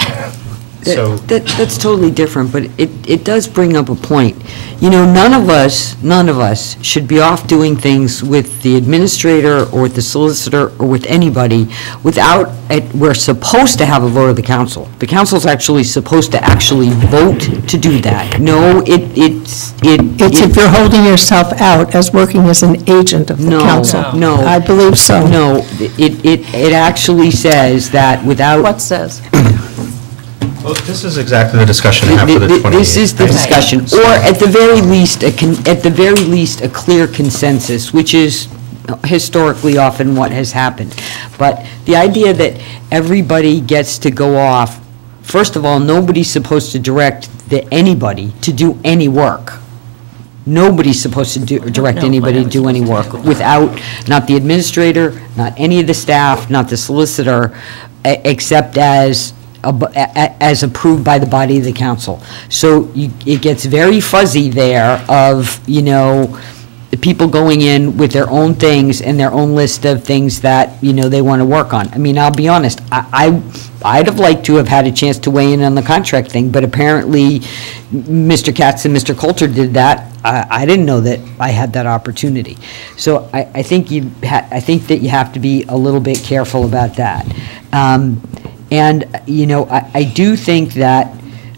That's totally different, but it does bring up a point. None of us should be off doing things with the administrator or with the solicitor or with anybody without, we're supposed to have a vote of the council. The council's actually supposed to actually vote to do that. No, it's if you're holding yourself out as working as an agent of the council. No. I believe so. No, it actually says that without. What says? Well, this is exactly the discussion I have for the 28th. This is the discussion, or at the very least, a clear consensus, which is historically often what has happened. But the idea that everybody gets to go off, first of all, nobody's supposed to direct anybody to do any work. Nobody's supposed to direct anybody to do any work without, not the administrator, not any of the staff, not the solicitor, except as approved by the body of the council. So it gets very fuzzy there of, the people going in with their own things and their own list of things that, they want to work on. I mean, I'll be honest, I'd have liked to have had a chance to weigh in on the contract thing, but apparently Mr. Katz and Mr. Coulter did that. I didn't know that I had that opportunity. So I think that you have to be a little bit careful about that. And, I do think that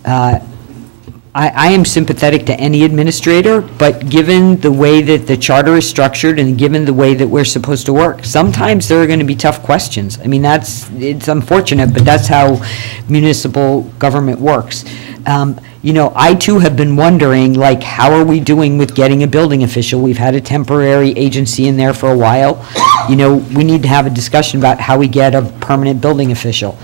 I am sympathetic to any administrator, but given the way that the charter is structured and given the way that we're supposed to work, sometimes there are going to be tough questions. I mean, it's unfortunate, but that's how municipal government works. I too have been wondering, how are we doing with getting a building official? We've had a temporary agency in there for a while. We need to have a discussion about how we get a permanent building official.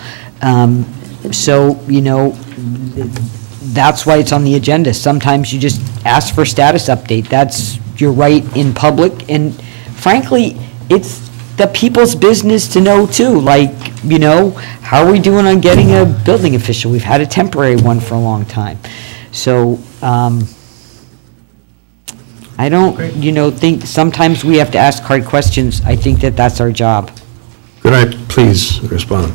That's why it's on the agenda. Sometimes you just ask for a status update. That's your right in public, and frankly, it's the people's business to know too. How are we doing on getting a building official? We've had a temporary one for a long time. So, I don't, think sometimes we have to ask hard questions. I think that that's our job. Could I please respond?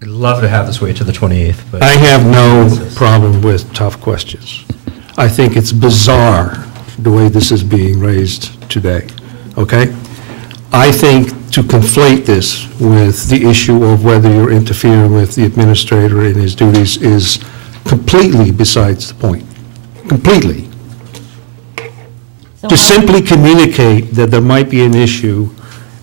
I'd love to have this wait to the 28th, but... I have no problem with tough questions. I think it's bizarre the way this is being raised today, okay? I think to conflate this with the issue of whether you're interfering with the administrator in his duties is completely besides the point, completely. To simply communicate that there might be an issue,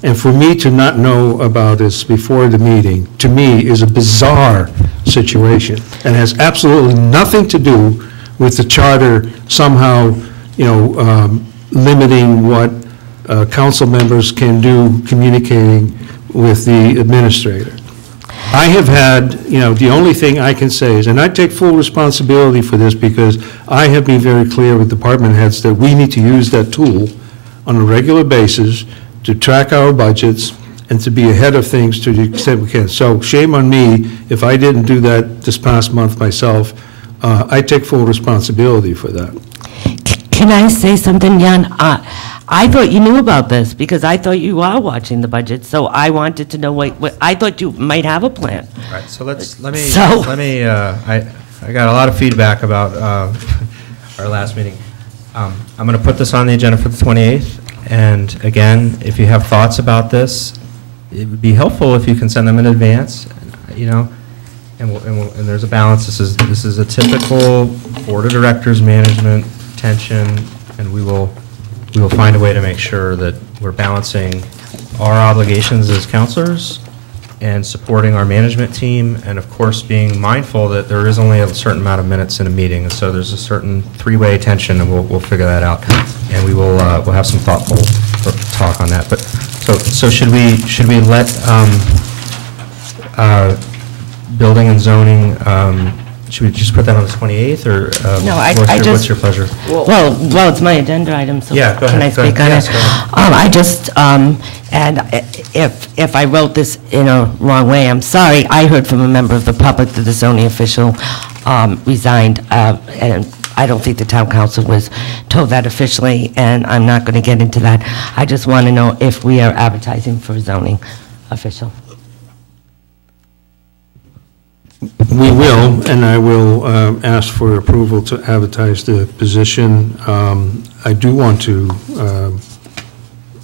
and for me to not know about this before the meeting, to me, is a bizarre situation, and has absolutely nothing to do with the charter somehow, limiting what council members can do communicating with the administrator. I have had, the only thing I can say is, and I take full responsibility for this because I have been very clear with department heads that we need to use that tool on a regular basis to track our budgets and to be ahead of things to the extent we can. So shame on me if I didn't do that this past month myself. I take full responsibility for that. Can I say something, Jan? I thought you knew about this because I thought you are watching the budget, so I wanted to know what I thought you might have a plan. All right, so I got a lot of feedback about our last meeting. I'm going to put this on the agenda for the 28th, and again, if you have thoughts about this, it would be helpful if you can send them in advance, and there's a balance. This is a typical board of directors management tension, and we will find a way to make sure that we're balancing our obligations as counselors and supporting our management team, and of course being mindful that there is only a certain amount of minutes in a meeting, so there's a certain three-way tension, and we'll figure that out, and we'll have some thoughtful talk on that. But, so should we let building and zoning, should we just put that on the 28th, or No, I what's just... your pleasure? Well, it's my agenda item, so Yeah, go can I ahead, go speak ahead. on Yes, it? go ahead. I just, and if I wrote this in a wrong way, I'm sorry. I heard from a member of the public that the zoning official resigned, and I don't think the town council was told that officially, and I'm not going to get into that. I just want to know if we are advertising for a zoning official. We will, and I will ask for approval to advertise the position. I do want to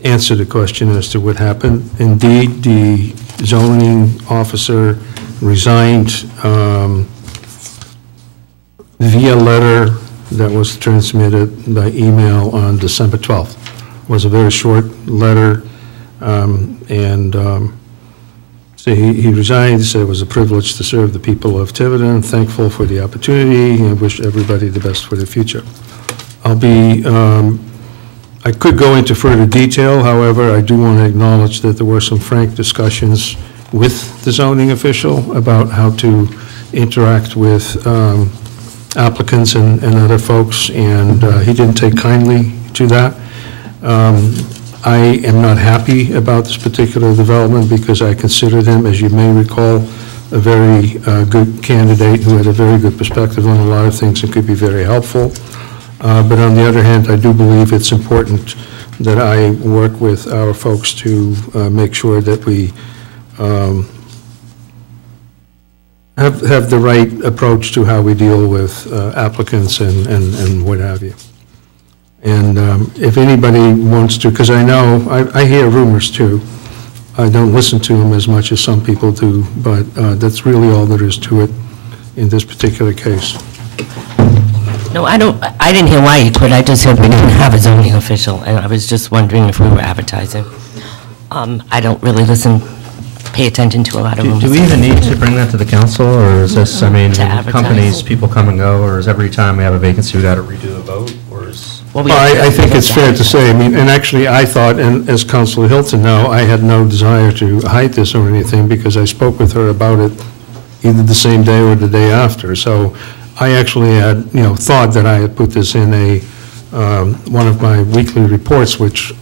answer the question as to what happened. Indeed, the zoning officer resigned via letter that was transmitted by email on December 12th. It was a very short letter, so he resigned. He said it was a privilege to serve the people of Tiverton, thankful for the opportunity, and wish everybody the best for the future. I could go into further detail, however, I do want to acknowledge that there were some frank discussions with the zoning official about how to interact with applicants and other folks, and he didn't take kindly to that. I am not happy about this particular development because I considered him, as you may recall, a very good candidate who had a very good perspective on a lot of things and could be very helpful. But on the other hand, I do believe it's important that I work with our folks to make sure that we have the right approach to how we deal with applicants and what have you. And if anybody wants to, because I know, I hear rumors too. I don't listen to them as much as some people do, but that's really all there is to it in this particular case. No, I didn't hear why you quit. I just heard we didn't have a zoning official, and I was just wondering if we were advertising. I don't really pay attention to a lot of rumors. Do we even need to bring that to the council, or is this, I mean, To advertise. companies, people come and go, or is every time we have a vacancy, we got to redo a vote, or is? Well, I think it's fair to say, I mean, and actually, I thought, and as Councilor Hilton know, I had no desire to hide this or anything, because I spoke with her about it either the same day or the day after. So I actually had, thought that I had put this in one of my weekly reports, which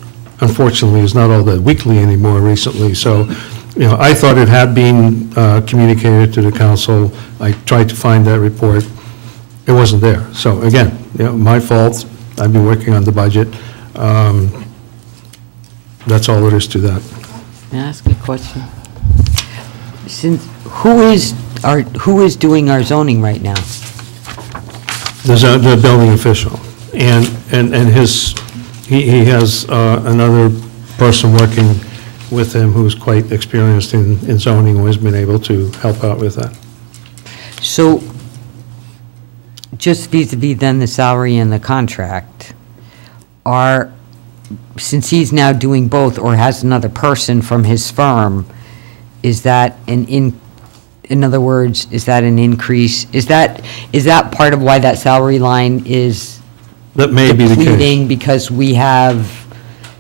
unfortunately is not all that weekly anymore recently. So, I thought it had been communicated to the council. I tried to find that report. It wasn't there. So again, my fault. I've been working on the budget. That's all there is to that. May I ask a question? Who is doing our zoning right now? The building official, and he has another person working with him who's quite experienced in zoning, who has been able to help out with that. So, just vis-a-vis then the salary and the contract, since he's now doing both or has another person from his firm, is that in other words, is that an increase? Is that part of why that salary line is that may be the case, because we have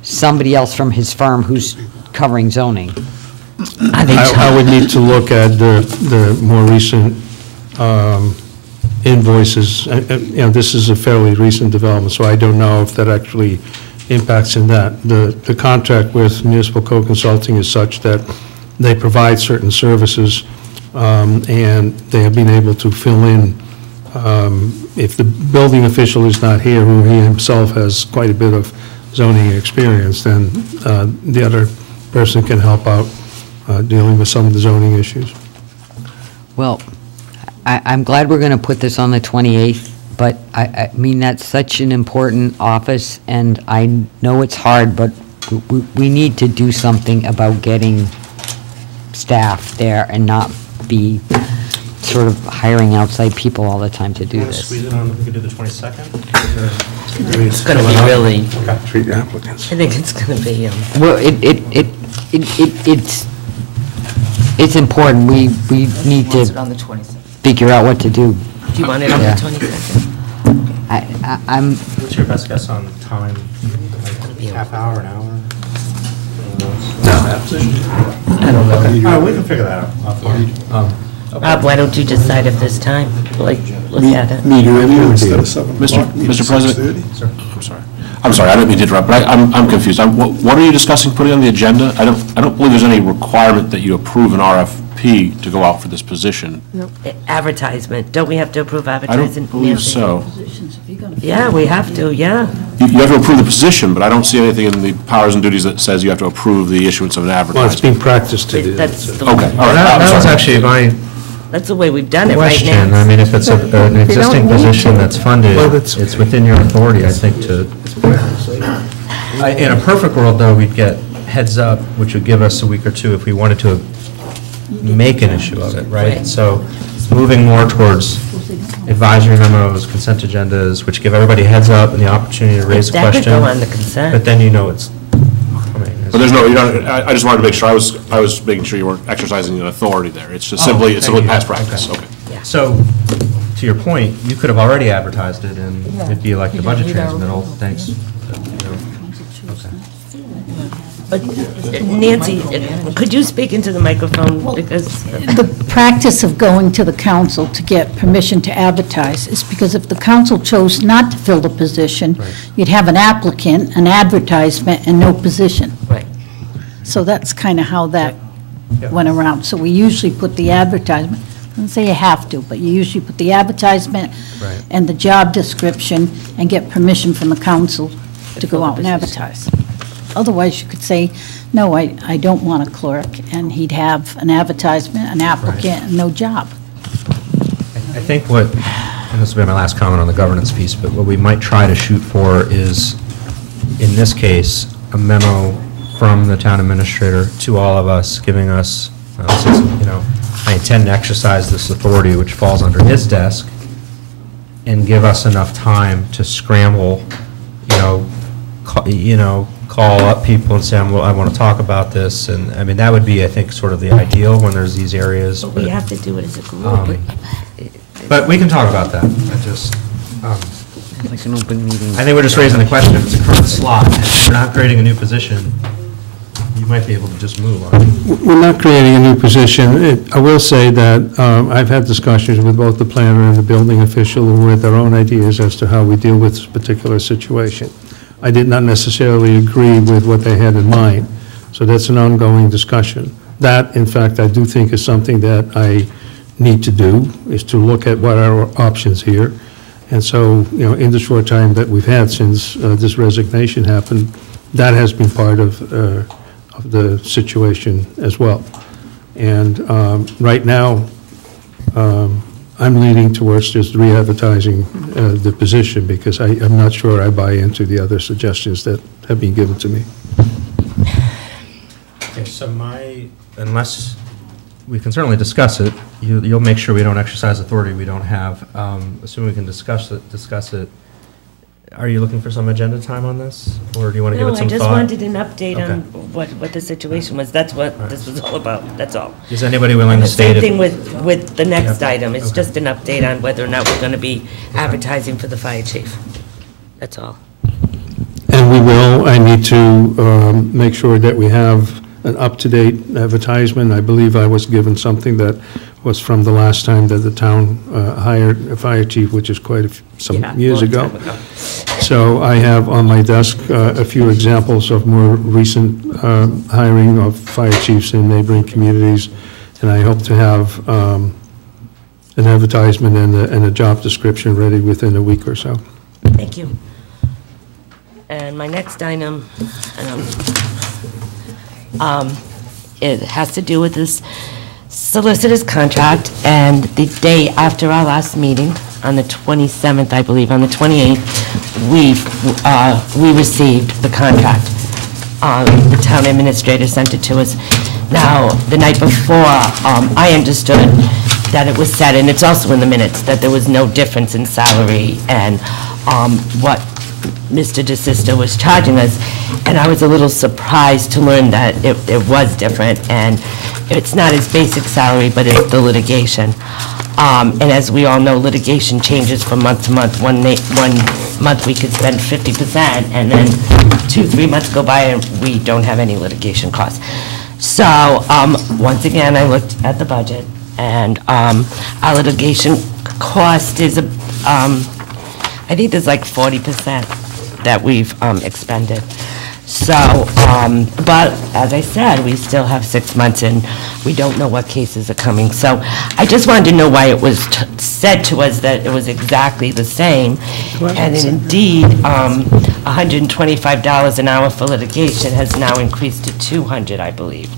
somebody else from his firm who's covering zoning? I would need to look at the more recent invoices. This is a fairly recent development, so I don't know if that actually impacts in that. The contract with Municipal Code Consulting is such that they provide certain services, and they have been able to fill in. If the building official is not here, who he himself has quite a bit of zoning experience, then the other person can help out dealing with some of the zoning issues. Well, I'm glad we're going to put this on the 28th, but I mean, that's such an important office, and I know it's hard, but we need to do something about getting staff there and not be sort of hiring outside people all the time to do this. Squeeze it on, we could do the 22nd? It's going to be really, treat applicants. I think it's going to be, Well, it's important. We need Wants it to on the 22nd. figure out what to do. Do you want it on the Yeah. 22nd? I'm, What's your best guess on time? Like half hour, an hour? that position? I don't know. All right, we can figure that out. Rob, why don't you decide if there's time? Like, look at it. Mr. President? I'm sorry, I didn't mean to interrupt, but I'm confused. What are you discussing putting on the agenda? I don't believe there's any requirement that you approve an RFP to go out for this position. No. Advertisement. Don't we have to approve I advertising? don't believe so. Yeah, we have to, yeah. You have to approve the position, but I don't see anything in the powers and duties that says you have to approve the issuance of an advertisement. Well, it's being practiced to do that. That's the- Okay, all right. That was actually my That's the way we've done it right question. now. I mean, if it's an existing position that's funded, Well, that's- it's within your authority, I think, to... In a perfect world, though, we'd get heads up, which would give us a week or two if we wanted to make an issue of it, right? Right. So moving more towards advisory memos, consent agendas, which give everybody a heads up and the opportunity to raise a That question. could go on the consent. But then you know it's coming. But there's no, you don't, I just wanted to make sure, I was making sure you weren't exercising an authority there. It's just simply, it's thank simply you. past practice, okay. So, to your point, you could have already advertised it, and it'd be like the budget transmittal, thanks. But Nancy, could you speak into the microphone, because... The practice of going to the council to get permission to advertise is because if the council chose not to fill the position, you'd have an applicant, an advertisement, and no position. Right. So that's kind of how that went around. So we usually put the advertisement, I don't say you have to, but you usually put the advertisement and the job description and get permission from the council to go out and advertise. Otherwise, you could say, no, I don't want a clerk, and he'd have an advertisement, an applicant, and no job. I think what, and this will be my last comment on the governance piece, but what we might try to shoot for is, in this case, a memo from the town administrator to all of us, giving us, I intend to exercise this authority, which falls under his desk, and give us enough time to scramble, call up people and say, I want to talk about this, and, I mean, that would be, I think, sort of the ideal when there's these areas. But we have to do it as a group. But we can talk about that. I just, Like an open meeting. I think we're just raising the question, if it's a current slot, and we're not creating a new position, you might be able to just move on. We're not creating a new position. I will say that I've had discussions with both the planner and the building official who had their own ideas as to how we deal with this particular situation. I did not necessarily agree with what they had in mind, so that's an ongoing discussion. That, in fact, I do think is something that I need to do, is to look at what are our options here. And so, in the short time that we've had since this resignation happened, that has been part of the situation as well. And right now, I'm leaning towards just re-advertising the position, because I'm not sure I buy into the other suggestions that have been given to me. Okay, so unless, we can certainly discuss it, you'll make sure we don't exercise authority we don't have. Assuming we can discuss it, are you looking for some agenda time on this? Or do you want to give it some thought? No, I just wanted an update on Okay. what the situation was. That's what this was all about, that's all. Is anybody willing to state it? Same thing with the next Yep. item. It's Okay. just an update on whether or not we're going to be advertising for the fire chief. That's all. And we will. I need to make sure that we have an up-to-date advertisement. I believe I was given something that was from the last time that the town hired a fire chief, which is quite some years long ago. time ago. So I have on my desk a few examples of more recent hiring of fire chiefs in neighboring communities, and I hope to have an advertisement and a job description ready within a week or so. Thank you. And my next item, it has to do with this solicitor's contract, and the day after our last meeting, on the 27th, I believe, on the 28th, we received the contract. The town administrator sent it to us. Now, the night before, I understood that it was said, and it's also in the minutes, that there was no difference in salary and what Mr. DeSisto was charging us, and I was a little surprised to learn that it was different, and it's not his basic salary, but it's the litigation. And as we all know, litigation changes from month to month. One month we could spend 50%, and then 2-3 months go by and we don't have any litigation costs. So, once again, I looked at the budget, and our litigation cost is, I think there's like 40% that we've expended. So, but as I said, we still have 6 months and we don't know what cases are coming. So I just wanted to know why it was said to us that it was exactly the same. And indeed, $125 an hour for litigation has now increased to $200, I believe.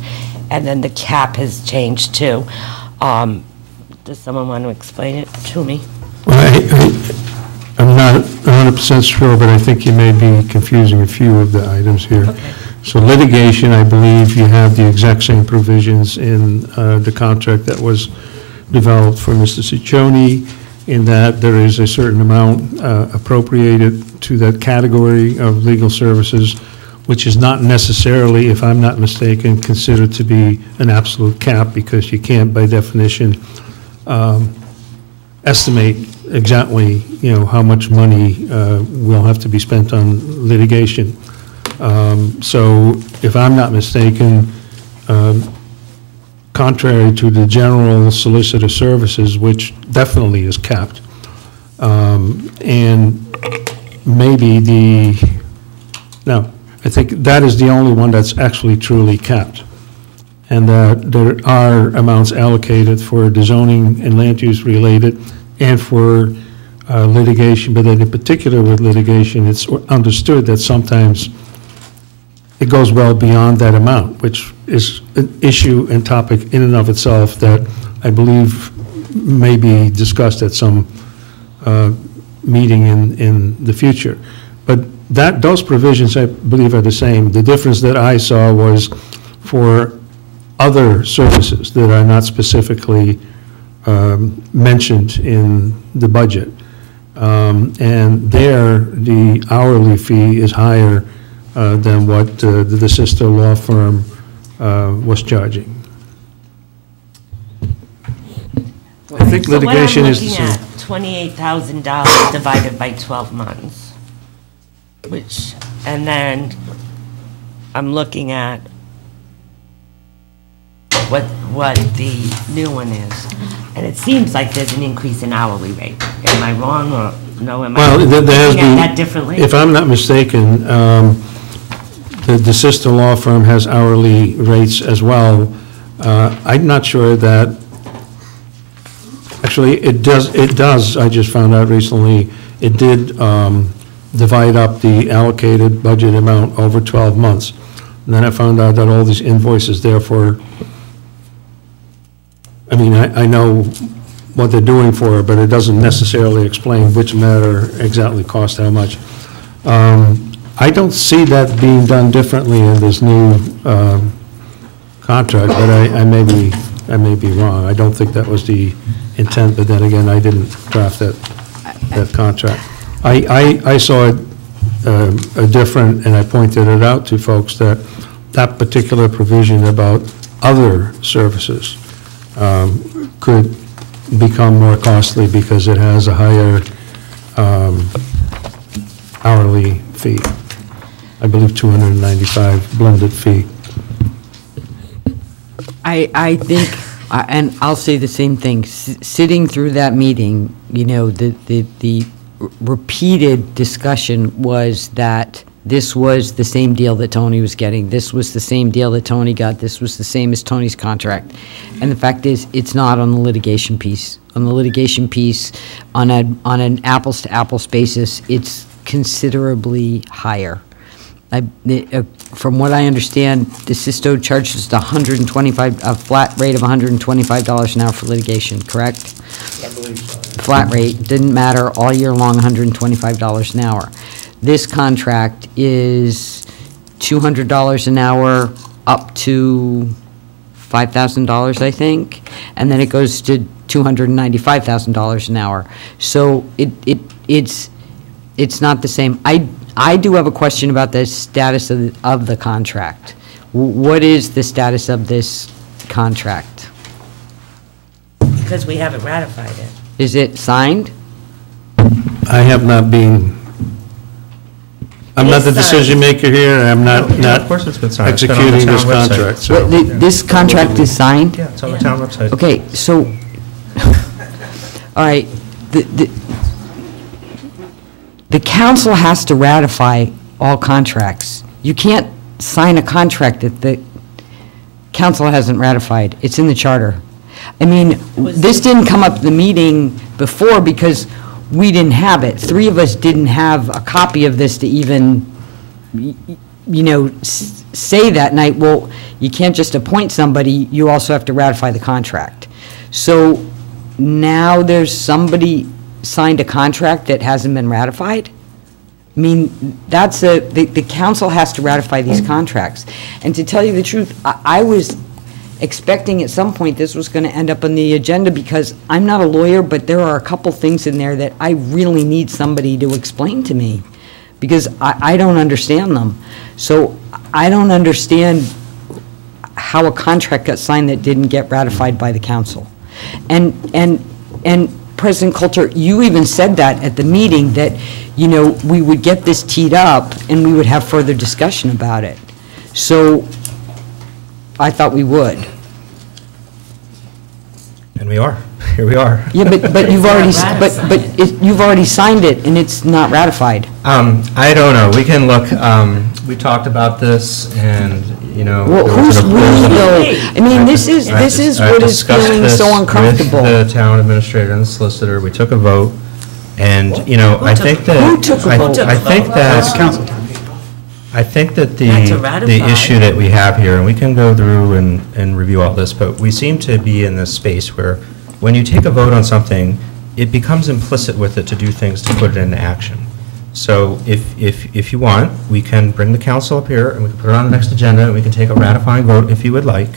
And then the cap has changed too. Does someone want to explain it to me? Well, I'm not 100% sure, but I think you may be confusing a few of the items here. Okay. So litigation, I believe you have the exact same provisions in the contract that was developed for Mr. Ciccione, in that there is a certain amount appropriated to that category of legal services, which is not necessarily, if I'm not mistaken, considered to be an absolute cap, because you can't, by definition, estimate exactly, how much money will have to be spent on litigation. So if I'm not mistaken, contrary to the general solicitor services, which definitely is capped, and maybe I think that is the only one that's actually truly capped. And that there are amounts allocated for the zoning and land use related and for litigation, but then in particular with litigation, it's understood that sometimes it goes well beyond that amount, which is an issue and topic in and of itself that I believe may be discussed at some meeting in the future. But those provisions, I believe, are the same. The difference that I saw was for other services that are not specifically mentioned in the budget. And there, the hourly fee is higher than what the sister law firm was charging. I think litigation is the same. So when I'm looking at $28,000 divided by 12 months, and then I'm looking at what the new one is, and it seems like there's an increase in hourly rate. Am I wrong, or no, am I looking at that differently? If I'm not mistaken, the sister law firm has hourly rates as well. I'm not sure that, actually, it does, I just found out recently, it did divide up the allocated budget amount over 12 months. And then I found out that all these invoices, therefore, I mean, I know what they're doing for it, but it doesn't necessarily explain which matter exactly cost how much. I don't see that being done differently in this new contract, but I may be wrong. I don't think that was the intent, but then again, I didn't draft that contract. I saw it a different, and I pointed it out to folks, that particular provision about other services could become more costly because it has a higher hourly fee. I believe $295 blended fee. I think, and I'll say the same thing, sitting through that meeting, the repeated discussion was that this was the same deal that Tony was getting, this was the same deal that Tony got, this was the same as Tony's contract. And the fact is, it's not on the litigation piece. On the litigation piece, on an apples-to-apples basis, it's considerably higher. From what I understand, the Sisto charges a flat rate of $125 an hour for litigation, correct? I believe so. Flat rate, didn't matter, all year long, $125 an hour. This contract is $200 an hour up to $5,000, I think, and then it goes to $295,000 an hour. So it's not the same. I do have a question about the status of the contract. What is the status of this contract? Because we haven't ratified it. Is it signed? I have not been I'm not the decision maker here, and I'm not Of course it's been signed. It's been on the executing this town website. contract, so. This contract is signed? Yeah, it's on the town website. Okay, so, all right, the council has to ratify all contracts. You can't sign a contract that the council hasn't ratified. It's in the charter. I mean, this didn't come up at the meeting before because we didn't have it. Three of us didn't have a copy of this to even, say that night, well, you can't just appoint somebody, you also have to ratify the contract. So now there's somebody signed a contract that hasn't been ratified? I mean, the council has to ratify these contracts. And to tell you the truth, I was expecting at some point this was going to end up on the agenda because I'm not a lawyer, but there are a couple things in there that I really need somebody to explain to me because I don't understand them. So I don't understand how a contract got signed that didn't get ratified by the council. And President Coulter, you even said that at the meeting that, we would get this teed up and we would have further discussion about it. So I thought we would. And we are. Here we are. Yeah, but you've already signed it and it's not ratified. I don't know. We can look. We talked about this, and Well, who's we though? I mean, this is what is feeling so uncomfortable. With the town administrator and the solicitor, we took a vote, and I think that Who took a vote? I think that I think that the issue that we have here, and we can go through and review all this, but we seem to be in this space where when you take a vote on something, it becomes implicit with it to do things to put it into action. So if you want, we can bring the council up here and we can put it on the next agenda and we can take a ratifying vote if you would like,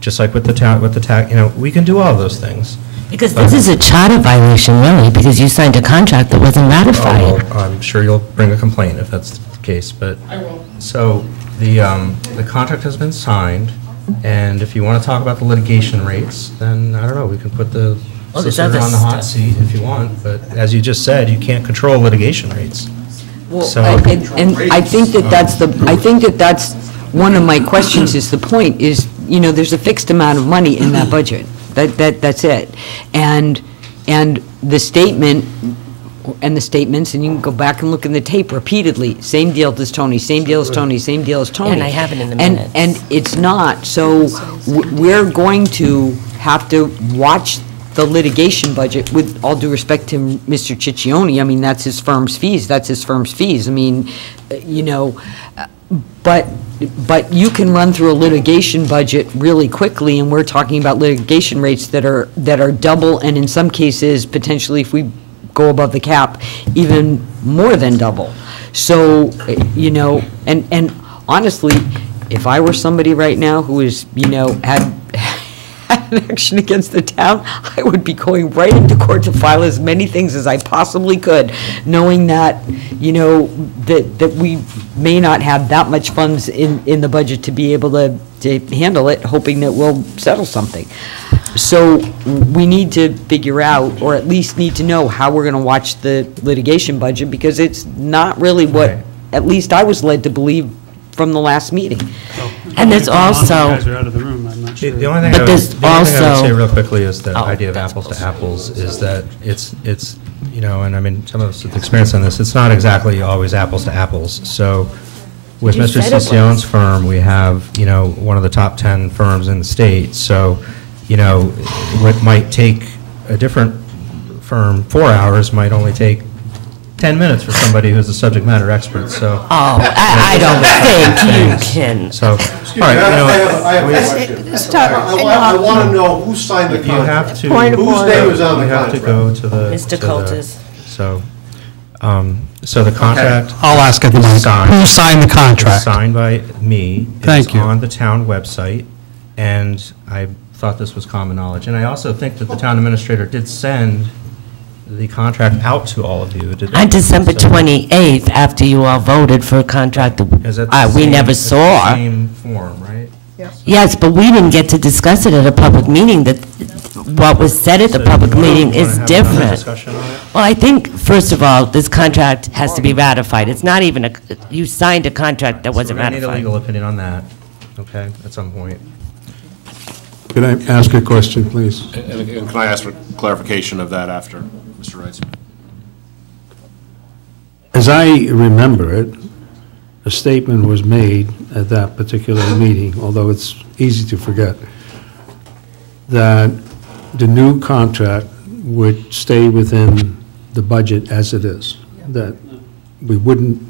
just like with the town, we can do all of those things. Because this is a charter violation, really, because you signed a contract that wasn't ratified. Well, I'm sure you'll bring a complaint if that's the case, but. I will. So the contract has been signed, and if you want to talk about the litigation rates, then, I don't know, we can put the solicitor on the hot seat if you want, but as you just said, you can't control litigation rates. Well, So- and I think that that's one of my questions is the point is, there's a fixed amount of money in that budget. That's it. And the statement, and the statements, and you can go back and look in the tape repeatedly, same deal as Tony, same deal as Tony, same deal as Tony. And I have it in the minutes. And it's not, so we're going to have to watch the litigation budget, with all due respect to Mr. Ciccione. I mean, that's his firm's fees, I mean, but you can run through a litigation budget really quickly, and we're talking about litigation rates that are double, and in some cases, potentially, if we go above the cap, even more than double. So, and honestly, if I were somebody right now who is, had an action against the town, I would be going right into court to file as many things as I possibly could, knowing that, that we may not have that much funds in the budget to be able to handle it, hoping that we'll settle something. So we need to figure out, or at least need to know how we're going to watch the litigation budget, because it's not really what, at least I was led to believe from the last meeting. And there's also. You guys are out of the room, I'm not sure. The only thing I would say real quickly is the idea of apples to apples is that it's and I mean, some of us with experience on this, it's not exactly always apples to apples. So with Mr. Ciccione's firm, we have, one of the top 10 firms in the state. So, what might take a different firm 4 hours might only take 10 minutes for somebody who's a subject matter expert, so. Oh, I don't think you can. So, all right, I have a question. I want to know who signed the You have contract. to. Whose name was on the You have to go contract? to the. Mr. to the- Coulter's. So the contract. I'll ask at the mic. Who signed the contract? It's signed by me. Thank you. It's on the town website, and I thought this was common knowledge. And I also think that the town administrator did send the contract out to all of you. On December 28th, after you all voted for a contract that we never saw. Same form, right? Yes, but we didn't get to discuss it at a public meeting. That what was said at the public meeting is different. Well, I think, first of all, this contract has to be ratified. It's not even you signed a contract that wasn't ratified. We're going to need a legal opinion on that, okay, at some point. Can I ask a question, please? And can I ask for clarification of that after, Mr. Wright? As I remember it, a statement was made at that particular meeting, although it's easy to forget, that the new contract would stay within the budget as it is, that we wouldn't,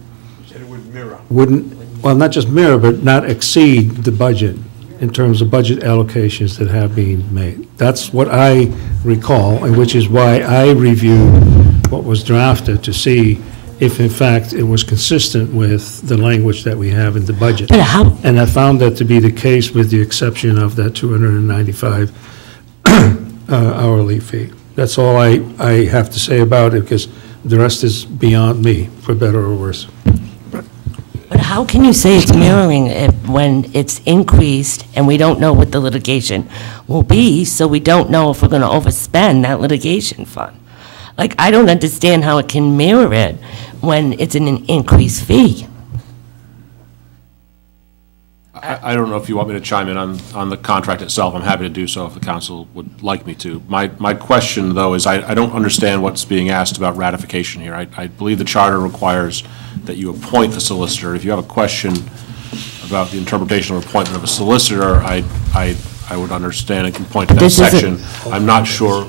well, not just mirror, but not exceed the budget in terms of budget allocations that have been made. That's what I recall, and which is why I reviewed what was drafted to see if in fact it was consistent with the language that we have in the budget. And I found that to be the case with the exception of that 295 hourly fee. That's all I have to say about it, because the rest is beyond me, for better or worse. But how can you say it's mirroring it when it's increased and we don't know what the litigation will be, so we don't know if we're going to overspend that litigation fund? Like, I don't understand how it can mirror it when it's an increased fee. I don't know if you want me to chime in on the contract itself. I'm happy to do so if the council would like me to. My question, though, is I don't understand what's being asked about ratification here. I believe the charter requires that you appoint a solicitor. If you have a question about the interpretation of appointment of a solicitor, I would understand and can point to that section. I'm not sure.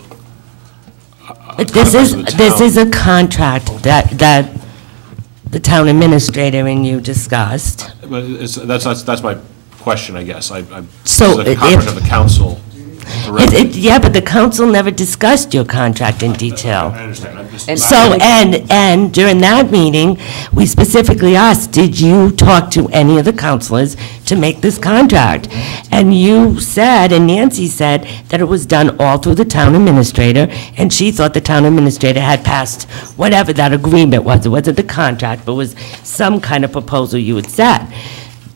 But this is a contract that the town administrator and you discussed. But that's my question, I guess. So it's a contract of the council. Yeah, but the council never discussed your contract in detail. I understand. And during that meeting, we specifically asked, did you talk to any of the councilors to make this contract? And you said, and Nancy said, that it was done all through the town administrator, and she thought the town administrator had passed whatever that agreement was. It wasn't the contract, but was some kind of proposal you had said.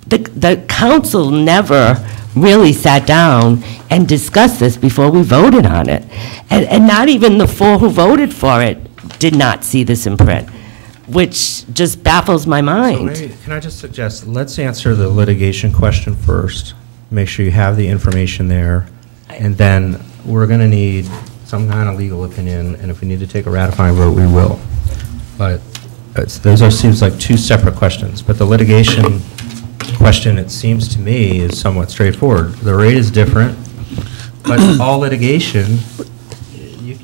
The council never really sat down and discussed this before we voted on it. And not even the four who voted for it did not see this in print, which just baffles my mind. So can I just suggest, let's answer the litigation question first, make sure you have the information there, and then we're going to need some kind of legal opinion, and if we need to take a ratifying vote, we will. But those seems like two separate questions. But the litigation question, it seems to me, is somewhat straightforward. The rate is different, but all litigation,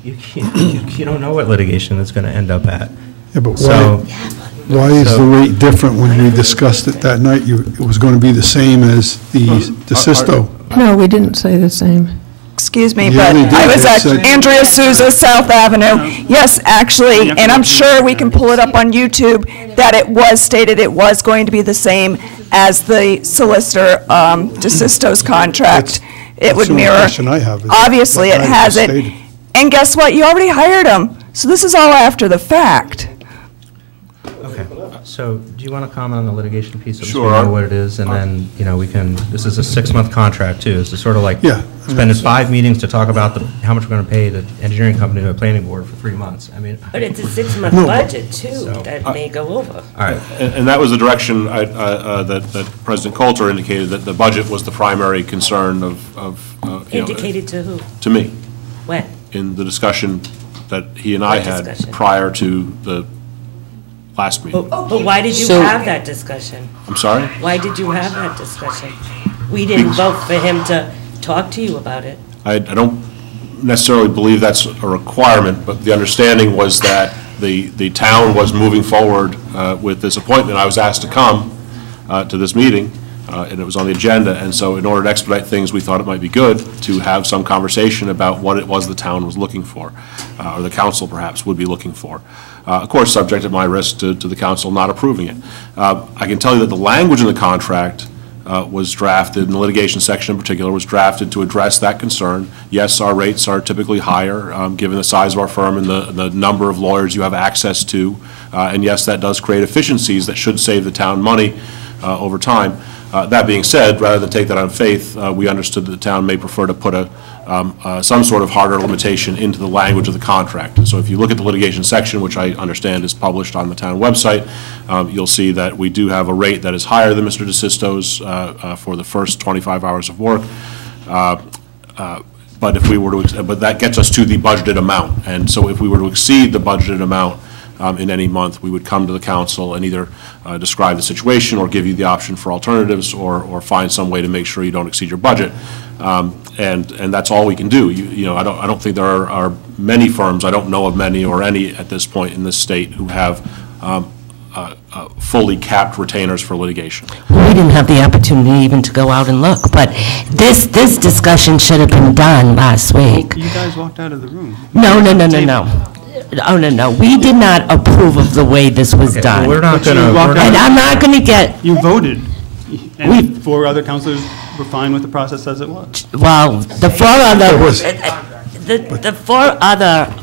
you don't know what litigation it's going to end up at. Yeah, but why is the rate different when we discussed it that night? It was going to be the same as the DeSisto. No, we didn't say the same. Excuse me, Yeah, but they did. I was They at said- Andrea Souza, South Avenue. Yes, actually, and I'm sure we can pull it up on YouTube, that it was stated it was going to be the same as the solicitor, DeSisto's contract. It would That's the only mirror. question I have is Obviously, it that has was it. stated. And guess what? You already hired him. So this is all after the fact. Okay, so do you want to comment on the litigation piece? So Sure. we know what it is, and then, we can, this is a 6-month contract too, so sort of like Yeah. spending 5 meetings to talk about how much we're going to pay the engineering company to the planning board for 3 months. I mean. But it's a 6-month budget, too, that may go over. All right. And that was the direction that President Coulter indicated, that the budget was the primary concern of Indicated to who? to me, When? in the discussion that he and I What had discussion? prior to the last meeting. But why did you So- have that discussion? I'm sorry? Why did you have that discussion? We didn't vote for him to talk to you about it. I don't necessarily believe that's a requirement, but the understanding was that the town was moving forward with this appointment. I was asked to come to this meeting, and it was on the agenda, and so in order to expedite things, we thought it might be good to have some conversation about what it was the town was looking for, or the council perhaps would be looking for. Of course, subject at my risk to the council not approving it. I can tell you that the language in the contract was drafted, and the litigation section in particular was drafted to address that concern. Yes, our rates are typically higher, given the size of our firm and the number of lawyers you have access to. And yes, that does create efficiencies that should save the town money over time. That being said, rather than take that on faith, we understood that the town may prefer to put a some sort of harder limitation into the language of the contract. And so if you look at the litigation section, which I understand is published on the town website, you'll see that we do have a rate that is higher than Mr. DeSisto's for the first 25 hours of work. But if we were to, but that gets us to the budgeted amount. And so if we were to exceed the budgeted amount in any month, we would come to the council and either describe the situation or give you the option for alternatives or find some way to make sure you don't exceed your budget. And that's all we can do. You know, I don't think there are many firms, I don't know of many or any at this point in this state who have fully capped retainers for litigation. We didn't have the opportunity even to go out and look, but this discussion should have been done last week. You guys walked out of the room. No. Oh, no. We did not approve of the way this was done. Well, we're not going to... And I'm not going to get... You voted, and 4 other councilors were fine with the process as it was. Well, the 4 other... The 4 other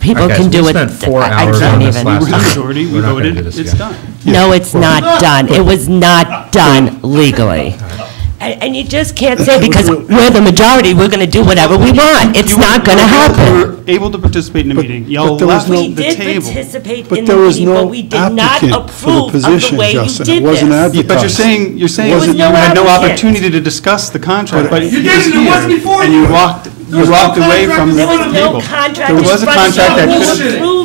people can do it. We spent 4 hours on this last time. Majority, we voted, it's done. No, it's not done. It was not done legally. And you just can't say because we're the majority, we're going to do whatever we want. It's not going to happen. You were able to participate in the meeting. Y'all left the table. We did participate in the meeting, but we did not approve of the way you did this. But you're saying you had no opportunity to discuss the contract, but you did it once before. And you walked away from the table. There was no contract. There was a contract that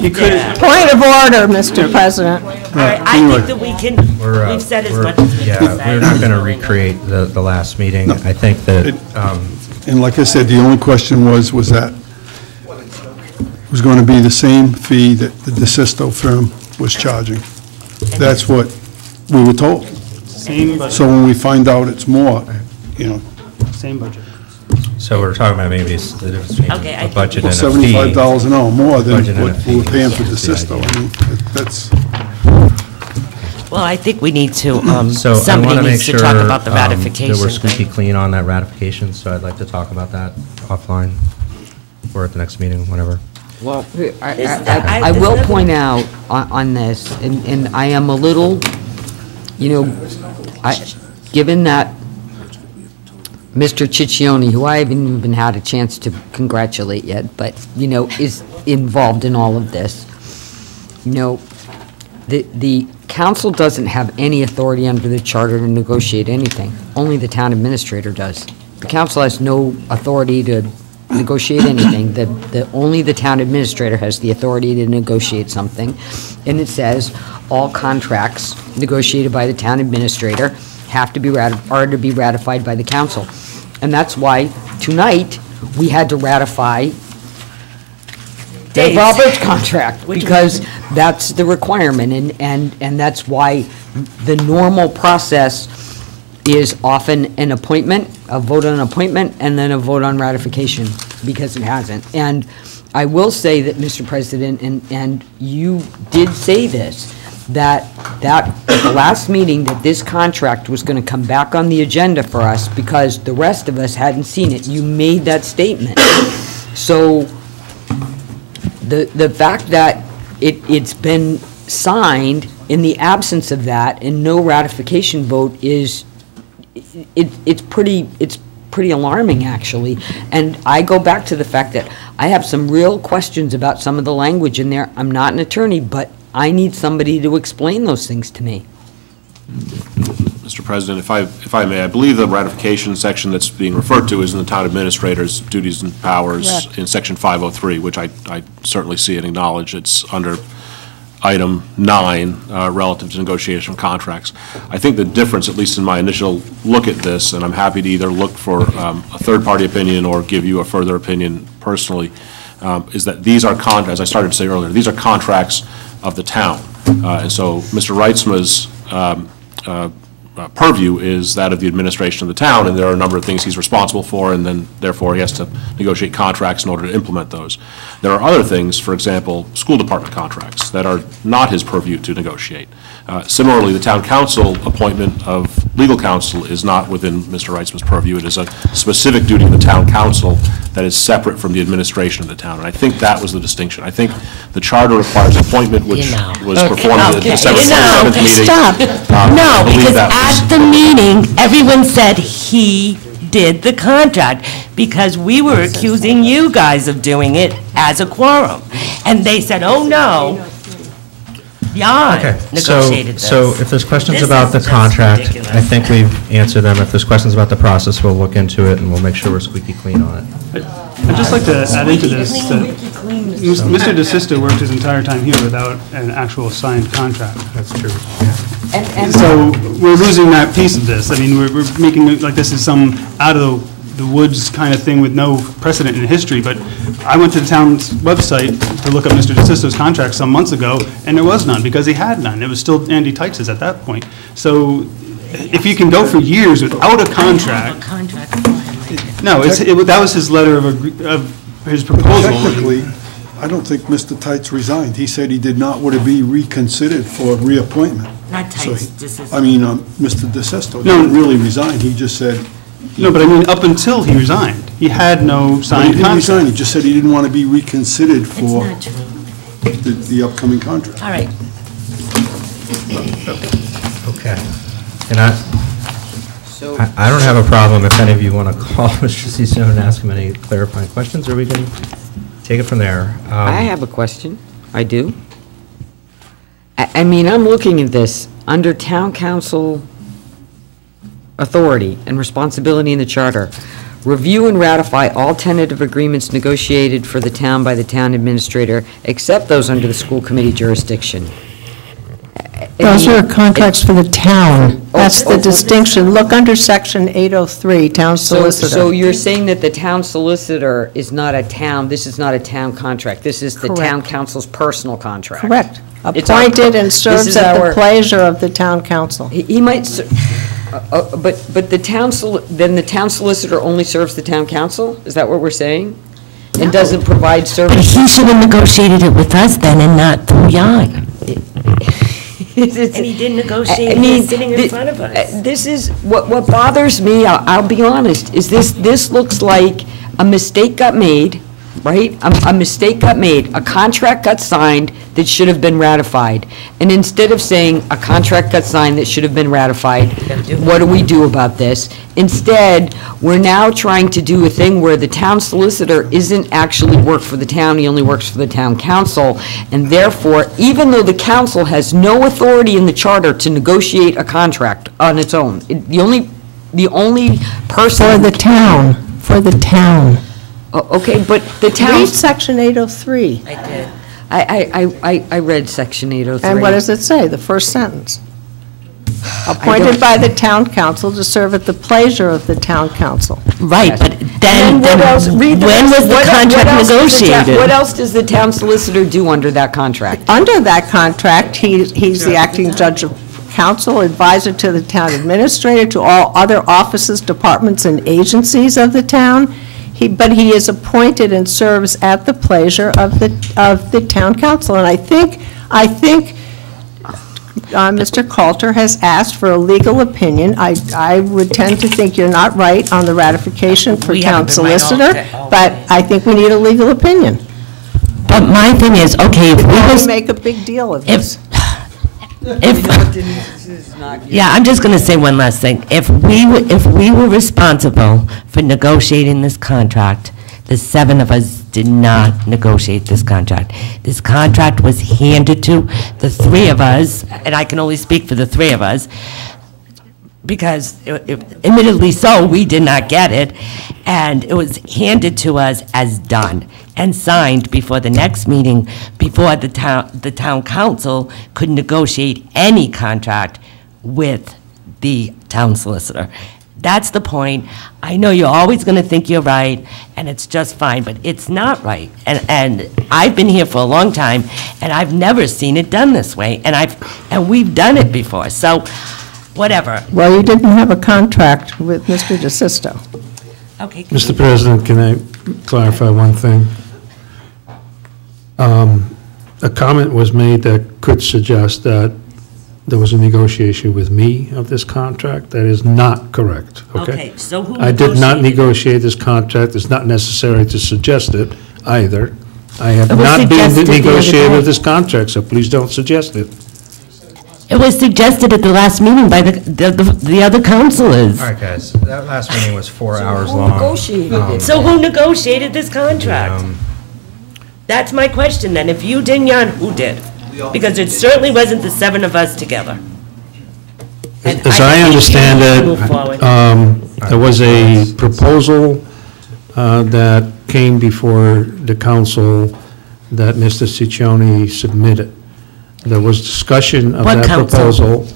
you could have. Point of order, Mr. President. All right, I think that we've said as much as we can say. Yeah, we're not going to recreate the last meeting. I think that... And like I said, the only question was that it was going to be the same fee that the DeSisto firm was charging. That's what we were told. Same budget. So when we find out it's more, you know. Same budget. So we're talking about maybe the difference between a budget and a fee. $75 an hour more than Budget and a what fee we're paying for is the DeSisto. idea. I mean, that's... Well, I think we need to, So I want somebody to make needs to sure talk about the that ratification. we're squeaky clean on that ratification, so I'd like to talk about that offline or at the next meeting, whatever. Well, I will point out on this, and I am a little, you know, given that Mr. Ciccione, who I haven't even had a chance to congratulate yet, but, you know, is involved in all of this, you know, the council doesn't have any authority under the charter to negotiate anything. Only the town administrator does. The council has no authority to negotiate anything. Only the town administrator has the authority to negotiate something. And it says all contracts negotiated by the town administrator have to be are to be ratified by the council. And that's why tonight we had to ratify Dave Roberts' contract, because that's the requirement, and that's why the normal process is often an appointment, a vote on appointment, and then a vote on ratification, because it hasn't. And I will say that, Mr. President, and you did say this, that at the last meeting, that this contract was going to come back on the agenda for us because the rest of us hadn't seen it. You made that statement. So the fact that it's been signed in the absence of that and no ratification vote is, it's pretty alarming, actually. And I go back to the fact that I have some real questions about some of the language in there. I'm not an attorney, but I need somebody to explain those things to me. Mr. President, if I may, I believe the ratification section that's being referred to is in the town administrator's duties and powers Correct. in section 503, which I certainly see and acknowledge. It's under item 9 relative to negotiation of contracts. I think the difference, at least in my initial look at this, and I'm happy to either look for a third-party opinion or give you a further opinion personally, is that these are contracts, as I started to say earlier, these are contracts of the town. And so Mr. Reitzma's purview is that of the administration of the town, and there are a number of things he's responsible for, and then therefore he has to negotiate contracts in order to implement those. There are other things, for example, school department contracts, that are not his purview to negotiate. Similarly, the town council appointment of legal counsel is not within Mr. Reitzma's purview. It is a specific duty of the town council that is separate from the administration of the town. And I think that was the distinction. I think the charter requires appointment, which was performed at the December 27th meeting. Stop. No, because at the meeting, everyone said he did the contract, because we were accusing you guys of doing it as a quorum. And they said, oh, no, y'all Okay, negotiated this. so if there's questions This about is the just contract, ridiculous. I think we've answered them. If there's questions about the process, we'll look into it, and we'll make sure we're squeaky clean on it. I'd just like to add into this that Mr. DeSisto worked his entire time here without an actual signed contract. That's true. So we're losing that piece of this. I mean, we're making it like this is some out of the woods kind of thing with no precedent in history, but I went to the town's website to look up Mr. DeSisto's contract some months ago, and there was none, because he had none. It was still Andy Teitz's at that point. So if you can go for years without a contract. No, that was his letter of his proposal. Technically, I don't think Mr. Tights resigned. He said he did not want to be reconsidered for reappointment. Not So Tights, he- DeSisto. I mean, Mr. DeSisto No. didn't really resign. He just said. No, but I mean, up until he resigned, he had no He signed didn't contract. resign. He just said he didn't want to be reconsidered for not true. the upcoming contract. All right. Okay. And I don't have a problem if any of you want to call Mr. Ciso and ask him any clarifying questions, or we can take it from there. I have a question. I do. I mean, I'm looking at this under town council authority and responsibility in the charter. Review and ratify all tentative agreements negotiated for the town by the town administrator, except those under the school committee jurisdiction. Those are contracts for the town. That's the distinction. Look under section 803, town solicitor. So you're saying that the town solicitor is not a town, this is not a town contract, this is the town Correct. council's personal contract? Correct. It's our- Appointed and this serves is at the our- pleasure of the town council. He might, but the town, then the town solicitor only serves the town council? Is that what we're saying? And doesn't provide But service? he should have negotiated it with us then and not through Jan. And he did negotiate it sitting in front of us. This is, what bothers me, I'll be honest, is this looks like a mistake got made, right? A mistake got made, a contract got signed that should have been ratified. And instead of saying, a contract got signed that should have been ratified, what do we do about this? Instead, we're now trying to do a thing where the town solicitor isn't actually work for the town, he only works for the town council. And therefore, even though the council has no authority in the charter to negotiate a contract on its own, the only person. For the town, for the town. Okay, but the town. Read section 803. I did. I read section 803. And what does it say, the first sentence? Appointed by the town council to serve at the pleasure of the town council. Right, but And then, what else? Read when rest. was the What contract else does the town- negotiated? What else does the town solicitor do under that contract? Under that contract, he's the acting judge of council, advisor to the town administrator, to all other offices, departments, and agencies of the town. But he is appointed and serves at the pleasure of the town council. And I think Mr. Coulter has asked for a legal opinion. I would tend to think you're not right on the ratification for We town haven't been right all solicitor, day. but I think we need a legal opinion. But my thing is, okay, if we Why was, make a big deal of this? yeah, I'm just gonna say one last thing. If we were responsible for negotiating this contract, the 7 of us did not negotiate this contract. This contract was handed to the 3 of us, and I can only speak for the 3 of us, because admittedly so, we did not get it, and it was handed to us as done and signed before the next meeting, before the town council could negotiate any contract with the town solicitor. That's the point. I know you're always going to think you're right, and it's just fine, but it's not right. And I've been here for a long time, and I've never seen it done this way, and we've done it before, so whatever. Well, you didn't have a contract with Mr. DeSisto. Okay. Mr. President, can I clarify one thing? A comment was made that could suggest that there was a negotiation with me of this contract. That is not correct, okay? Okay, so who I did not negotiated? negotiate this contract. It's not necessary to suggest it either. I have It was not been suggested the other negotiator day. of this contract, so please don't suggest it. It was suggested at the last meeting by the other councilors. All right, guys, that last meeting was 4 hours long. So who negotiated this contract? That's my question then. If you didn't, Jan, who did? Because it certainly wasn't the 7 of us together. As I understand it, there was a proposal that came before the council that Mr. Ciccione submitted. There was discussion of What that council? proposal.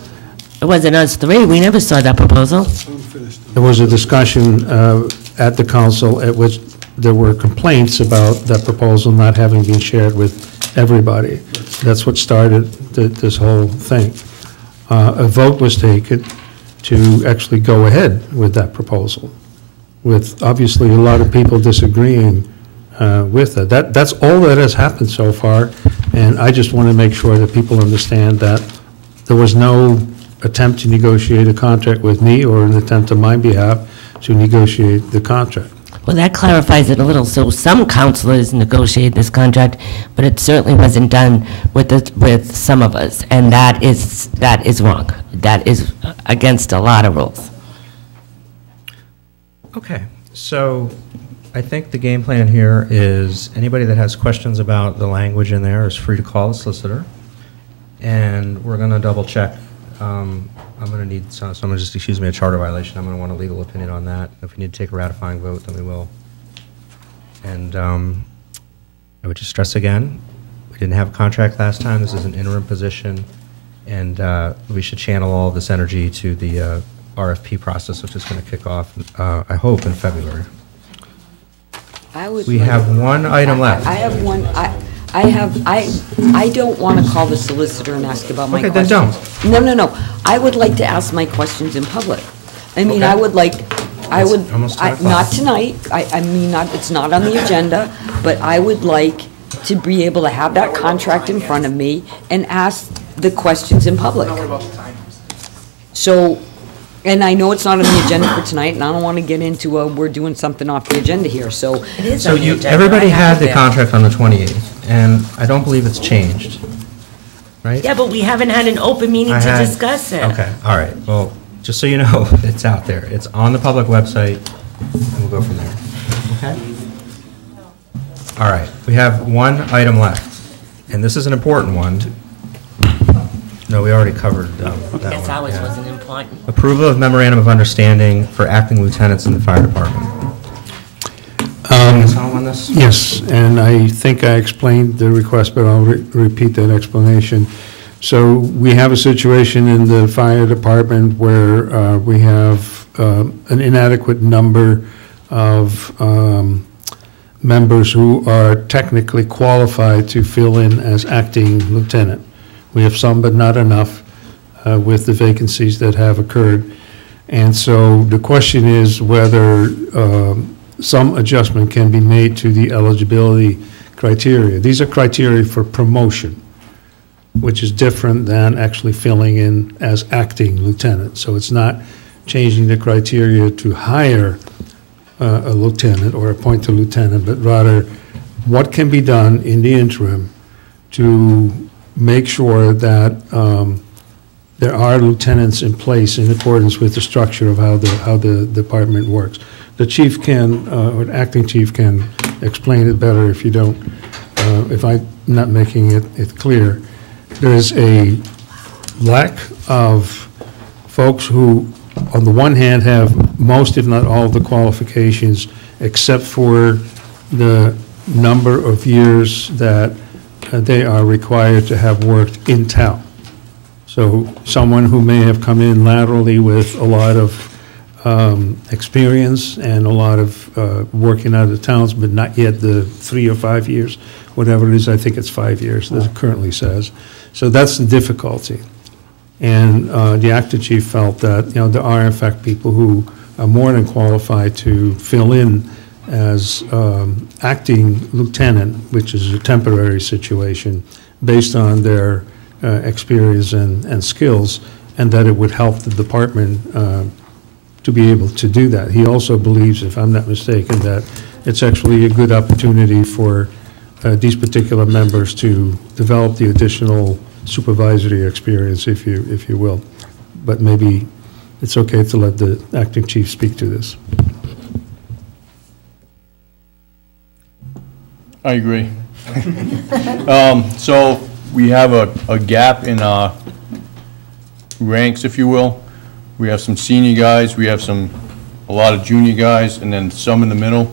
It wasn't us 3. We never saw that proposal. There was a discussion at the council at which there were complaints about that proposal not having been shared with everybody. That's what started this whole thing. A vote was taken to actually go ahead with that proposal, with obviously a lot of people disagreeing with it. That's all that has happened so far, and I just want to make sure that people understand that there was no attempt to negotiate a contract with me or an attempt on my behalf to negotiate the contract. Well, that clarifies it a little. So some councilors negotiated this contract, but it certainly wasn't done with some of us, and that is wrong. That is against a lot of rules. Okay, so I think the game plan here is anybody that has questions about the language in there is free to call the solicitor, and we're going to double check. I'm going to need someone just excuse me a charter violation. I'm going to want a legal opinion on that. If we need to take a ratifying vote, then we will. And I would just stress again, we didn't have a contract last time. This is an interim position, and we should channel all of this energy to the RFP process, which is going to kick off, I hope, in February. We have one item left. I have one. I don't want to call the solicitor and ask about my questions. Then don't. No. I would like to ask my questions in public. I mean, Okay. Not tonight. I mean, it's not on the agenda, but I would like to be able to have that contract in front of me and ask the questions in public. So, and I know it's not on the agenda for tonight, and I don't want to get into we're doing something off the agenda here, so. So everybody had the contract on the 28th, and I don't believe it's changed, right? Yeah, but we haven't had an open meeting to discuss it. Okay, all right. Well, just so you know, it's out there. It's on the public website, and we'll go from there. Okay? All right, we have one item left, and this is an important one. No, we already covered that one. Yes, ours wasn't important. Approval of memorandum of understanding for acting lieutenants in the fire department. On this? Yes, and I think I explained the request, but I'll repeat that explanation. So we have a situation in the fire department where we have an inadequate number of members who are technically qualified to fill in as acting lieutenant. We have some, but not enough, with the vacancies that have occurred. And so the question is whether some adjustment can be made to the eligibility criteria. These are criteria for promotion, which is different than actually filling in as acting lieutenant. So it's not changing the criteria to hire a lieutenant or appoint a lieutenant, but rather what can be done in the interim to make sure that there are lieutenants in place in accordance with the structure of how the department works. The chief can, or acting chief can explain it better if you don't, if I'm not making it clear. There is a lack of folks who, on the one hand, have most, if not all, of the qualifications, except for the number of years that they are required to have worked in town. So someone who may have come in laterally with a lot of experience and a lot of working out of the towns, but not yet the 3 or 5 years, whatever it is. I think it's 5 years, as it currently says. So that's the difficulty. And the acting chief felt that, there are in fact people who are more than qualified to fill in as acting lieutenant, which is a temporary situation, based on their experience and skills, and that it would help the department to be able to do that. He also believes, if I'm not mistaken, that it's actually a good opportunity for these particular members to develop the additional supervisory experience, if you will. But maybe it's okay to let the acting chief speak to this. I agree. So we have a gap in our ranks, if you will. We have some senior guys, we have a lot of junior guys, and then some in the middle.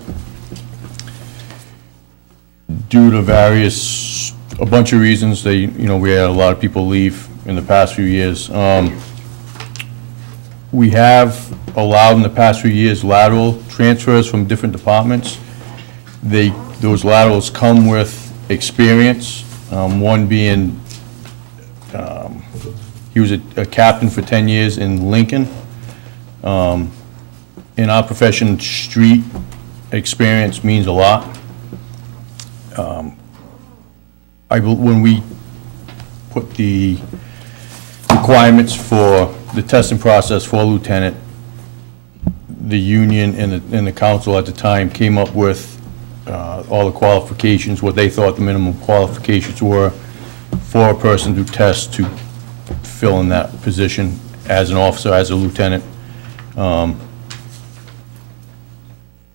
Due to a bunch of reasons, we had a lot of people leave in the past few years. We have allowed in the past few years lateral transfers from different departments. Those laterals come with experience, one being, he was a captain for 10 years in Lincoln. In our profession, street experience means a lot. When we put the requirements for the testing process for lieutenant, the union and the council at the time came up with all the qualifications, what they thought the minimum qualifications were for a person to test to fill in that position as an officer, as a lieutenant.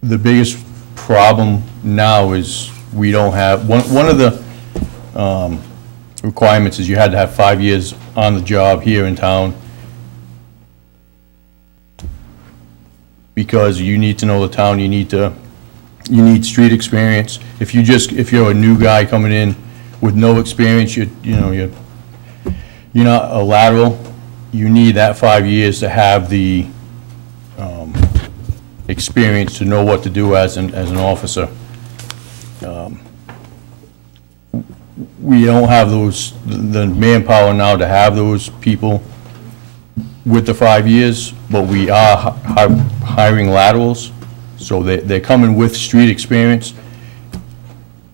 The biggest problem now is we don't have, one of the requirements is you had to have 5 years on the job here in town, because you need to know the town, you need street experience. If you're a new guy coming in with no experience, you're not a lateral, you need that 5 years to have the experience to know what to do as an officer. We don't have the manpower now to have those people with the 5 years, but we are hiring laterals, so they're coming with street experience.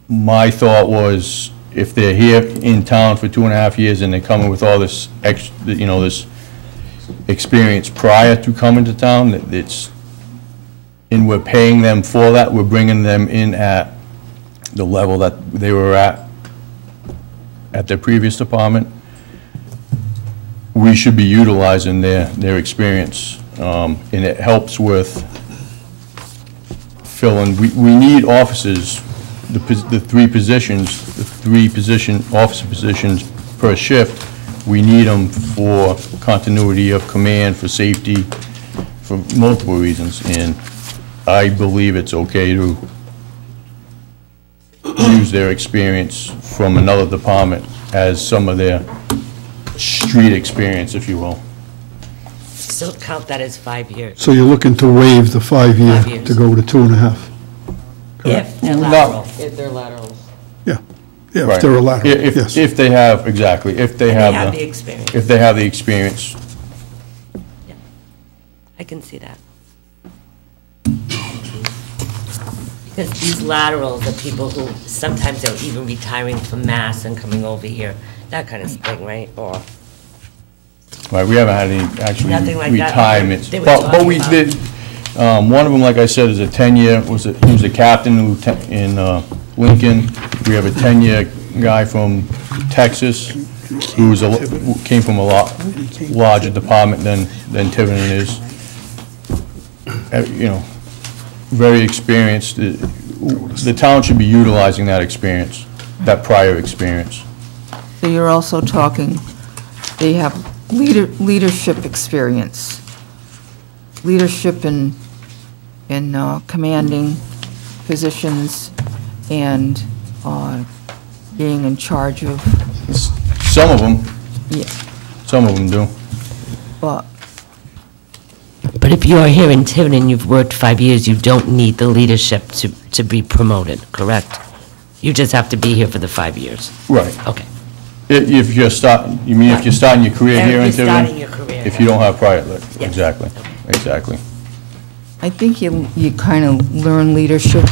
My thought was, if they're here in town for 2.5 years and they're coming with all this this experience prior to coming to town, and we're paying them for that, we're bringing them in at the level that they were at their previous department, we should be utilizing their experience. And it helps with filling, we need officers, the three officer positions per shift. We need them for continuity of command, for safety, for multiple reasons. And I believe it's okay to use their experience from another department as some of their street experience, if you will. Still count that as 5 years. So you're looking to waive the 5 year 5 years. to go to 2.5? If they're lateral. If they're laterals. Yeah, Right. if they're a lateral, If- yes. If they have, exactly, if they And have. the experience. If they have the experience. I can see that. Because these laterals are people who, sometimes they're even retiring from Mass and coming over here, that kind of thing, right? Or, Right, we haven't had any actually Nothing like that. retirements. They were But talking we about- did, one of them, like I said, is a 10-year, he was a captain in Lincoln. We have a 10-year guy from Texas who came from a lot larger department than Tiverton is. Very experienced. The town should be utilizing that experience, that prior experience. So you're also talking, they have leadership experience, leadership in commanding positions and being in charge of, Some of them. Yeah. Some of them do. but if you're here in Tiverton, you've worked 5 years, you don't need the leadership to be promoted, correct? You just have to be here for the 5 years. Right. Okay. If you're starting, you mean if you're starting your career here in If you're Tiverton? starting your career If here. you don't have prior, Yeah. exactly, exactly. I think you kind of learn leadership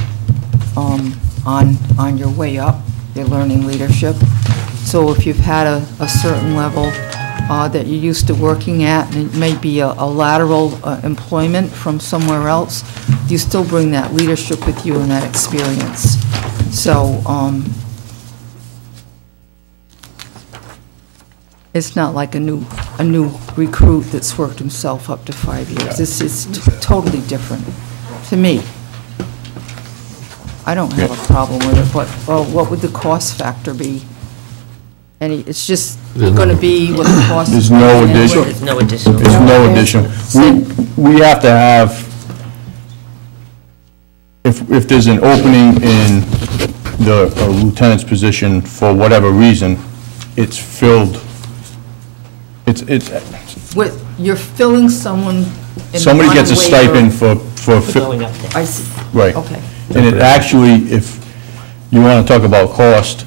on your way up. You're learning leadership. So if you've had a certain level that you're used to working at, and it may be a lateral employment from somewhere else, you still bring that leadership with you and that experience. So it's not like a new recruit that's worked himself up to 5 years. This is totally different to me. I don't have a problem with it, but what would the cost factor be? It's just going to be what the cost is. There's no addition. There's no additional. There's no addition. We have to have, if there's an opening in the lieutenant's position for whatever reason, it's filled, You're filling someone in somebody gets a one way stipend for. Going up there. I see. Right. Okay. And it actually, if you want to talk about cost,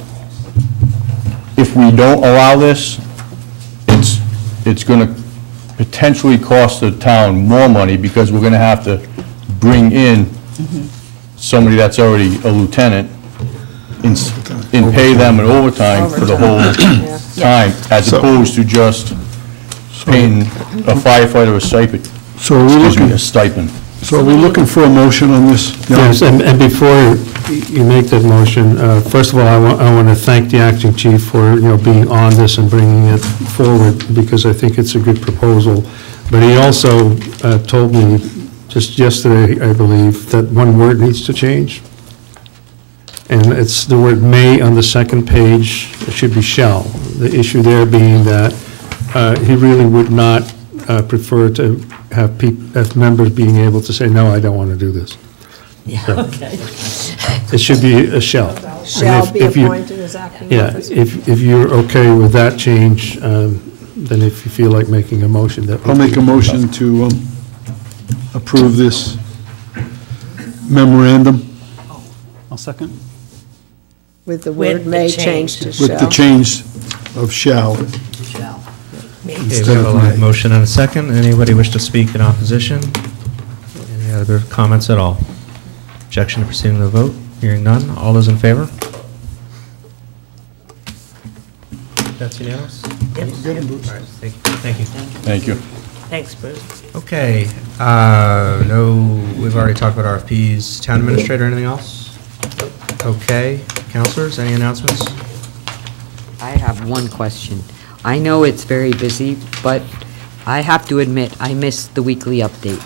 if we don't allow this, it's going to potentially cost the town more money because we're going to have to bring in somebody that's already a lieutenant and pay them an overtime for the whole time, as opposed to just paying a firefighter a stipend. So are we looking, a stipend. so are we looking for a motion on this? Yes, and before you make that motion, first of all, I want to thank the acting chief for, being on this and bringing it forward, because I think it's a good proposal. But he also told me just yesterday, I believe, that one word needs to change. And it's the word may on the second page. It should be shall. The issue there being that he really would not prefer to have members being able to say, no, I don't want to do this. Yeah, So, okay. It should be a shall. Shall And be if you- appointed as acting Yeah, officer. if you're okay with that change, then if you feel like making a motion, that. I'll make a motion to approve this memorandum I'll second. With the With word the may change. change to shall. with the change of shall. Okay, we have a live motion and a second. Anybody wish to speak in opposition? Any other comments at all? Objection to proceeding to the vote? Hearing none. All those in favor? That's unanimous? Yep. All right, thank you. Thank you. Thanks, Bruce. Okay, no, we've already talked about RFPs. Town administrator, anything else? Okay, counselors, any announcements? I have one question. I know it's very busy, but I have to admit, I missed the weekly update.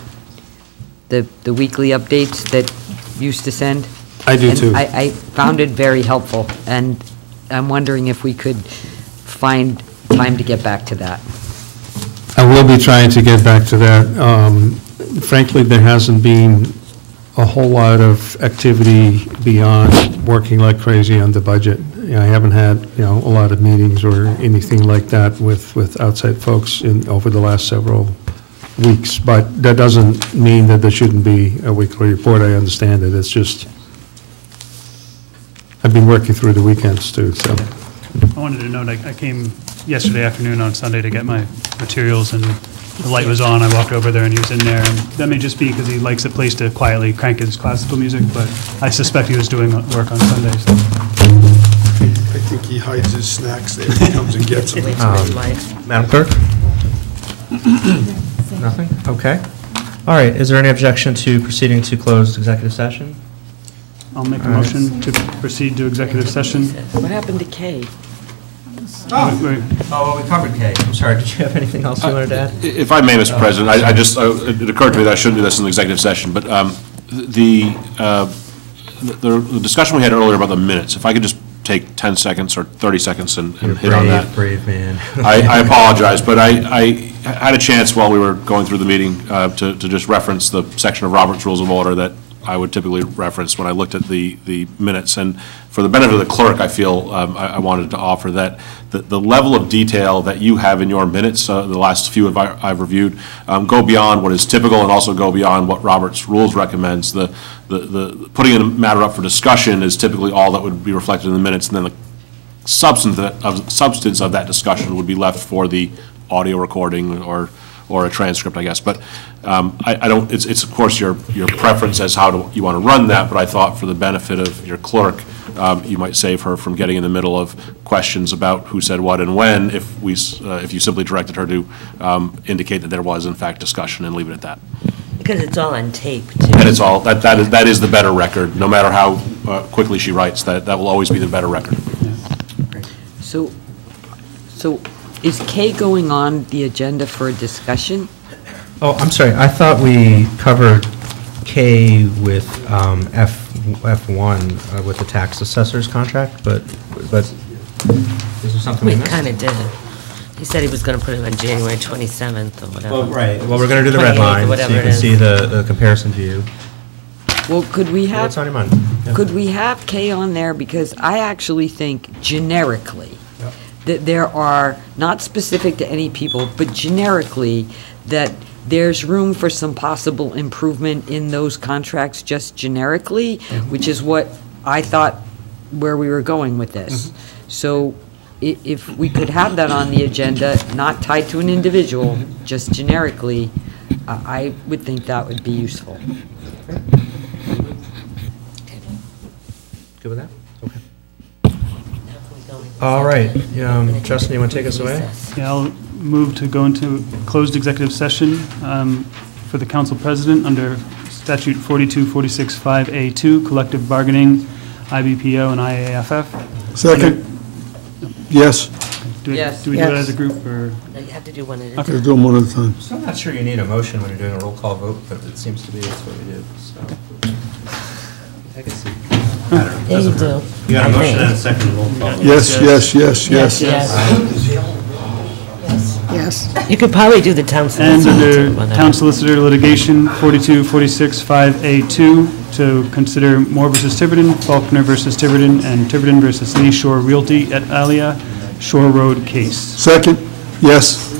The weekly updates that you used to send. I do And too. I found it very helpful, and I'm wondering if we could find time to get back to that. I will be trying to get back to that. Frankly, there hasn't been a whole lot of activity beyond working like crazy on the budget. I haven't had, a lot of meetings or anything like that with outside folks over the last several weeks. But that doesn't mean that there shouldn't be a weekly report. I understand it. It's just, I've been working through the weekends too, so. I wanted to note, I came yesterday afternoon on Sunday to get my materials, and the light was on. I walked over there, and he was in there. And that may just be because he likes a place to quietly crank his classical music, but I suspect he was doing work on Sundays. I think he hides his snacks there. He comes and gets them. Madam Clerk? Nothing? Okay. All right, is there any objection to proceeding to closed executive session? I'll make a All right. motion to proceed to executive session. What happened to Kay? Wait. Oh, we covered Kay. I'm sorry, did you have anything else you wanted to add? If I may, Mr. President, I just, it occurred to me that I shouldn't do this in the executive session, but the discussion we had earlier about the minutes, if I could just take 10 seconds or 30 seconds and hit on that. Brave man. I apologize, but I had a chance while we were going through the meeting to just reference the section of Robert's Rules of Order that I would typically reference when I looked at the minutes. And for the benefit of the clerk, I feel I wanted to offer that the level of detail that you have in your minutes, the last few I've reviewed, go beyond what is typical and also go beyond what Robert's Rules recommends. The putting a matter up for discussion is typically all that would be reflected in the minutes, and then the substance of that discussion would be left for the audio recording or a transcript, I guess. But I don't, it's of course your preference as how you want to run that, but I thought for the benefit of your clerk, you might save her from getting in the middle of questions about who said what and when if you simply directed her to indicate that there was in fact discussion and leave it at that. Because it's all on tape, too. And it's all, that is the better record, no matter how quickly she writes, that will always be the better record. So Is K going on the agenda for a discussion? Oh, I'm sorry, I thought we covered K with F1 with the tax assessor's contract, but is there something we We missed? kind of did. He said he was going to put it on January 27th or whatever. Well, right, well, we're going to do the red 28th or line, so whatever you it can is. see the comparison view. Well, could we have? What's on your mind? Yeah. Could we have K on there? Because I actually think generically that there are, not specific to any people, but generically, that there's room for some possible improvement in those contracts just generically, which is what I thought where we were going with this. So if we could have that on the agenda, not tied to an individual, just generically, I would think that would be useful. Good with that? Okay. All right, Justin, you want to take us away? Yeah, I'll move to go into closed executive session for the council president under statute 42465A2, collective bargaining, IBPO and IAFF. Second? Yes. Do we Yes. do it as a group, or? No, you have to do one at a Gotta time. do them one at a time. So I'm not sure you need a motion when you're doing a roll call vote, but it seems to be that's what we do, so. I can see. I don't know. Yeah, you Doesn't hurt. do. You got a I motion think. and a second roll call. Yes, yes, yes, yes. Yes. You could probably do the town And solicitor. under whatever. town solicitor litigation, 42465A2, to consider Moore versus Tiverton, Faulkner versus Tiverton, and Tiverton versus Lee Shore Realty et alia, Shore Road case. Second? Yes.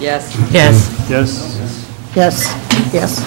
Yes. Yes. Yes? Yes, yes.